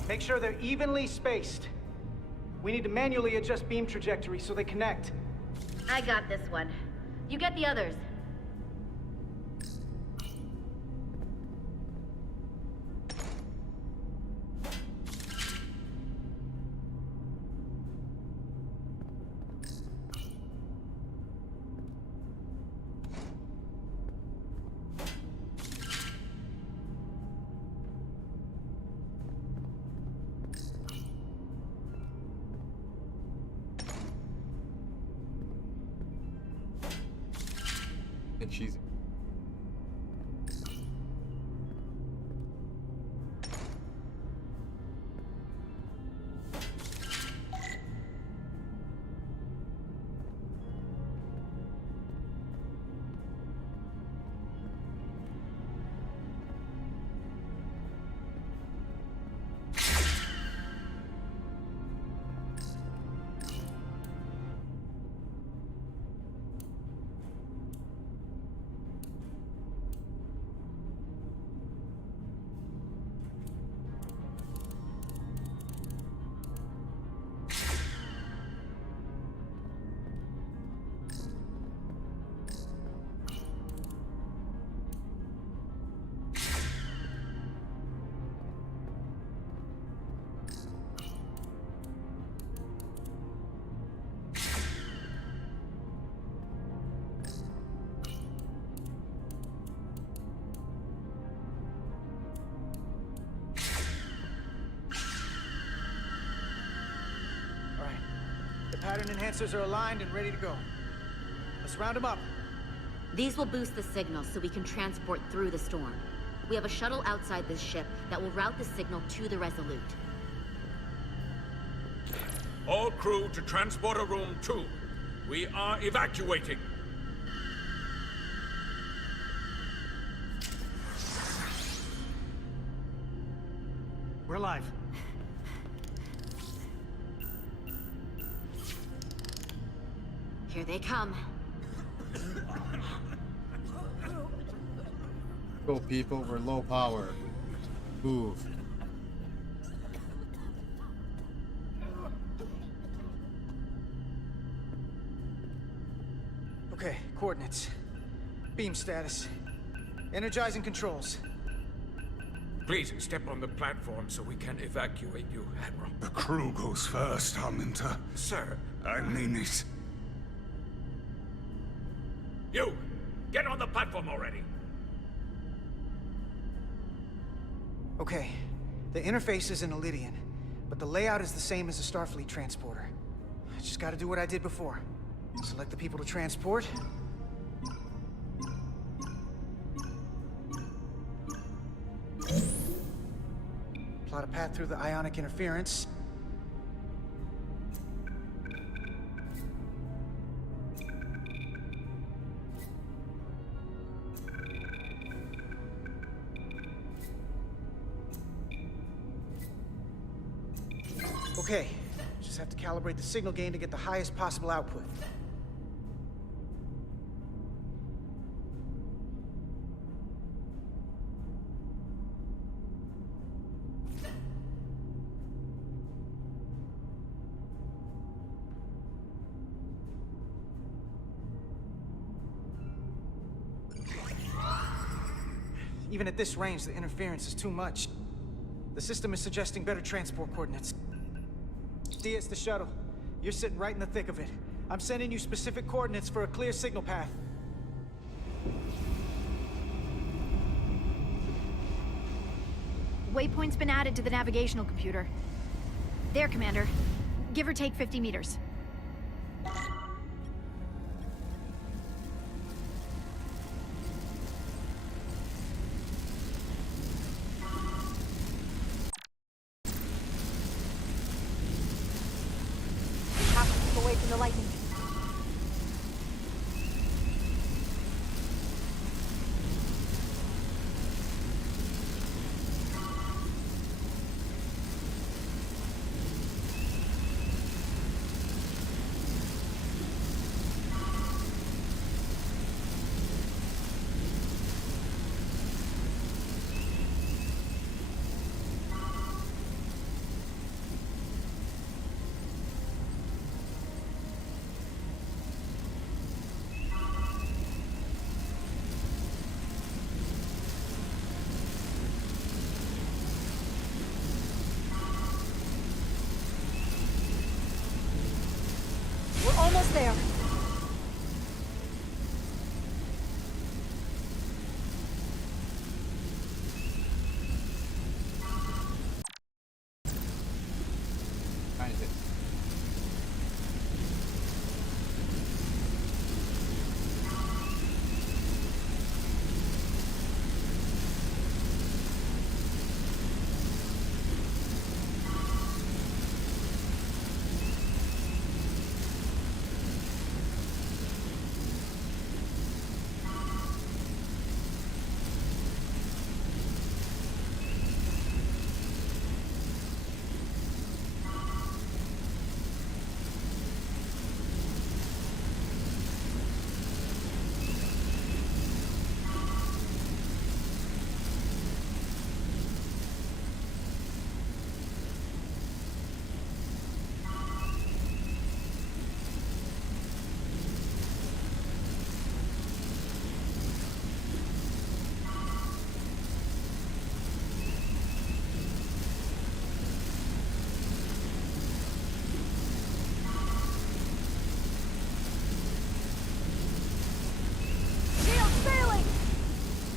Make sure they're evenly spaced. We need to manually adjust beam trajectory so they connect. I got this one. You get the others. And cheesy. The pattern enhancers are aligned and ready to go. Let's round them up. These will boost the signal so we can transport through the storm. We have a shuttle outside this ship that will route the signal to the Resolute. All crew to Transporter Room 2. We are evacuating. We're alive. Here they come. Go, people, we're low power. Move. Okay, coordinates. Beam status. Energizing controls. Please step on the platform so we can evacuate you, Admiral. The crew goes first, Hunter. Sir. I mean it. You! Get on the platform already! Okay, the interface is in Elydian, but the layout is the same as a Starfleet transporter. I just gotta do what I did before. Select the people to transport. Plot a path through the ionic interference. Okay, just have to calibrate the signal gain to get the highest possible output. Even at this range, the interference is too much. The system is suggesting better transport coordinates. Diaz, the shuttle. You're sitting right in the thick of it. I'm sending you specific coordinates for a clear signal path. Waypoint's been added to the navigational computer. There, Commander. Give or take 50 meters. Have to keep away from the lightning. We're almost there. Kind of it. Shield failing!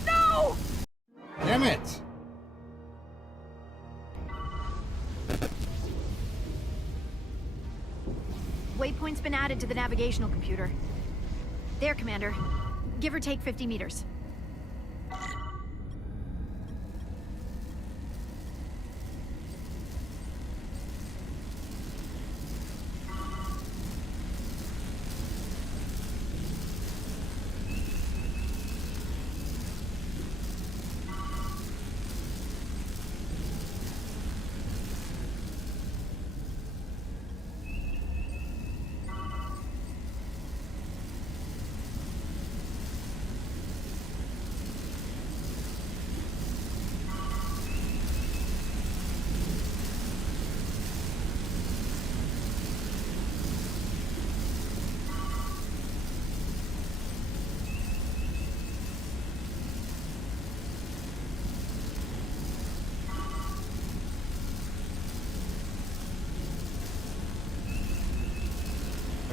No! Damn it! Waypoint's been added to the navigational computer. There, Commander. Give or take 50 meters.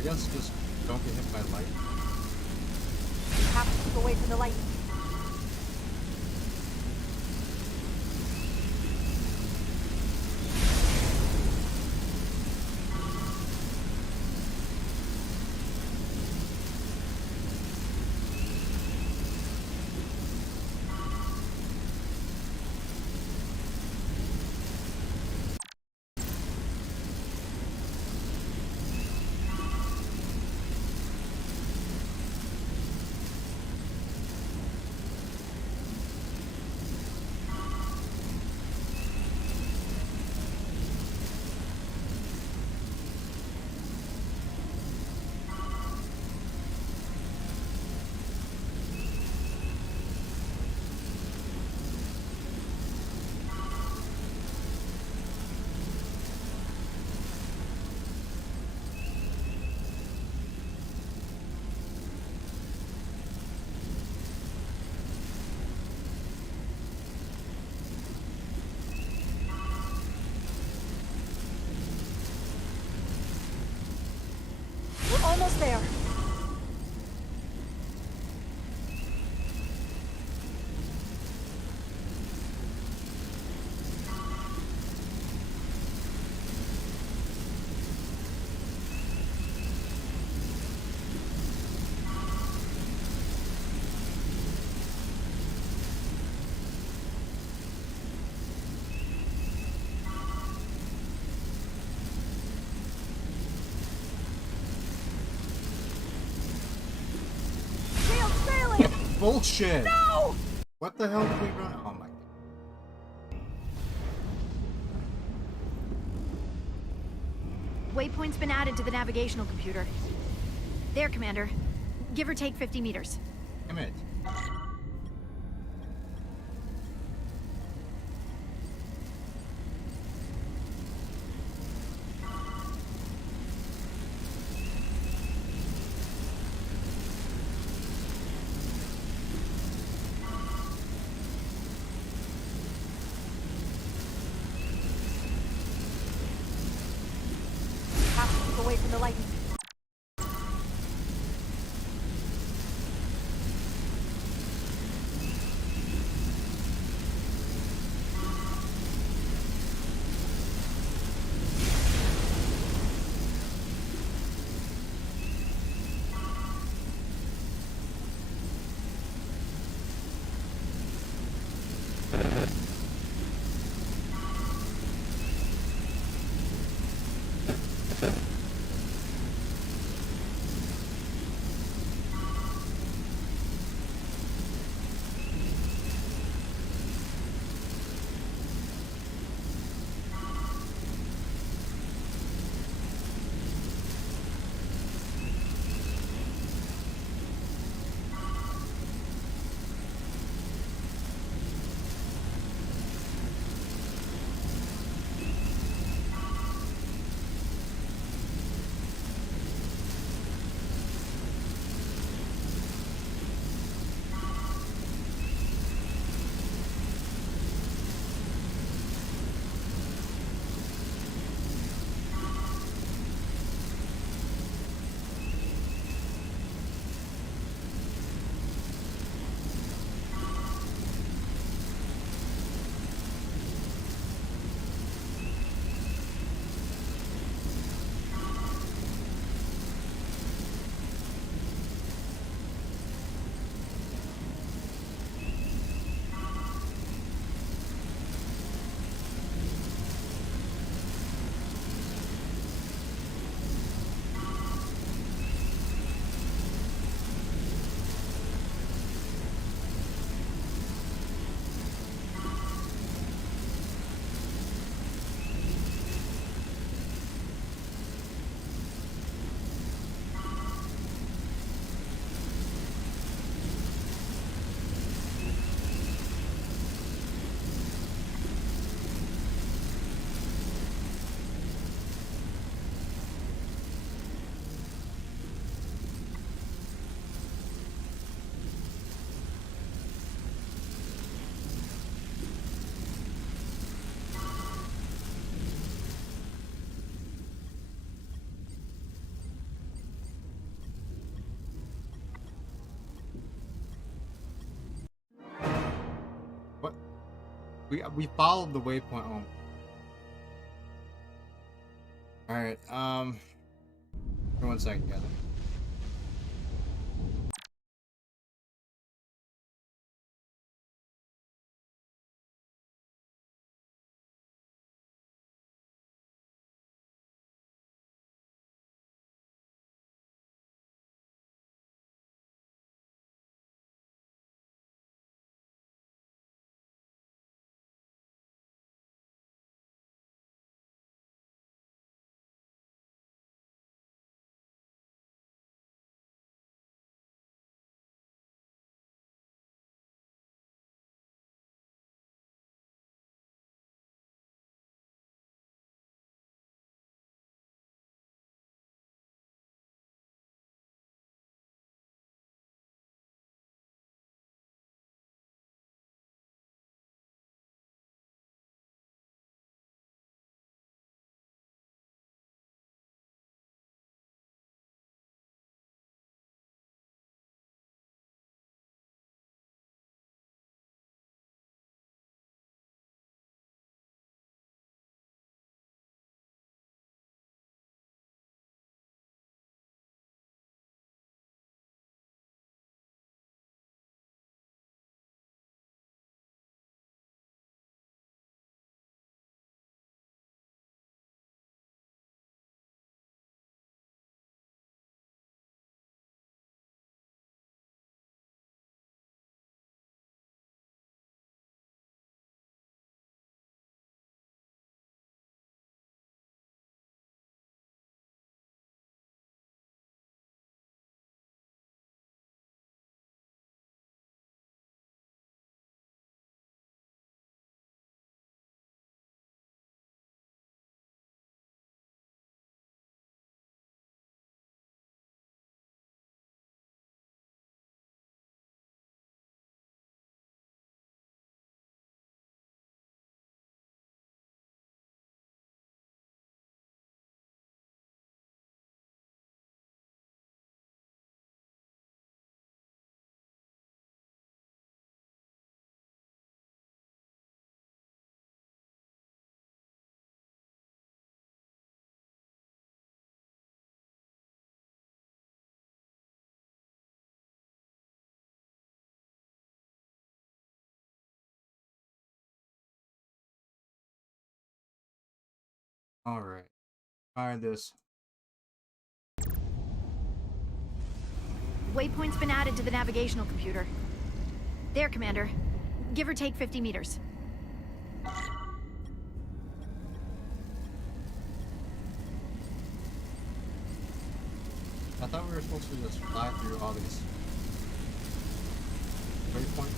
guess just don't get hit by light. We have to keep away from the lightning. We're almost there. Bullshit! No! What the hell did we run? Oh my god. Waypoint's been added to the navigational computer. There, Commander. Give or take 50 meters. Damn it. Have to keep away from the lightning. We followed the waypoint home. All right. Give me 1 second, guys. All right. Try this. Waypoint's been added to the navigational computer. There, Commander. Give or take 50 meters. I thought we were supposed to just fly through all these waypoints.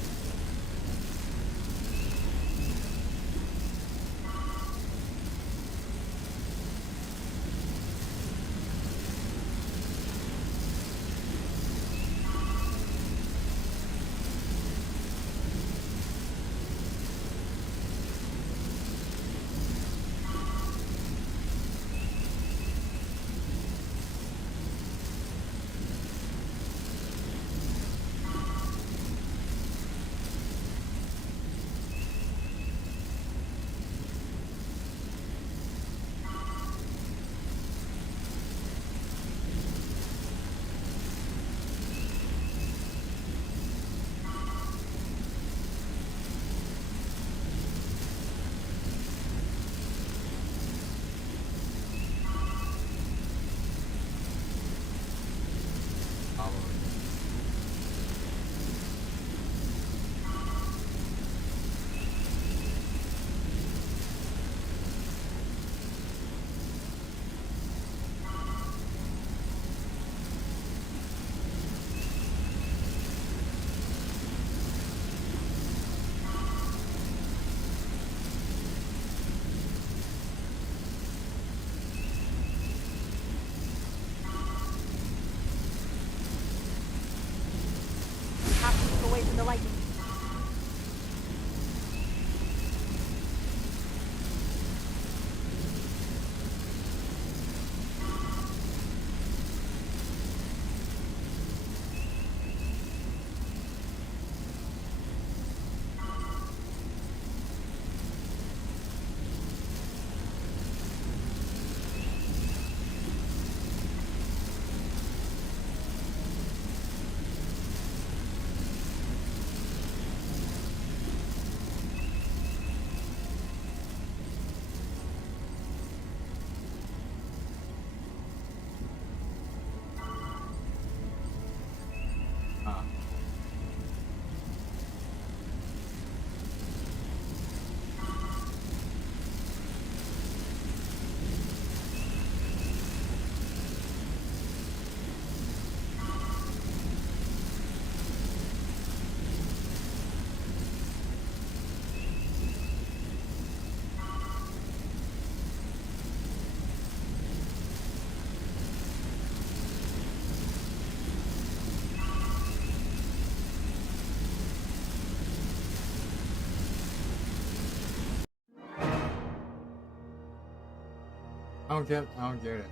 don't get it.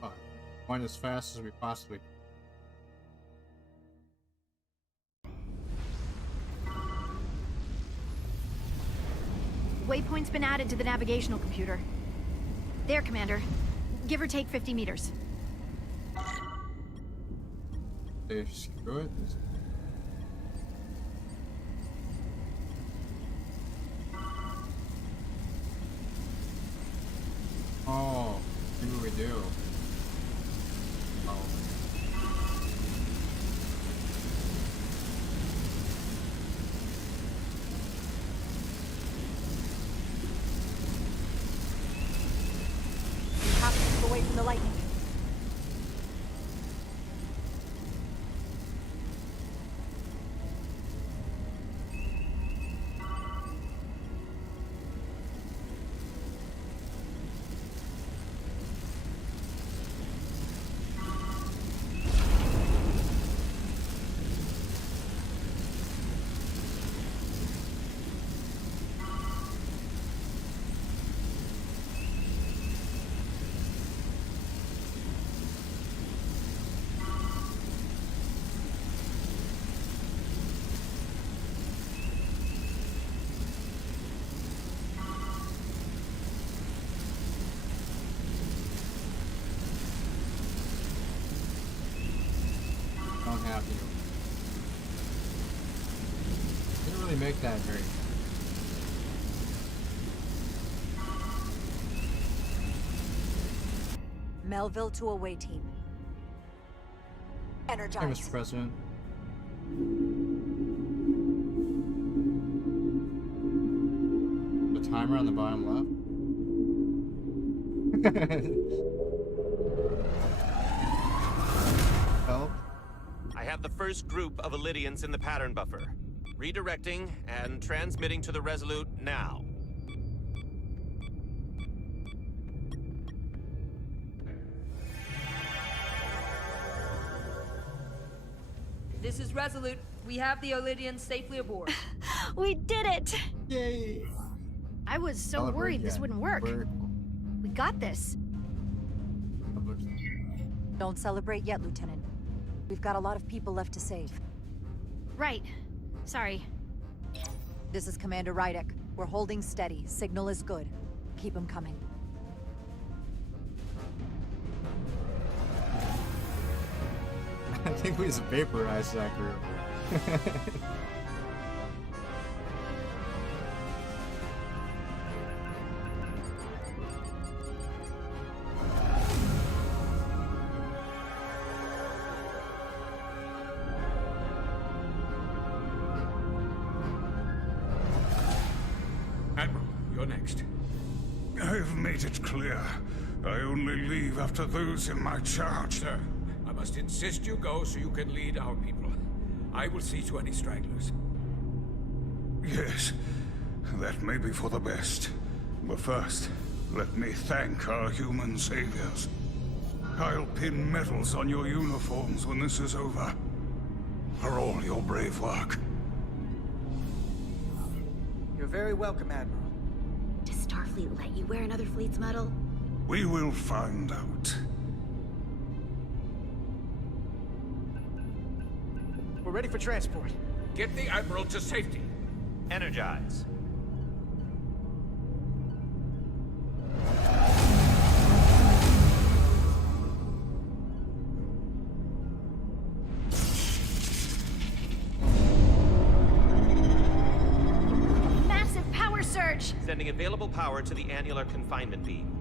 Fuck. Going as fast as we possibly can. Waypoint's been added to the navigational computer. There, Commander. Give or take 50 meters. Screw it. Oh, maybe we do. Oh. We have to keep away from the lightning. Don't have you. Didn't really make that very. Melville to away team. Energize. Hey, Mr. President. The timer on the bottom left. Help. I have the first group of Illydians in the pattern buffer. Redirecting and transmitting to the Resolute now. This is Resolute. We have the Illydians safely aboard. We did it! Yay! I was so Celebrate, worried this yeah. wouldn't work. We got this. Don't celebrate yet, Lieutenant. We've got a lot of people left to save. Right. Sorry. This is Commander Rydek. We're holding steady. Signal is good. Keep them coming. I think we just vaporized that group. Admiral, you're next. I've made it clear. I only leave after those in my charge. Sir, I must insist you go so you can lead our people. I will see to any stragglers. Yes, that may be for the best. But first, let me thank our human saviors. I'll pin medals on your uniforms when this is over. For all your brave work. You're very welcome, Admiral. Does Starfleet let you wear another fleet's medal? We will find out. We're ready for transport. Get the Admiral to safety. Energize. Massive power surge! Sending available power to the annular confinement beam.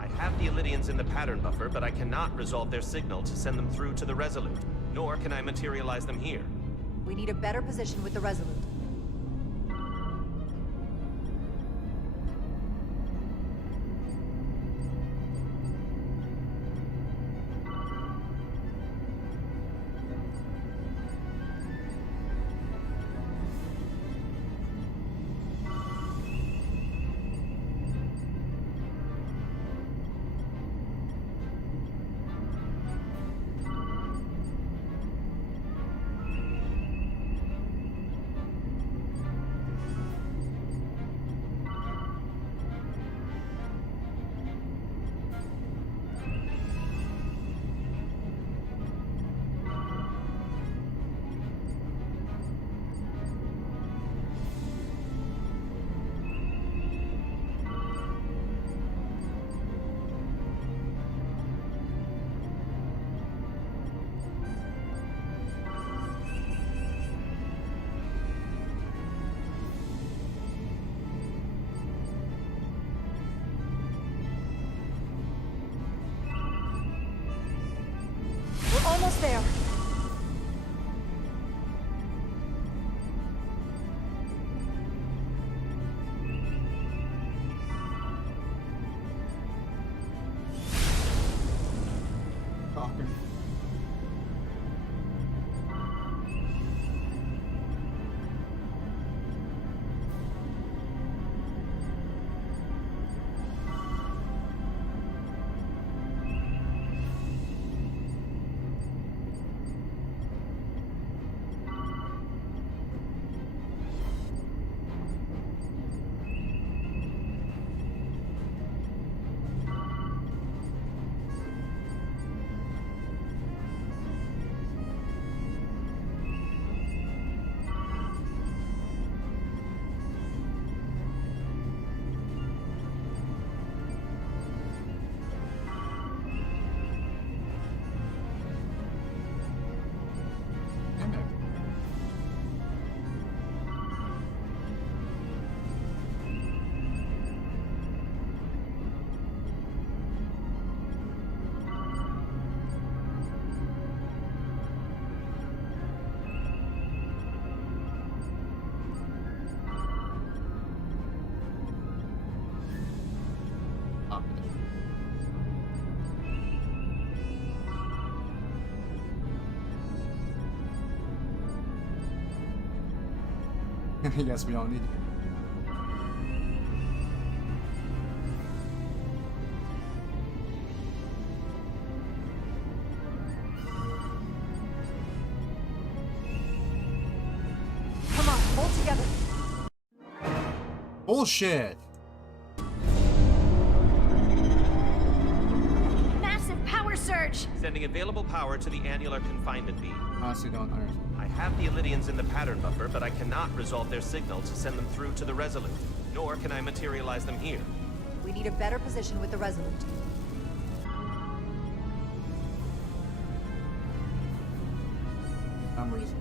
I have the Illydians in the pattern buffer, but I cannot resolve their signal to send them through to the Resolute. Nor can I materialize them here. We need a better position with the Resolute. almost there. Talking. I guess we don't need it. Come on, hold together. Bullshit. Massive power surge! Sending available power to the annular confinement beam. Honestly, don't understand. I have the Illidians in the pattern buffer, but I cannot resolve their signal to send them through to the Resolute. Nor can I materialize them here. We need a better position with the Resolute. Some reason.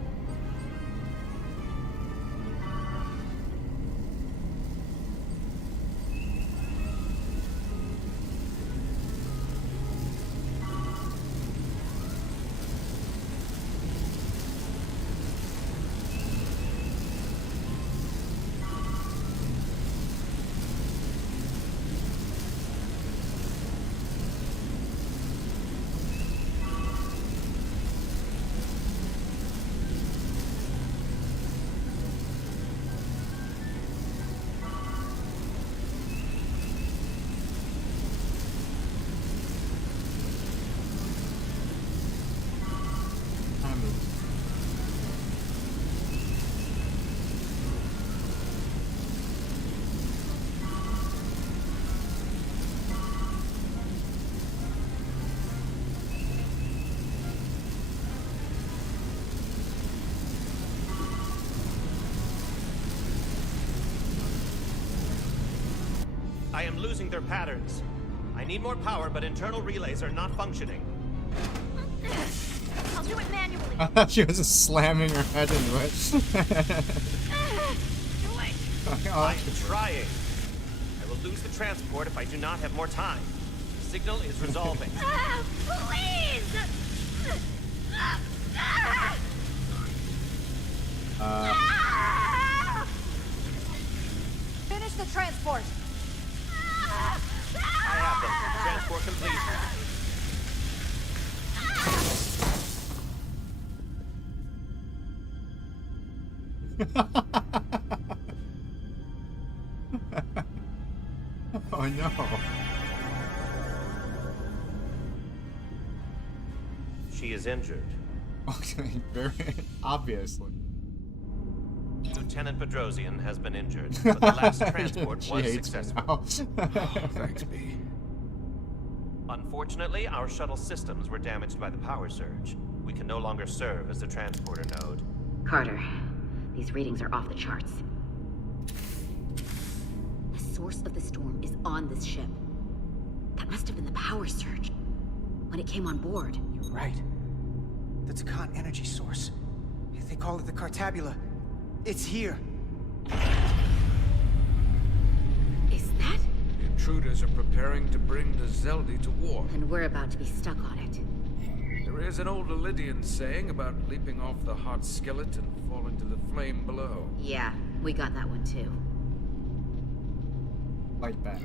I am losing their patterns. I need more power, but internal relays are not functioning. I'll do it manually. I thought she was just slamming her head into it. I am trying. I will lose the transport if I do not have more time. The signal is resolving. Please! Finish the transport. I have them. Transport complete. Oh no. She is injured. Okay, very obviously. Lieutenant Bedrosian has been injured, but the last transport She was hates successful. Thanks, B. Unfortunately, our shuttle systems were damaged by the power surge. We can no longer serve as the transporter node. Carter, these readings are off the charts. The source of the storm is on this ship. That must have been the power surge when it came on board. You're right. The Takan energy source. They call it the Cartabula. It's here. Is that? The intruders are preparing to bring the Zeldi to war. And we're about to be stuck on it. There is an old Illydian saying about leaping off the hot skillet and falling to the flame below. Yeah, we got that one too. Fight back.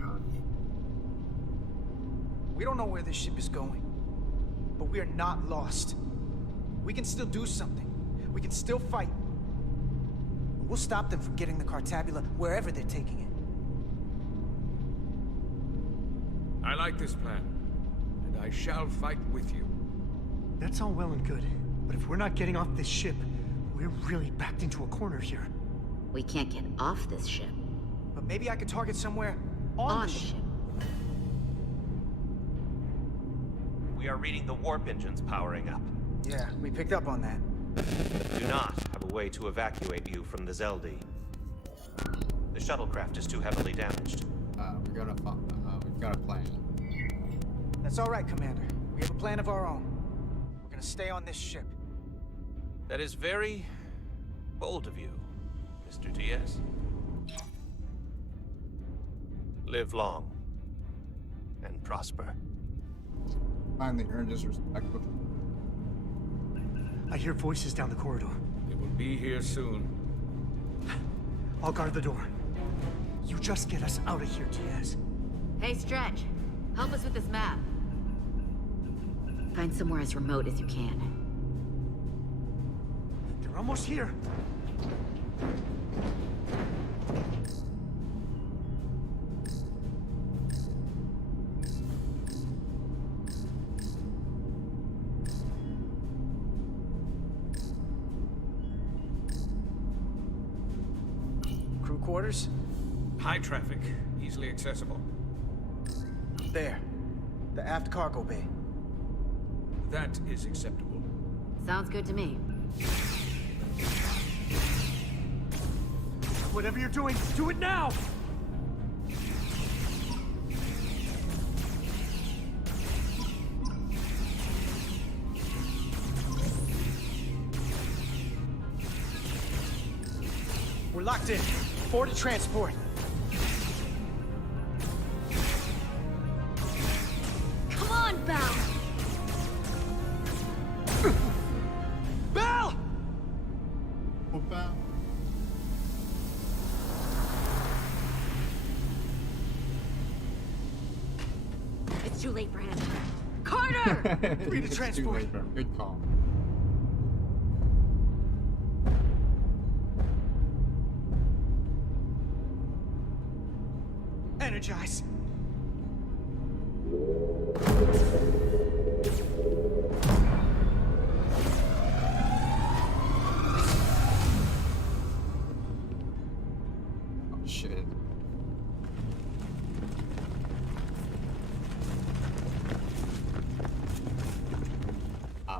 We don't know where this ship is going, but we are not lost. We can still do something. We can still fight. We'll stop them from getting the Cartabula wherever they're taking it. I like this plan, and I shall fight with you. That's all well and good, but if we're not getting off this ship, we're really backed into a corner here. We can't get off this ship. But maybe I could target somewhere on the ship. We are reading the warp engines powering up. Yeah, we picked up on that. Do not have a way to evacuate you from the Zeldi. The shuttlecraft is too heavily damaged. We've got a plan. That's all right, Commander. We have a plan of our own. We're gonna stay on this ship. That is very bold of you, Mr. Diaz. Live long and prosper. Finally earned his respect. I hear voices down the corridor. It will be here soon. I'll guard the door. You just get us out of here, Diaz. Hey, Stretch. Help us with this map. Find somewhere as remote as you can. They're almost here. Crew quarters? High traffic, easily accessible. There. The aft cargo bay. That is acceptable. Sounds good to me. Whatever you're doing, do it now! We're locked in. Forward to transport. Come on, Belle! Belle! Oh, Belle. It's too late for him. Carter! Free to It's transport. too late, bro. Good call. Energize. Oh shit.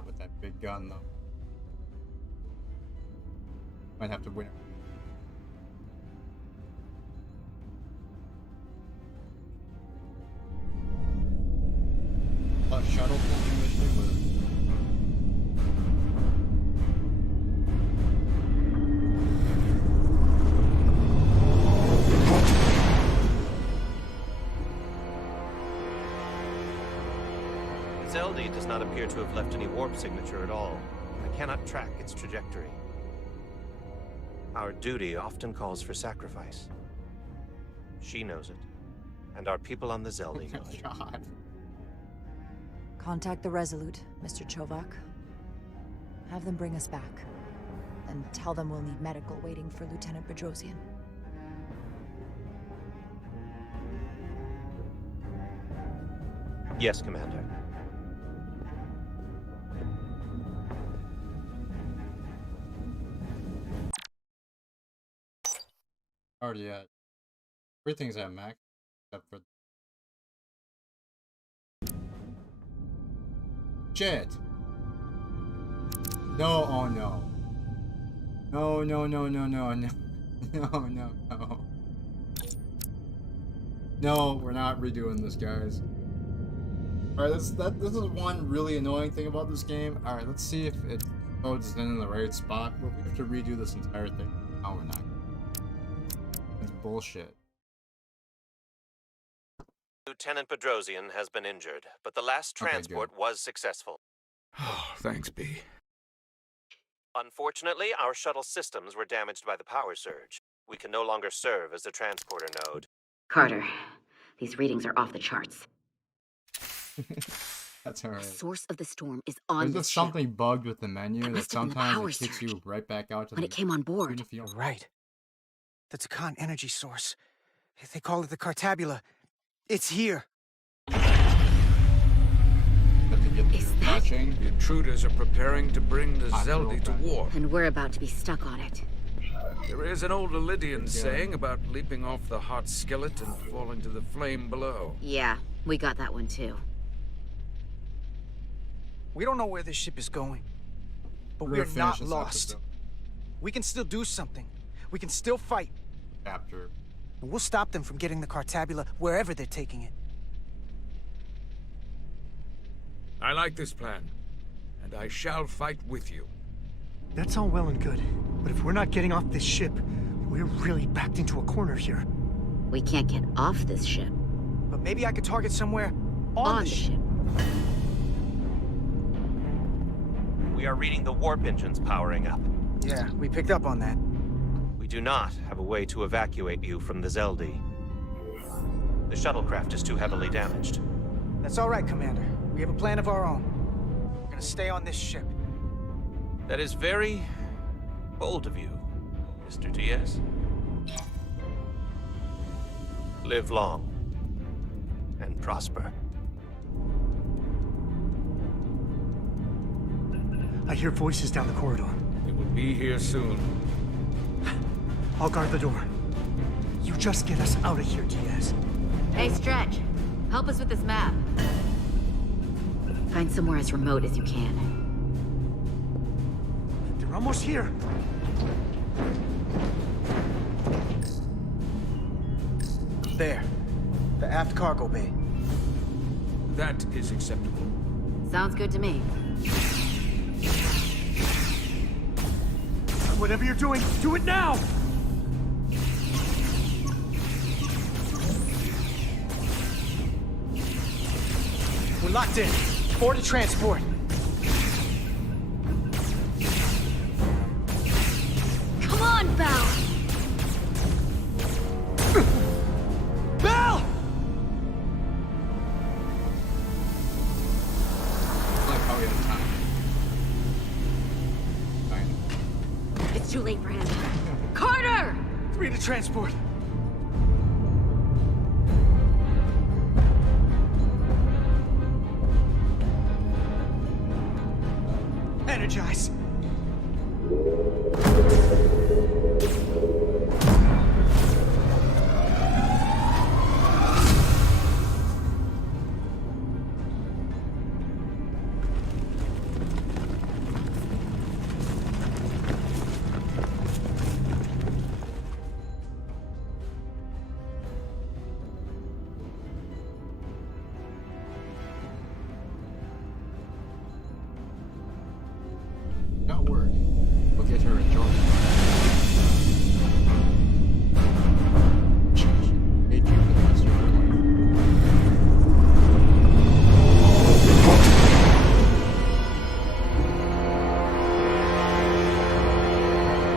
With that big gun though. Might have to win it. Shuttle mission with Zeldi does not appear to have left any warp signature at all. I cannot track its trajectory. Our duty often calls for sacrifice. She knows it, and our people on the Zeldi know it. God. Contact the Resolute, Mr. Chovak. Have them bring us back. And tell them we'll need medical waiting for Lieutenant Bedrosian. Yes, Commander. already at everything's at max except for shit. No, oh no. No, no, no, no, no, no. No, no, no. No, we're not redoing this, guys. Alright, this is one really annoying thing about this game. Alright, let's see if it loads in the right spot. But we have to redo this entire thing. No, we're not. It's bullshit. Lieutenant Bedrosian has been injured, but the last Okay, transport was successful. Oh, thanks, B. Unfortunately, our shuttle systems were damaged by the power surge. We can no longer serve as a transporter node. Carter, these readings are off the charts. That's The alright. source of the storm is on There's this just ship. something bugged with the menu That that must have been the sometimes power it kicks surge you right back out to when the it came on board. even if you You're don't- right. The Takan energy source. They call it the Cartabula. It's here. Is that? Watching. The intruders are preparing to bring the Hospital Zeldi to crash. war. And we're about to be stuck on it. There is an old Lydian saying about leaping off the hot skillet and falling to the flame below. Yeah, we got that one too. We don't know where this ship is going. But We're we're gonna not finish this lost. episode. We can still do something. We can still fight. Chapter. And we'll stop them from getting the Cartabula wherever they're taking it. I like this plan, and I shall fight with you. That's all well and good, but if we're not getting off this ship, we're really backed into a corner here. We can't get off this ship. But maybe I could target somewhere On the ship. We are reading the warp engines powering up. Yeah, we picked up on that. We do not have a way to evacuate you from the Zeldi. The shuttlecraft is too heavily damaged. That's all right, Commander. We have a plan of our own. We're gonna stay on this ship. That is very bold of you, Mr. Diaz. Live long and prosper. I hear voices down the corridor. It will be here soon. I'll guard the door. You just get us out of here, Diaz. Hey, Stretch. Help us with this map. Find somewhere as remote as you can. They're almost here. There. The aft cargo bay. That is acceptable. Sounds good to me. Whatever you're doing, do it now! We're locked in. Board to transport. Come on, Belle! Belle! Like how we have time. It's too late for him. Carter! 3 to transport. Energize. Don't worry. We'll get her a joint. Hate you for the rest of your life.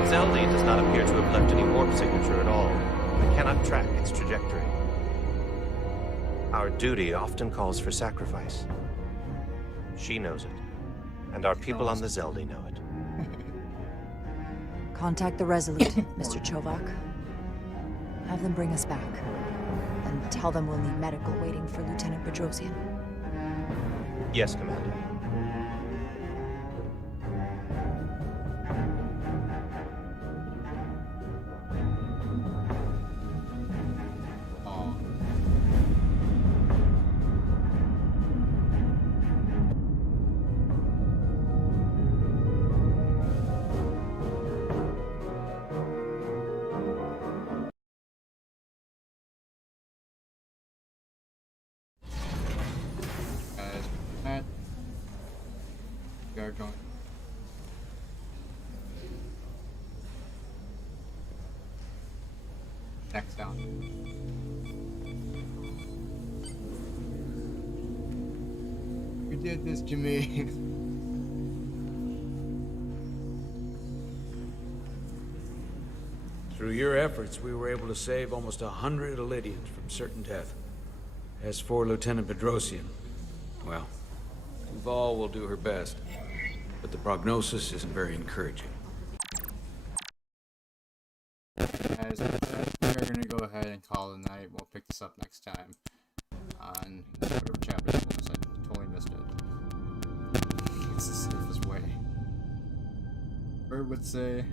Zeldi does not appear to have left any warp signature at all. We cannot track its trajectory. Our duty often calls for sacrifice. She knows it, and our people on the Zeldi know it. Contact the Resolute, Mr. Chovak. Have them bring us back. And tell them we'll need medical waiting for Lieutenant Bedrosian. Yes, Commander. That. We are going. Next down. You did this to me. Through your efforts, we were able to save almost 100 Elydians from certain death. As for Lieutenant Bedrosian, well, Duval will do her best, but the prognosis isn't very encouraging. As we're going to go ahead and call it a night. We'll pick this up next time on whatever chapter it was. I totally missed it. It's the safest way. Bird would say,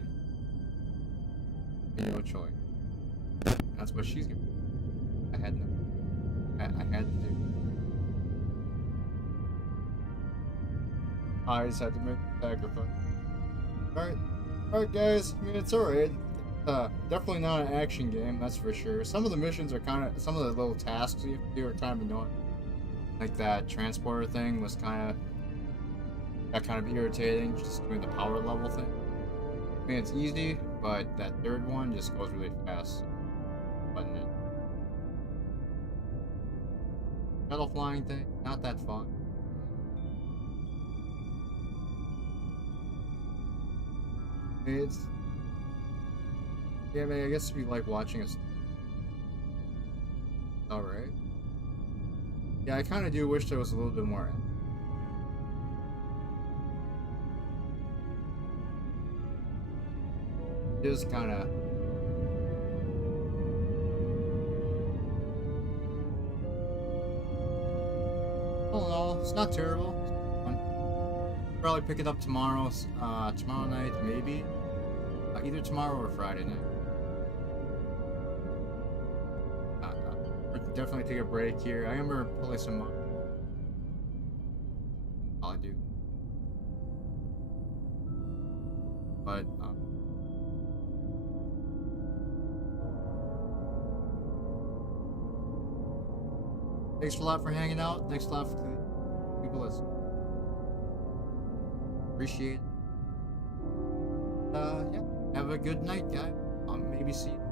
no choice. That's what she's gonna do. I had to do. I just had to make the sacrifice. Alright guys, I mean it's alright. Definitely not an action game, that's for sure. Some of the missions are some of the little tasks you have to do are kind of annoying. Like that transporter thing was got kind of irritating, just doing the power level thing. I mean, it's easy, but that third one just goes really fast. Button it. Shuttle flying thing, not that fun. It's... Yeah, I mean, I guess we like watching us. Alright. Yeah, I kind of do wish there was a little bit more. It is kind of... All in all, it's not terrible. It's fun. Probably pick it up tomorrow night, maybe. Either tomorrow or Friday night. Definitely take a break here. I remember play some. All I do. But thanks a lot for hanging out. Thanks a lot for the people that appreciate it. Yeah. Have a good night, guys. I'll maybe see you.